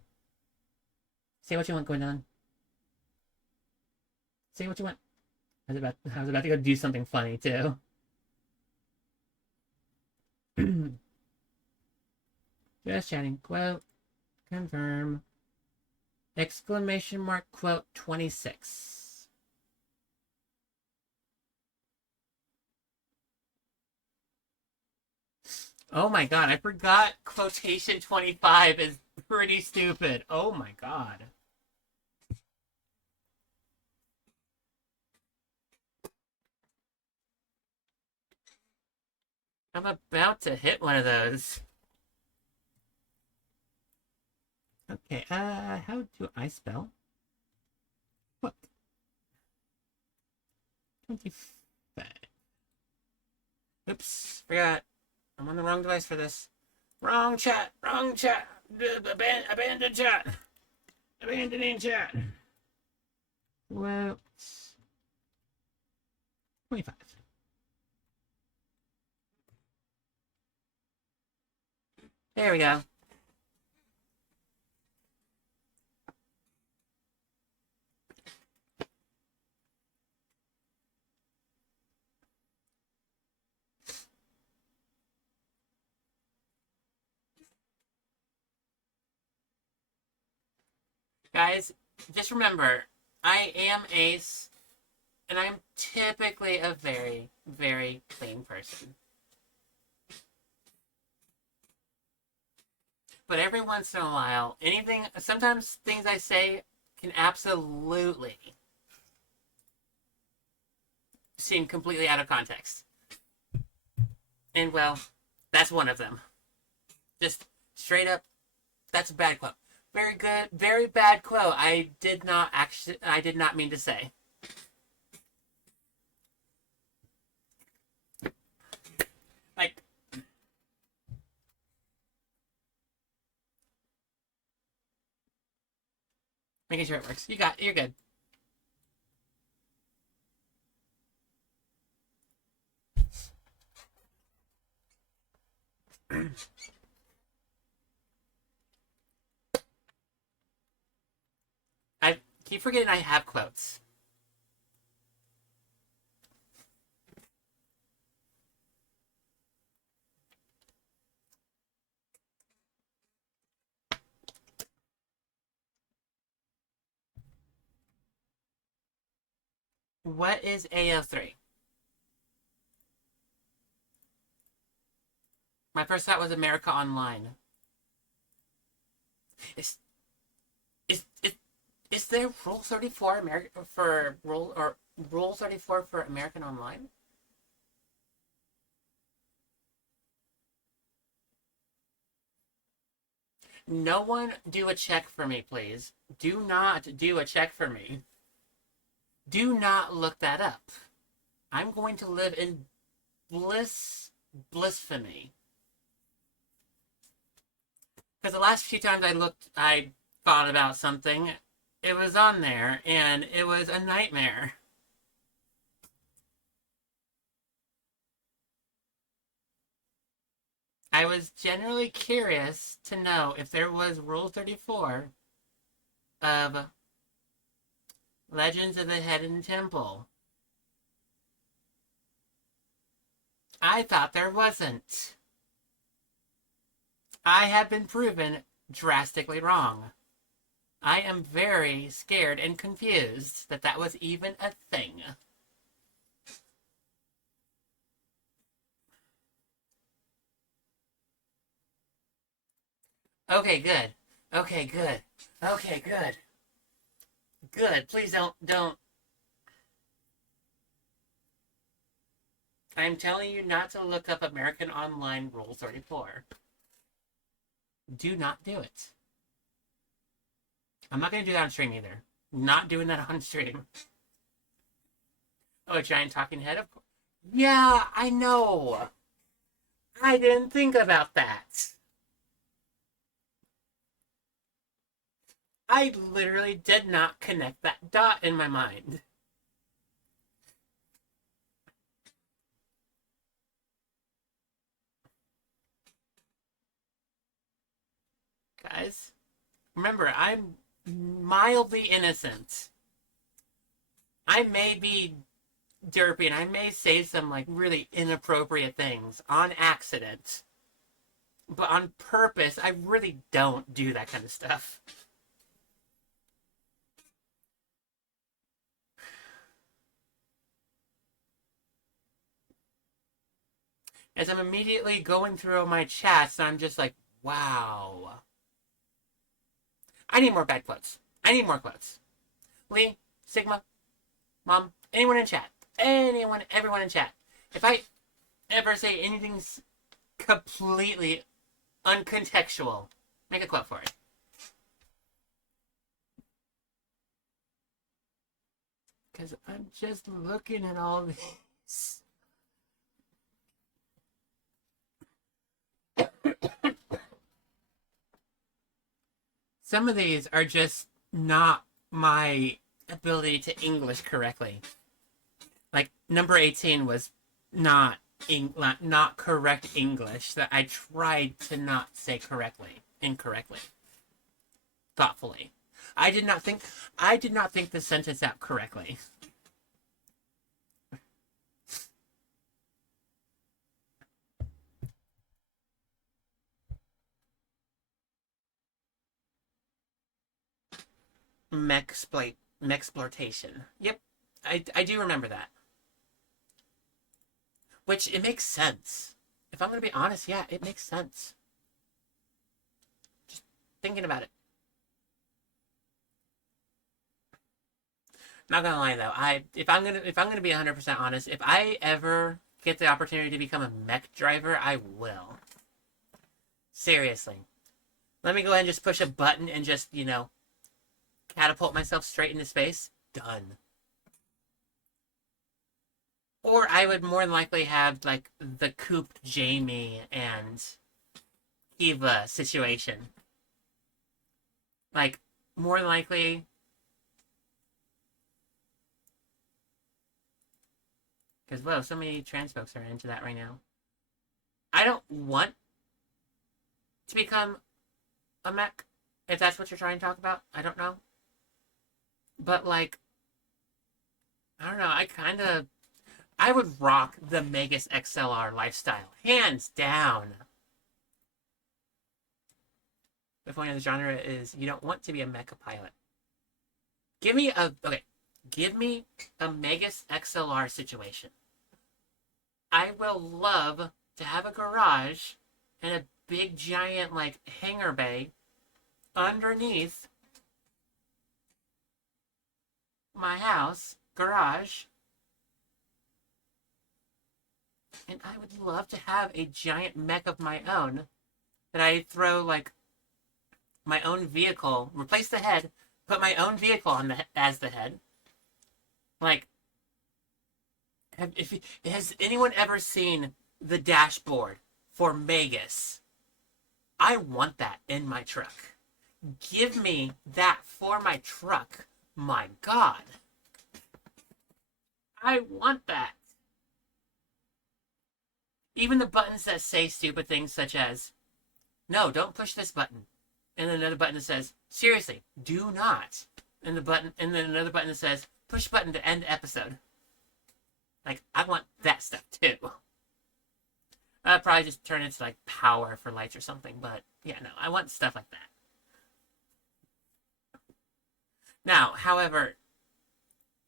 Say what you want, Gwendolyn. Say what you want. I was about to go do something funny too. Just chatting. Quote. Confirm. Exclamation mark quote 26. Oh my god, I forgot quotation 25 is pretty stupid. Oh my god. I'm about to hit one of those. Okay, how do I spell? What? 25. Oops, forgot. I'm on the wrong device for this. Wrong chat. Abandoned chat. Abandoning chat. Well, 25. There we go. Guys, just remember, I am Ace, and I'm typically a very, very clean person. But every once in a while, sometimes things I say can absolutely seem completely out of context. And well, that's one of them. Just straight up, that's a bad quote. Very good, very bad quote. I did not mean to say. Like, making sure it works. You're good. I keep forgetting I have quotes. What is AO3? My first thought was America Online. Is there Rule 34 Rule 34 for American Online? No one do a check for me, please. Do not do a check for me. Do not look that up. I'm going to live in blasphemy. Because the last few times I thought about something, it was on there, and it was a nightmare. I was generally curious to know if there was Rule 34 of Legends of the Hidden Temple. I thought there wasn't. I have been proven drastically wrong. I am very scared and confused that that was even a thing. Okay, good. Okay, good. Okay, good. Good. Please don't. I'm telling you not to look up American Online Rule 34. Do not do it. I'm not going to do that on stream either. Not doing that on stream. Oh, a giant talking head? Of course. Yeah, I know. I didn't think about that. I literally did not connect that dot in my mind. Guys, remember, I'm mildly innocent. I may be derpy and I may say some like really inappropriate things on accident. But on purpose, I really don't do that kind of stuff. As I'm immediately going through my chats, I'm just like, wow. I need more bad quotes. I need more quotes. Lee, Sigma, Mom, anyone in chat. Anyone, everyone in chat. If I ever say anything completely uncontextual, make a quote for it. Because I'm just looking at all these. Some of these are just not my ability to English correctly. Like number 18 was not correct English that I tried to not say incorrectly, thoughtfully. I did not think the sentence out correctly. Mexploitation. Yep, I do remember that. Which, it makes sense. If I'm going to be honest, yeah, it makes sense. Just thinking about it. Not gonna lie though, if I'm gonna be 100% honest, if I ever get the opportunity to become a mech driver, I will. Seriously. Let me go ahead and just push a button and just, catapult myself straight into space. Done. Or I would more than likely have, like, the cooped Jamie and Eva situation. Like, more than likely... Because, whoa, so many trans folks are into that right now. I don't want to become a mech, if that's what you're trying to talk about. I don't know. But, like, I don't know, I would rock the Magus XLR lifestyle. Hands down. The point of the genre is you don't want to be a mecha pilot. Give me a Magus XLR situation. I will love to have a garage and a big giant like hangar bay underneath my house garage, and I would love to have a giant mech of my own that I throw like my own vehicle, replace the head, put my own vehicle on as the head. Like, has anyone ever seen the dashboard for Magus? I want that in my truck. Give me that for my truck. My God. I want that. Even the buttons that say stupid things such as, no, don't push this button. And then another button that says, seriously, do not. And then another button that says, push button to end episode. Like, I want that stuff too. I'd probably just turn it to like power for lights or something, but yeah, no, I want stuff like that. Now, however,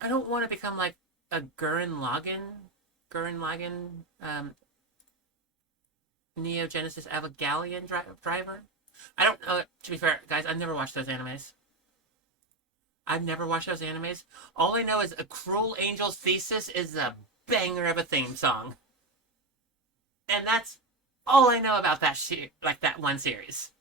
I don't want to become like a Gurren Lagann, Neo Genesis Evangelion driver. I don't know. To be fair, guys, I've never watched those animes. All I know is A Cruel Angel's Thesis is a banger of a theme song. And that's all I know about that that one series.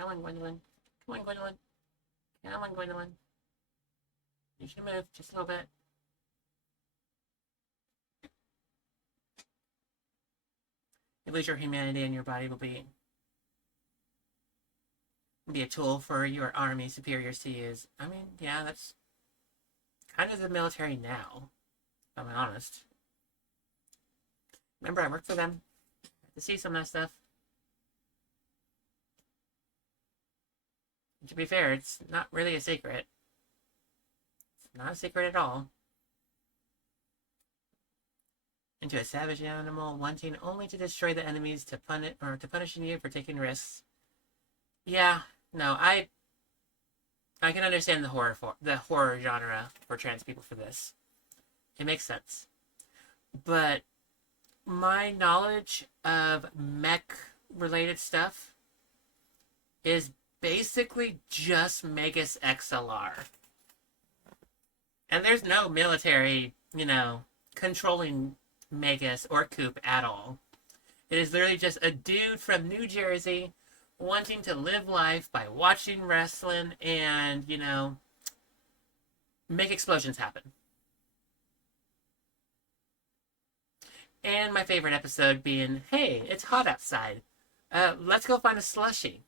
Come on, Gwendolyn. Come on, Gwendolyn. Come on, Gwendolyn. You should move just a little bit. You lose your humanity and your body will be a tool for your army superiors to use. I mean, yeah, that's kind of the military now, if I'm honest. Remember, I worked for them. I had to see some of that stuff. And to be fair, it's not really a secret. It's not a secret at all. Into a savage animal, wanting only to destroy the enemies to punish you for taking risks. Yeah, no, I can understand the horror genre for trans people for this. It makes sense. But my knowledge of mech related stuff is basically just Megas XLR. And there's no military, controlling Megas or Coop at all. It is literally just a dude from New Jersey wanting to live life by watching wrestling and, make explosions happen. And my favorite episode being, hey, it's hot outside. Let's go find a slushie.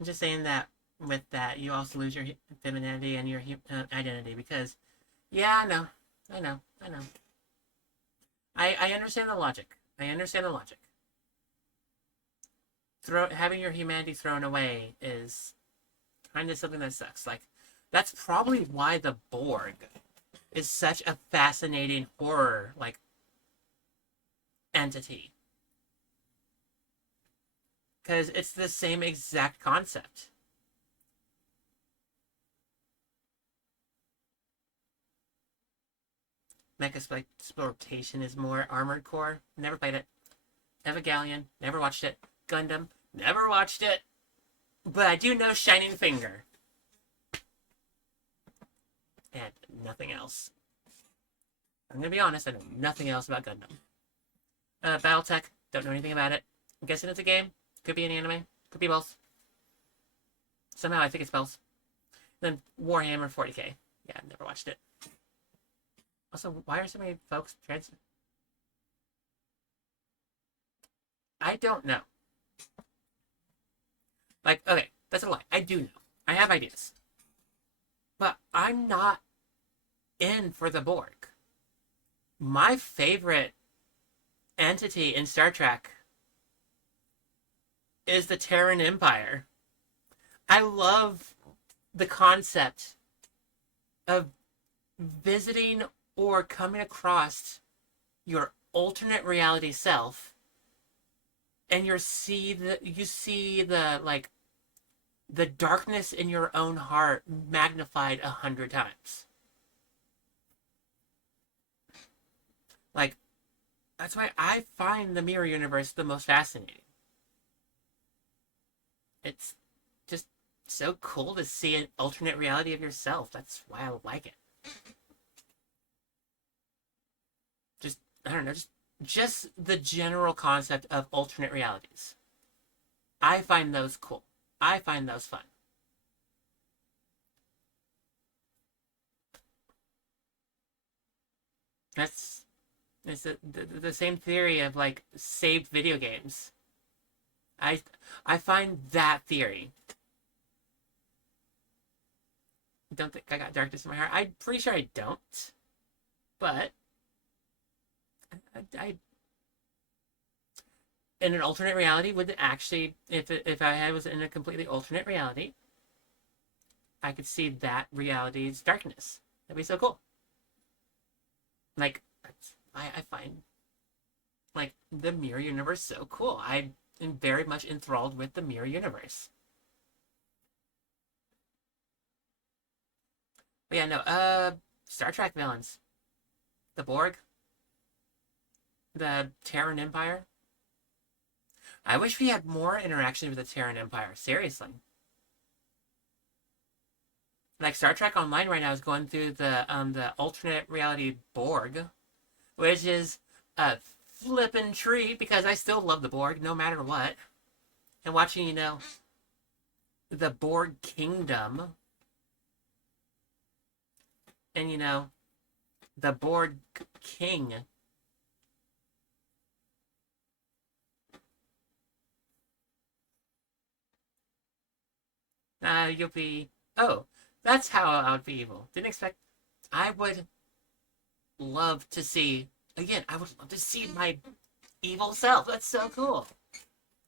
I'm just saying that with that, you also lose your femininity and your identity because, yeah, I know. I understand the logic. Having your humanity thrown away is kind of something that sucks. Like, that's probably why the Borg is such a fascinating horror, entity. Because it's the same exact concept. Mech-exploitation is more Armored Core. Never played it. Evangelion. Never watched it. Gundam. Never watched it. But I do know Shining Finger. And nothing else. I'm gonna be honest, I know nothing else about Gundam. Battletech. Don't know anything about it. I'm guessing it's a game. Could be an anime. Could be both. Somehow I think it's both. Then Warhammer 40k. Yeah, I've never watched it. Also, why are so many folks trans? I don't know. Okay, that's a lie. I do know. I have ideas. But I'm not in for the Borg. My favorite entity in Star Trek is the Terran Empire. I love the concept of visiting or coming across your alternate reality self, and you see the the darkness in your own heart magnified 100 times. That's why I find the mirror universe the most fascinating. It's just so cool to see an alternate reality of yourself. That's why I like it. I don't know, just the general concept of alternate realities. I find those cool. I find those fun. It's the same theory of saved video games. I find that theory. Don't think I got darkness in my heart. I'm pretty sure I don't, but I in an alternate reality would actually, if I was in a completely alternate reality, I could see that reality's darkness. That'd be so cool. I find the mirror universe so cool. I am very much enthralled with the mirror universe. But yeah, no, Star Trek villains. The Borg. The Terran Empire. I wish we had more interaction with the Terran Empire. Seriously. Like Star Trek Online right now is going through the alternate reality Borg, which is a flippin' treat because I still love the Borg no matter what. And watching, the Borg Kingdom and the Borg King. You'll be. Oh, that's how I would be evil. Didn't expect. I would love to see. Again, I would love to see my evil self. That's so cool.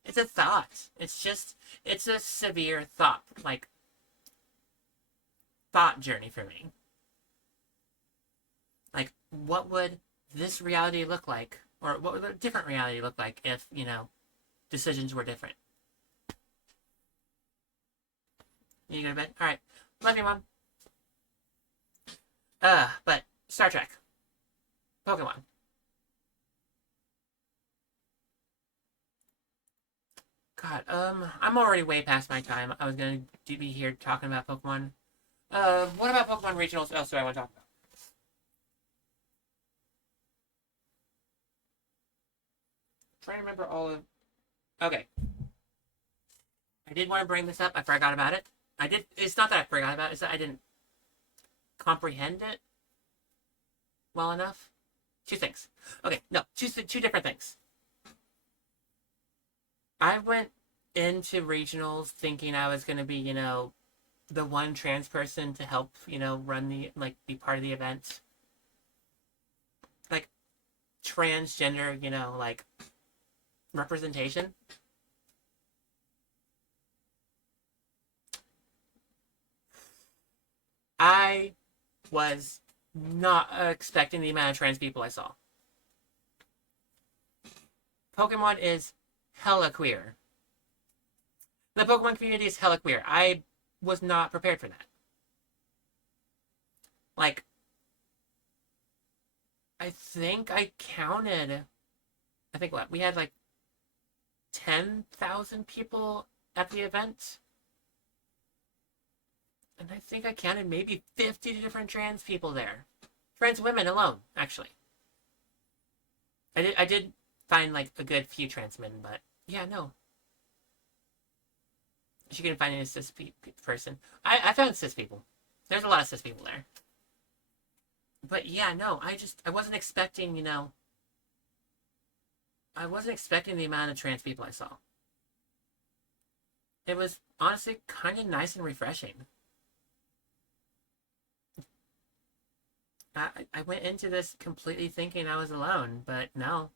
It's a thought. It's a severe thought. Like, thought journey for me. Like, what would this reality look like? Or what would a different reality look like if, decisions were different? You go to bed? Alright. Love you, Mom. But Star Trek. Pokemon. God, I'm already way past my time. I was gonna be here talking about Pokemon. What about Pokemon Regionals else do I want to talk about? I'm trying to remember all of... Okay. I did want to bring this up. I forgot about it. It's not that I forgot about it. It's that I didn't comprehend it well enough. Two things. Okay, no, two different things. I went into regionals thinking I was going to be, the one trans person to help, run be part of the event. Like, transgender, representation. I was not expecting the amount of trans people I saw. Pokemon is hella queer. The Pokemon community is hella queer. I was not prepared for that. Like, I think I counted. I think what? We had 10,000 people at the event. And I think I counted maybe 50 different trans people there. Trans women alone, actually. I did find a good few trans men, but yeah, no. She couldn't find any cis person. I found cis people. There's a lot of cis people there. But yeah, no, I wasn't expecting, I wasn't expecting the amount of trans people I saw. It was honestly kind of nice and refreshing. I went into this completely thinking I was alone, but no.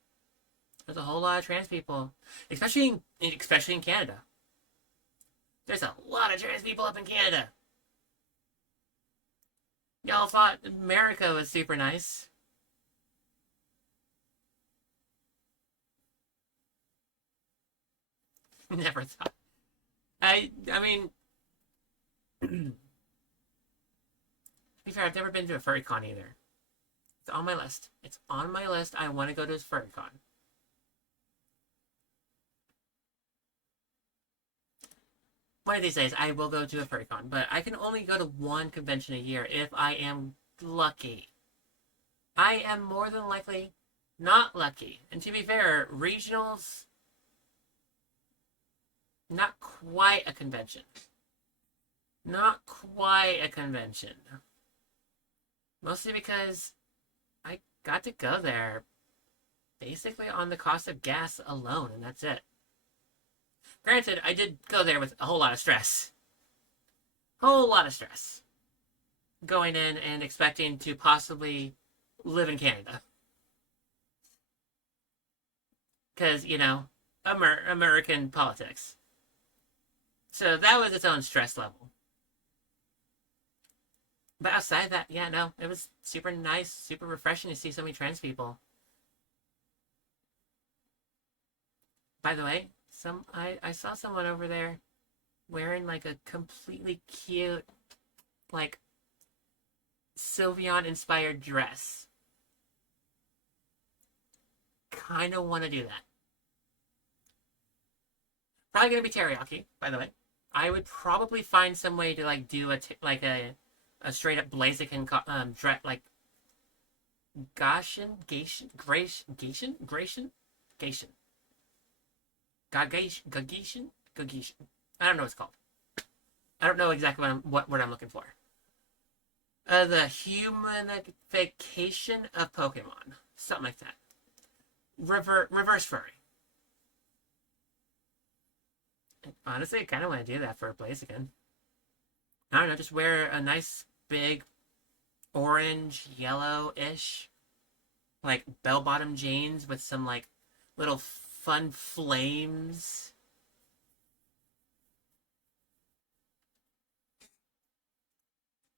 There's a whole lot of trans people, especially in Canada. There's a lot of trans people up in Canada. Y'all thought America was super nice. Never thought. I mean, to be fair, I've never been to a furry con either. It's on my list. It's on my list. I want to go to a furry con. One of these days, I will go to a furry con, but I can only go to one convention a year if I am lucky. I am more than likely not lucky. And to be fair, regionals, not quite a convention. Not quite a convention. Mostly because I got to go there basically on the cost of gas alone, and that's it. Granted, I did go there with a whole lot of stress. Whole lot of stress. Going in and expecting to possibly live in Canada. Because, American politics. So that was its own stress level. But outside of that, yeah, no, it was super nice, super refreshing to see so many trans people. By the way, I saw someone over there wearing a completely cute, Sylveon inspired dress. Kind of want to do that. Probably gonna be teriyaki, by the way. I would probably find some way to do a a straight up Blaziken like Gatian, Gatian, Gagetian. I don't know what it's called. I don't know exactly what I'm looking for. The humanification of Pokemon, something like that. Reverse furry. Honestly, I kind of want to do that for a Blaziken. I don't know, just wear a nice big orange, yellow-ish, like bell-bottom jeans with some like little fun flames.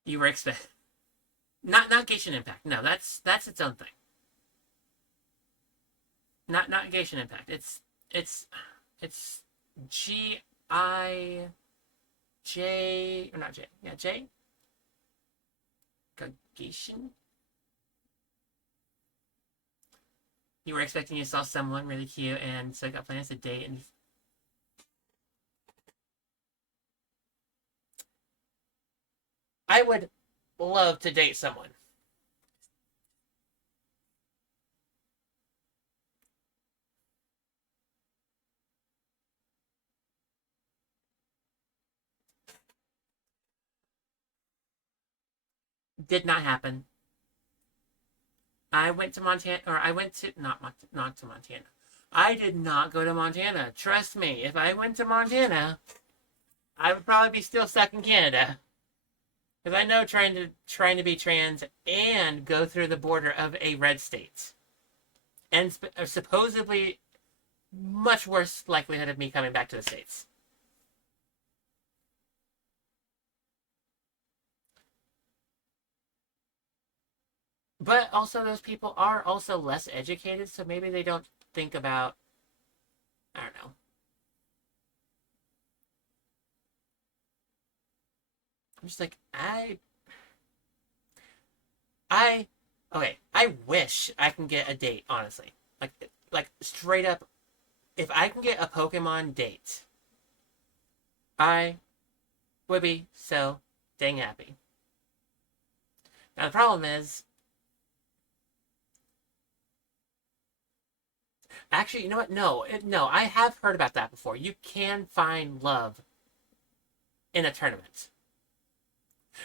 You were expect not Genshin Impact. No, that's its own thing. Not Genshin Impact. It's G-I-J, or not J. Yeah, J. Genshin. You were expecting you saw someone really cute, and so got plans to date, and I would love to date someone. Did not happen. I went to Montana, or I went to not to Montana. I did not go to Montana. Trust me, if I went to Montana, I would probably be still stuck in Canada. Because I know trying to be trans and go through the border of a red state, and supposedly much worse likelihood of me coming back to the States. But also, those people are also less educated, so maybe they don't think about, I don't know. I'm just like, okay, I wish I can get a date, honestly. Like straight up, if I can get a Pokemon date, I would be so dang happy. Now, the problem is, actually, you know what? No, I have heard about that before. You can find love in a tournament.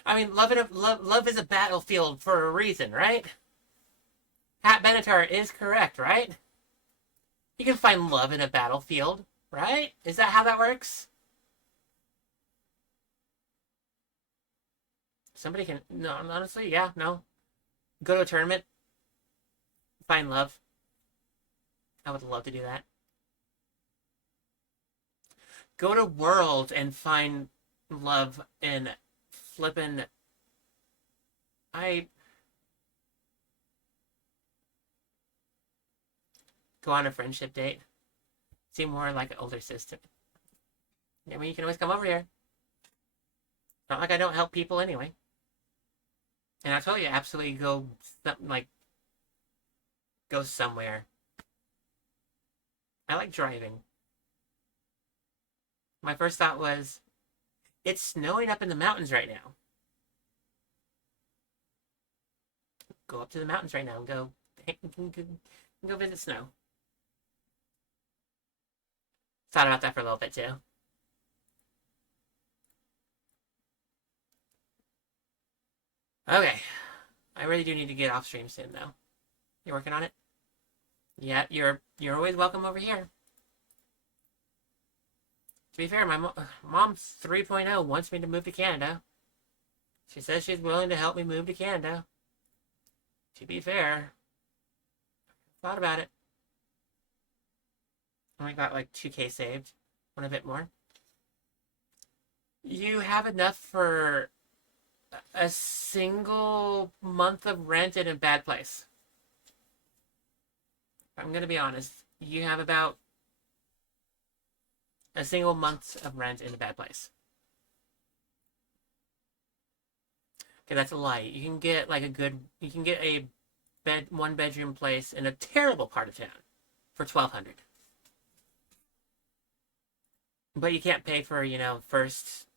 I mean, love is a battlefield for a reason, right? Pat Benatar is correct, right? You can find love in a battlefield, right? Is that how that works? Somebody can, no, honestly, yeah, no. Go to a tournament, find love. I would love to do that. Go to Worlds and find love in flippin'. I go on a friendship date. Seem more like an older sister. I mean, you can always come over here. Not like I don't help people anyway. And I told you, absolutely go like go somewhere. I like driving. My first thought was, it's snowing up in the mountains right now. Go up to the mountains right now and go visit snow. Thought about that for a little bit too. Okay. I really do need to get off stream soon though. You're working on it? Yeah, you're always welcome over here. To be fair, my mom's 3.0 wants me to move to Canada. She says she's willing to help me move to Canada. To be fair, thought about it. Only got like 2K saved. Want a bit more? You have enough for a single month of rent in a bad place. I'm gonna be honest. You have about a single month of rent in a bad place. Okay, that's a lie. You can get like you can get a one bedroom place in a terrible part of town for $1,200. But you can't pay for, first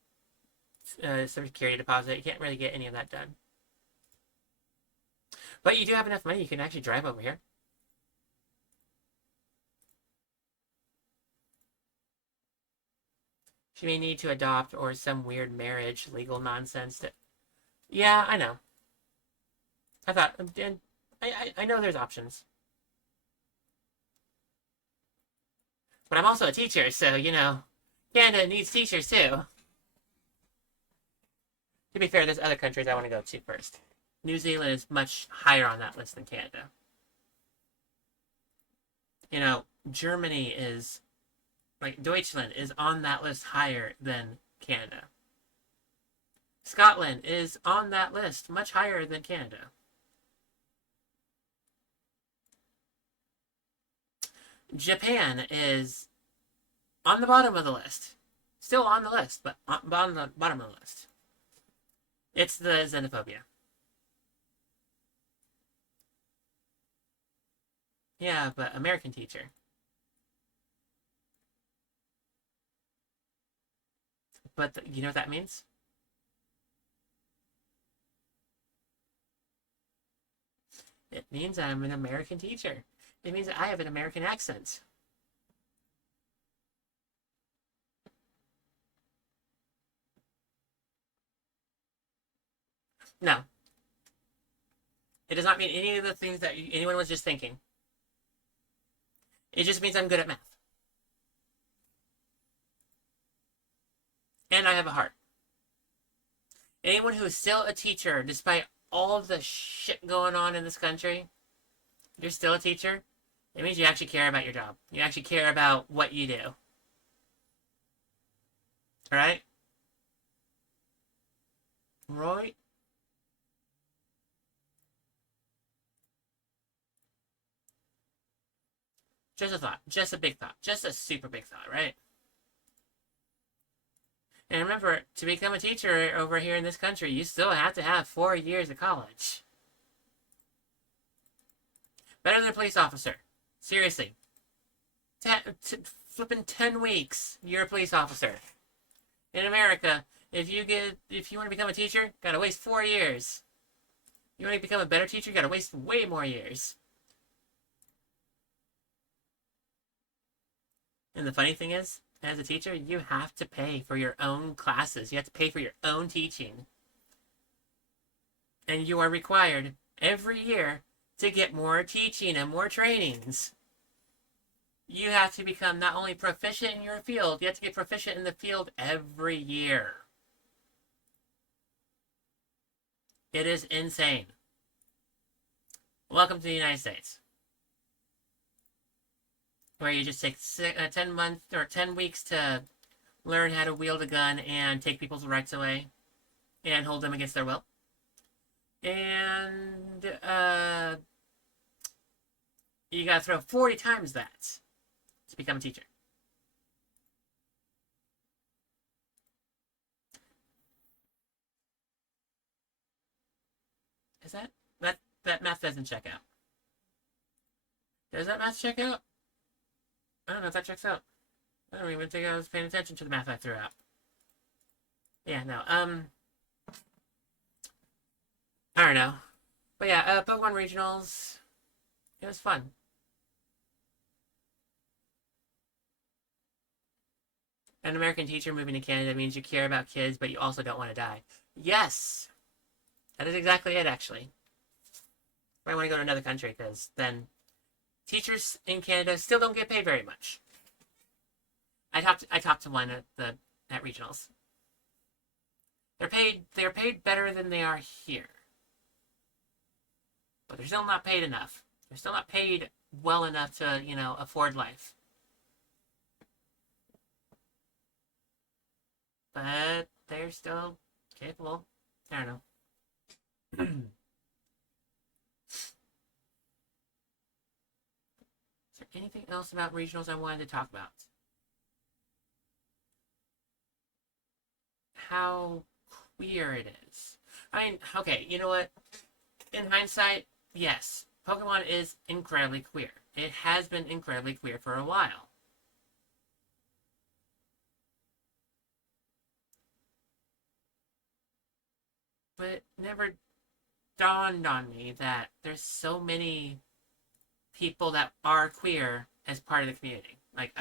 security deposit. You can't really get any of that done. But you do have enough money, you can actually drive over here. She may need to adopt or some weird marriage, legal nonsense. Yeah, I know. I thought, I know there's options. But I'm also a teacher, so, you know, Canada needs teachers too. To be fair, there's other countries I want to go to first. New Zealand is much higher on that list than Canada. You know, Germany is, like, Deutschland is on that list higher than Canada. Scotland is on that list much higher than Canada. Japan is on the bottom of the list. Still on the list, but on the bottom of the list. It's the xenophobia. Yeah, but American teacher. But you know what that means? It means I'm an American teacher. It means that I have an American accent. No. It does not mean any of the things that anyone was just thinking. It just means I'm good at math. And I have a heart. Anyone who is still a teacher, despite all the shit going on in this country, you're still a teacher, it means you actually care about your job. You actually care about what you do. Alright? Right? Just a thought. Just a big thought. Just a super big thought, right? And remember, to become a teacher over here in this country, you still have to have 4 years of college. Better than a police officer. Seriously. Flipping 10 weeks, you're a police officer. In America, if you want to become a teacher, gotta waste 4 years. You want to become a better teacher, gotta waste way more years. And the funny thing is, as a teacher, you have to pay for your own classes. You have to pay for your own teaching. And you are required every year to get more teaching and more trainings. You have to become not only proficient in your field, you have to get proficient in the field every year. It is insane. Welcome to the United States, where you just take 10 months or 10 weeks to learn how to wield a gun and take people's rights away and hold them against their will. And you gotta throw 40 times that to become a teacher. Is that math doesn't check out? Does that math check out? I don't know if that checks out. I don't even think I was paying attention to the math I threw out. Yeah, no. I don't know. But yeah, Pokemon Regionals. It was fun. An American teacher moving to Canada means you care about kids, but you also don't want to die. Yes! That is exactly it, actually. I want to go to another country, because then teachers in Canada still don't get paid very much. I talked to one at regionals. They're paid better than they are here. But they're still not paid enough. They're still not paid well enough to, you know, afford life. But they're still capable. I don't know. Is there anything else about regionals I wanted to talk about? How queer it is. I mean, okay, you know what? In hindsight, yes, Pokemon is incredibly queer. It has been incredibly queer for a while. But it never dawned on me that there's so many people that are queer as part of the community. Like,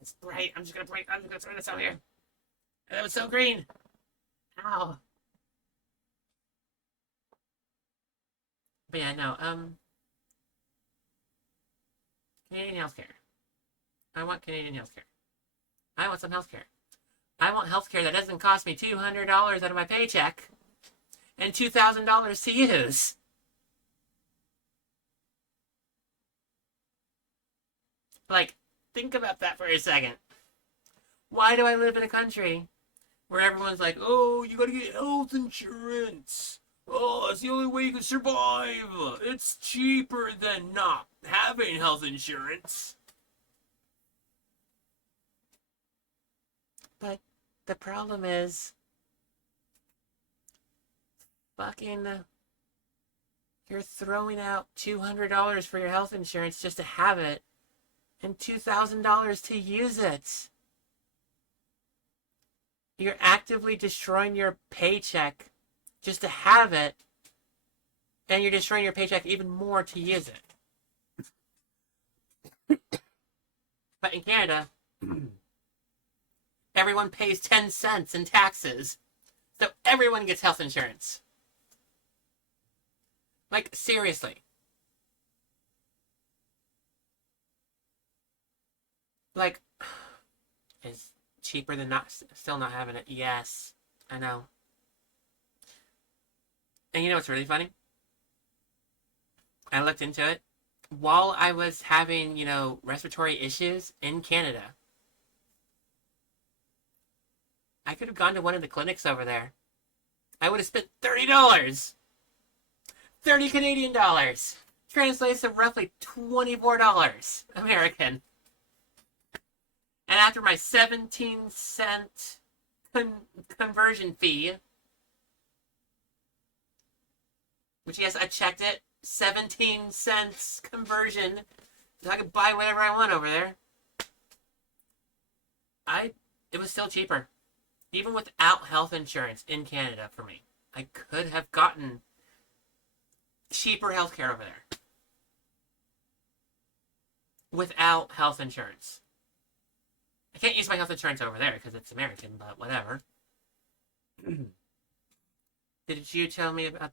it's bright. I'm just gonna throw this out here. And that was so green. Ow. But yeah, no, Canadian healthcare. I want Canadian healthcare. I want some healthcare. I want healthcare that doesn't cost me $200 out of my paycheck and $2,000 to use. Like, think about that for a second. Why do I live in a country where everyone's like, oh, you gotta get health insurance? Oh, it's the only way you can survive. It's cheaper than not having health insurance. But the problem is, fucking, you're throwing out $200 for your health insurance just to have it, and $2,000 to use it. You're actively destroying your paycheck just to have it, and you're destroying your paycheck even more to use it. But in Canada, everyone pays 10 cents in taxes, so everyone gets health insurance. Like, seriously. Like, is cheaper than still not having it? Yes, I know. And you know what's really funny? I looked into it. While I was having, respiratory issues in Canada, I could have gone to one of the clinics over there. I would have spent $30. 30 Canadian dollars. Translates to roughly $24 American. And after my 17-cent conversion fee, which, yes, I checked it, 17 cents conversion, so I could buy whatever I want over there. It was still cheaper. Even without health insurance in Canada for me. I could have gotten cheaper healthcare over there. Without health insurance. I can't use my health insurance over there because it's American, but whatever. Did you tell me about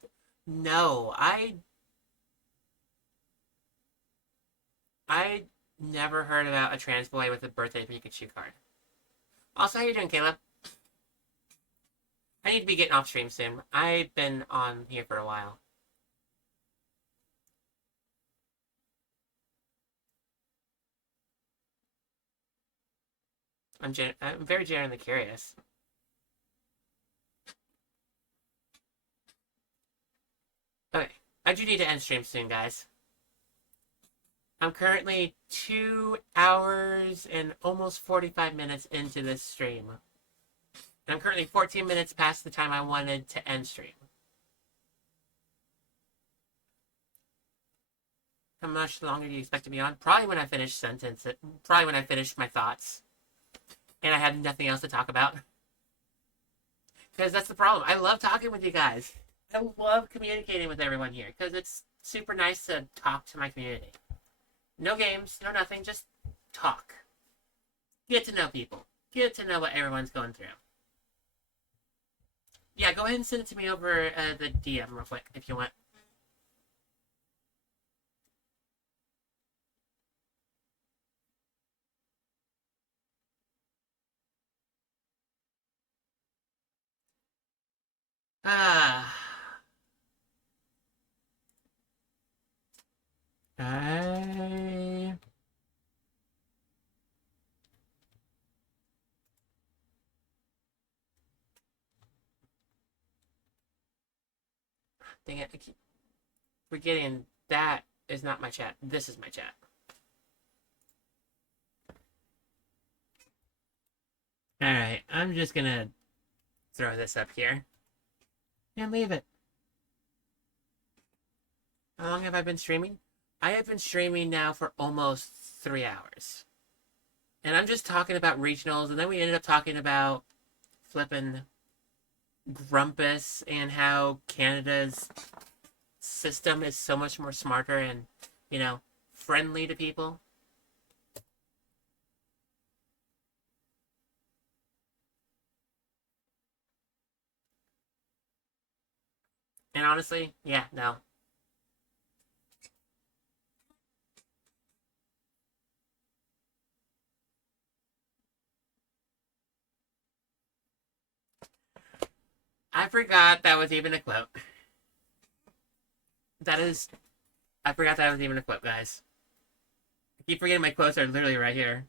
No, I never heard about a trans boy with a birthday Pikachu card. Also, how you doing, Caleb? I need to be getting off stream soon. I've been on here for a while. I'm very genuinely curious. Okay, I do need to end stream soon, guys. I'm currently 2 hours and almost 45 minutes into this stream. And I'm currently 14 minutes past the time I wanted to end stream. How much longer do you expect to be on? Probably when I finish Probably when I finish my thoughts. And I have nothing else to talk about. Because that's the problem. I love talking with you guys. I love communicating with everyone here. Because it's super nice to talk to my community. No games, no nothing, just talk. Get to know people. Get to know what everyone's going through. Yeah, go ahead and send it to me over the DM real quick, if you want. Ah. I... Dang it, I keep forgetting that is not my chat. This is my chat. Alright, I'm just gonna throw this up here. And leave it. How long have I been streaming? I have been streaming now for almost 3 hours. And I'm just talking about regionals, and then we ended up talking about flipping Grumpus and how Canada's system is so much more smarter and, you know, friendly to people. And honestly, yeah, no. I forgot that was even a quote. That is, I forgot that was even a quote, guys. I keep forgetting my quotes are literally right here.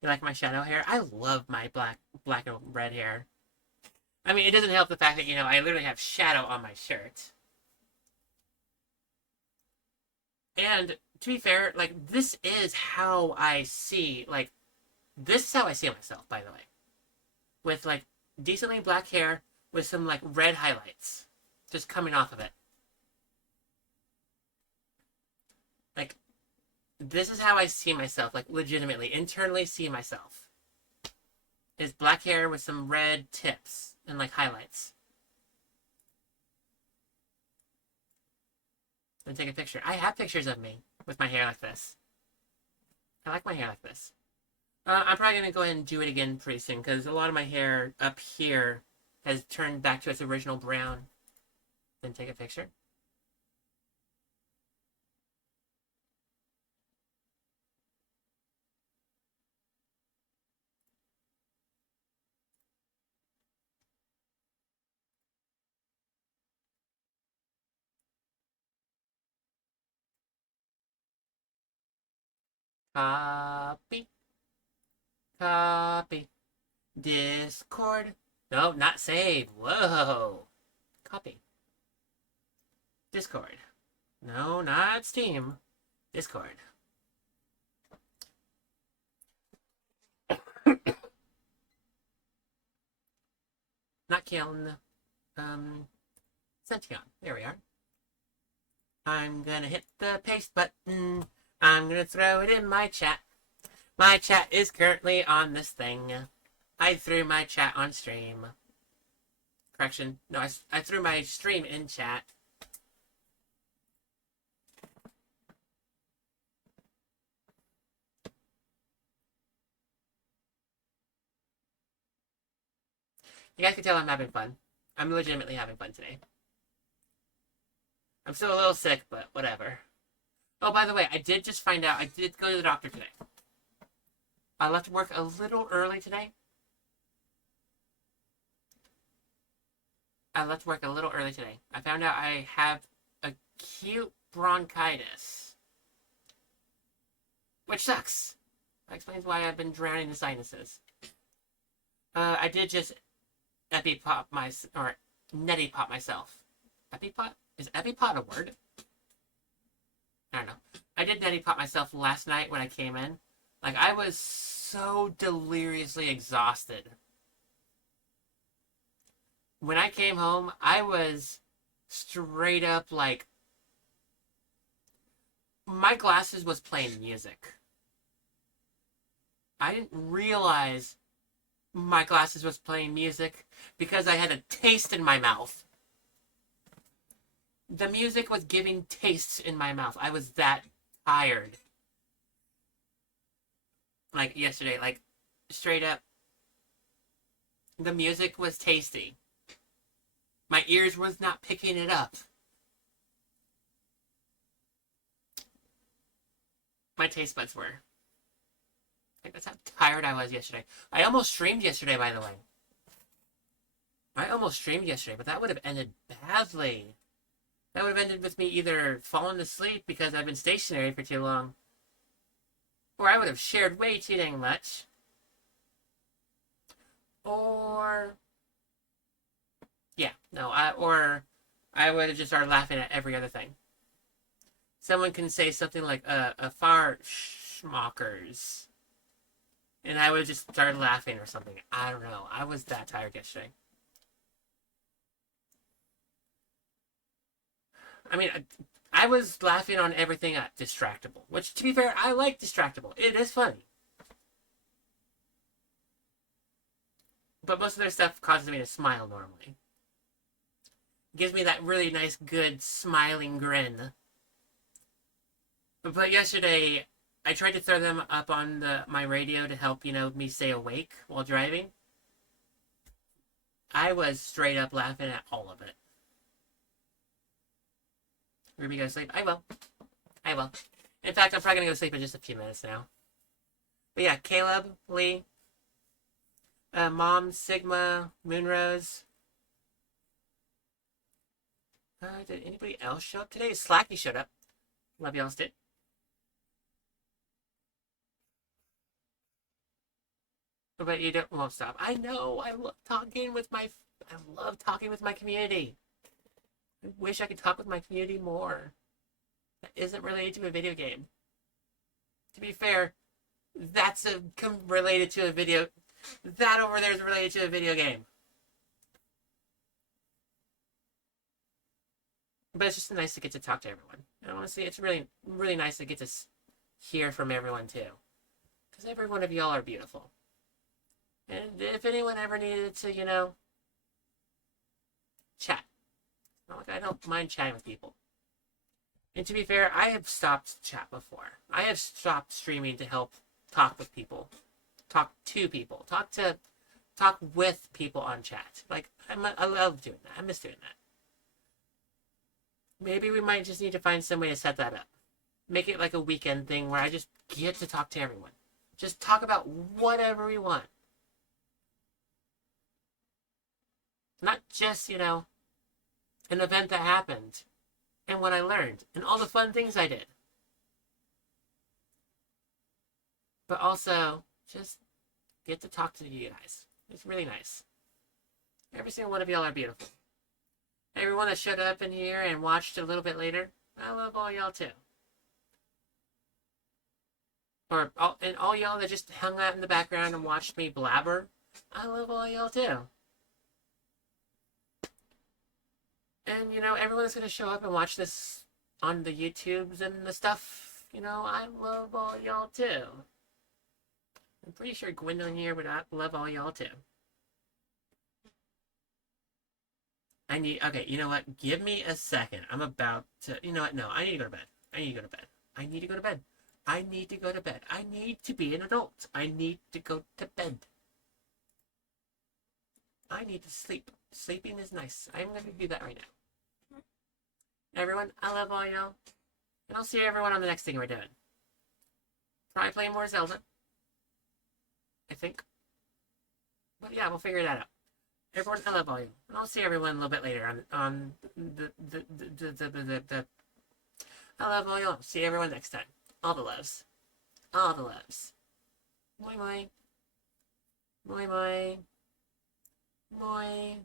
You like my shadow hair? I love my black and red hair. I mean, it doesn't help the fact that, you know, I literally have shadow on my shirt. And to be fair, like, this is how I see, like, this is how I see myself, by the way. With, like, decently black hair with some, like, red highlights just coming off of it. Like, this is how I see myself, like, legitimately, internally see myself. Is black hair with some red tips and, like, highlights. And take a picture. I have pictures of me with my hair like this. I like my hair like this. I'm probably going to go ahead and do it again pretty soon because a lot of my hair up here has turned back to its original brown. Then take a picture. Copy. Copy. Discord. No, not save. Whoa. Copy. Discord. No, not Steam. Discord. Not Kiln. Sention. There we are. I'm gonna hit the paste button. I'm gonna throw it in my chat. My chat is currently on this thing. I threw my chat on stream. Correction. No, I threw my stream in chat. You guys can tell I'm having fun. I'm legitimately having fun today. I'm still a little sick, but whatever. Oh, by the way, I did just find out I did go to the doctor today. I left work a little early today. I left work a little early today. I found out I have acute bronchitis, which sucks. That explains why I've been drowning in sinuses. I did just EpiPop or neti pop myself. EpiPop? Is EpiPop a word? I don't know. I did neti pop myself last night when I came in. Like, I was so deliriously exhausted. When I came home, I was straight up like, my glasses was playing music. I didn't realize my glasses was playing music because I had a taste in my mouth. The music was giving tastes in my mouth. I was that tired. Like yesterday, like straight up, the music was tasty. My ears was not picking it up. My taste buds were. I think that's how tired I was yesterday. I almost streamed yesterday, by the way. I almost streamed yesterday, but that would have ended badly. That would have ended with me either falling asleep because I've been stationary for too long, or I would have shared way too dang much, or yeah, no, or I would have just started laughing at every other thing. Someone can say something like a fart schmockers, and I would have just started laughing or something. I don't know. I was that tired yesterday. I mean, I was laughing on everything at Distractable, which, to be fair, I like Distractable. It is funny. but most of their stuff causes me to smile normally. It gives me that really nice, good, smiling grin. But yesterday, I tried to throw them up on my radio to help, me stay awake while driving. I was straight up laughing at all of it. Ruby, go to sleep? I will. In fact, I'm probably going to go to sleep in just a few minutes now. But yeah, Caleb, Lee, Mom, Sigma, Moonrose. Did anybody else show up today? Slacky showed up. Love y'all did. But you won't stop. I know. I love talking with my community. I wish I could talk with my community more. That isn't related to a video game. To be fair, that's related to a video. That over there is related to a video game. But it's just nice to get to talk to everyone. And honestly, it's really, really nice to get to hear from everyone too. Because every one of y'all are beautiful. And if anyone ever needed to, chat. I don't mind chatting with people. And to be fair, I have stopped chat before. I have stopped streaming to help talk with people. Talk to people. Talk with people on chat. I love doing that. I miss doing that. Maybe we might just need to find some way to set that up. Make it like a weekend thing where I just get to talk to everyone. Just talk about whatever we want. Not just, an event that happened and what I learned and all the fun things I did. But also, just get to talk to you guys. It's really nice. Every single one of y'all are beautiful. Everyone that showed up in here and watched a little bit later, I love all y'all too. And all y'all that just hung out in the background and watched me blabber, I love all y'all too. And, everyone that's going to show up and watch this on the YouTubes and the stuff, I love all y'all too. I'm pretty sure Gwendolyn here would love all y'all too. Okay, you know what? Give me a second. I'm about to, you know what? No, I need to go to bed. I need to go to bed. I need to go to bed. I need to go to bed. I need to be an adult. I need to go to bed. I need to sleep. Sleeping is nice. I'm going to do that right now. Everyone, I love all y'all. And I'll see everyone on the next thing we're doing. Probably playing more Zelda. I think. But yeah, we'll figure that out. Everyone, I love all you. And I'll see everyone a little bit later on the I love all y'all. See everyone next time. All the loves. All the loves. Moi moi. Moi moi. Moi.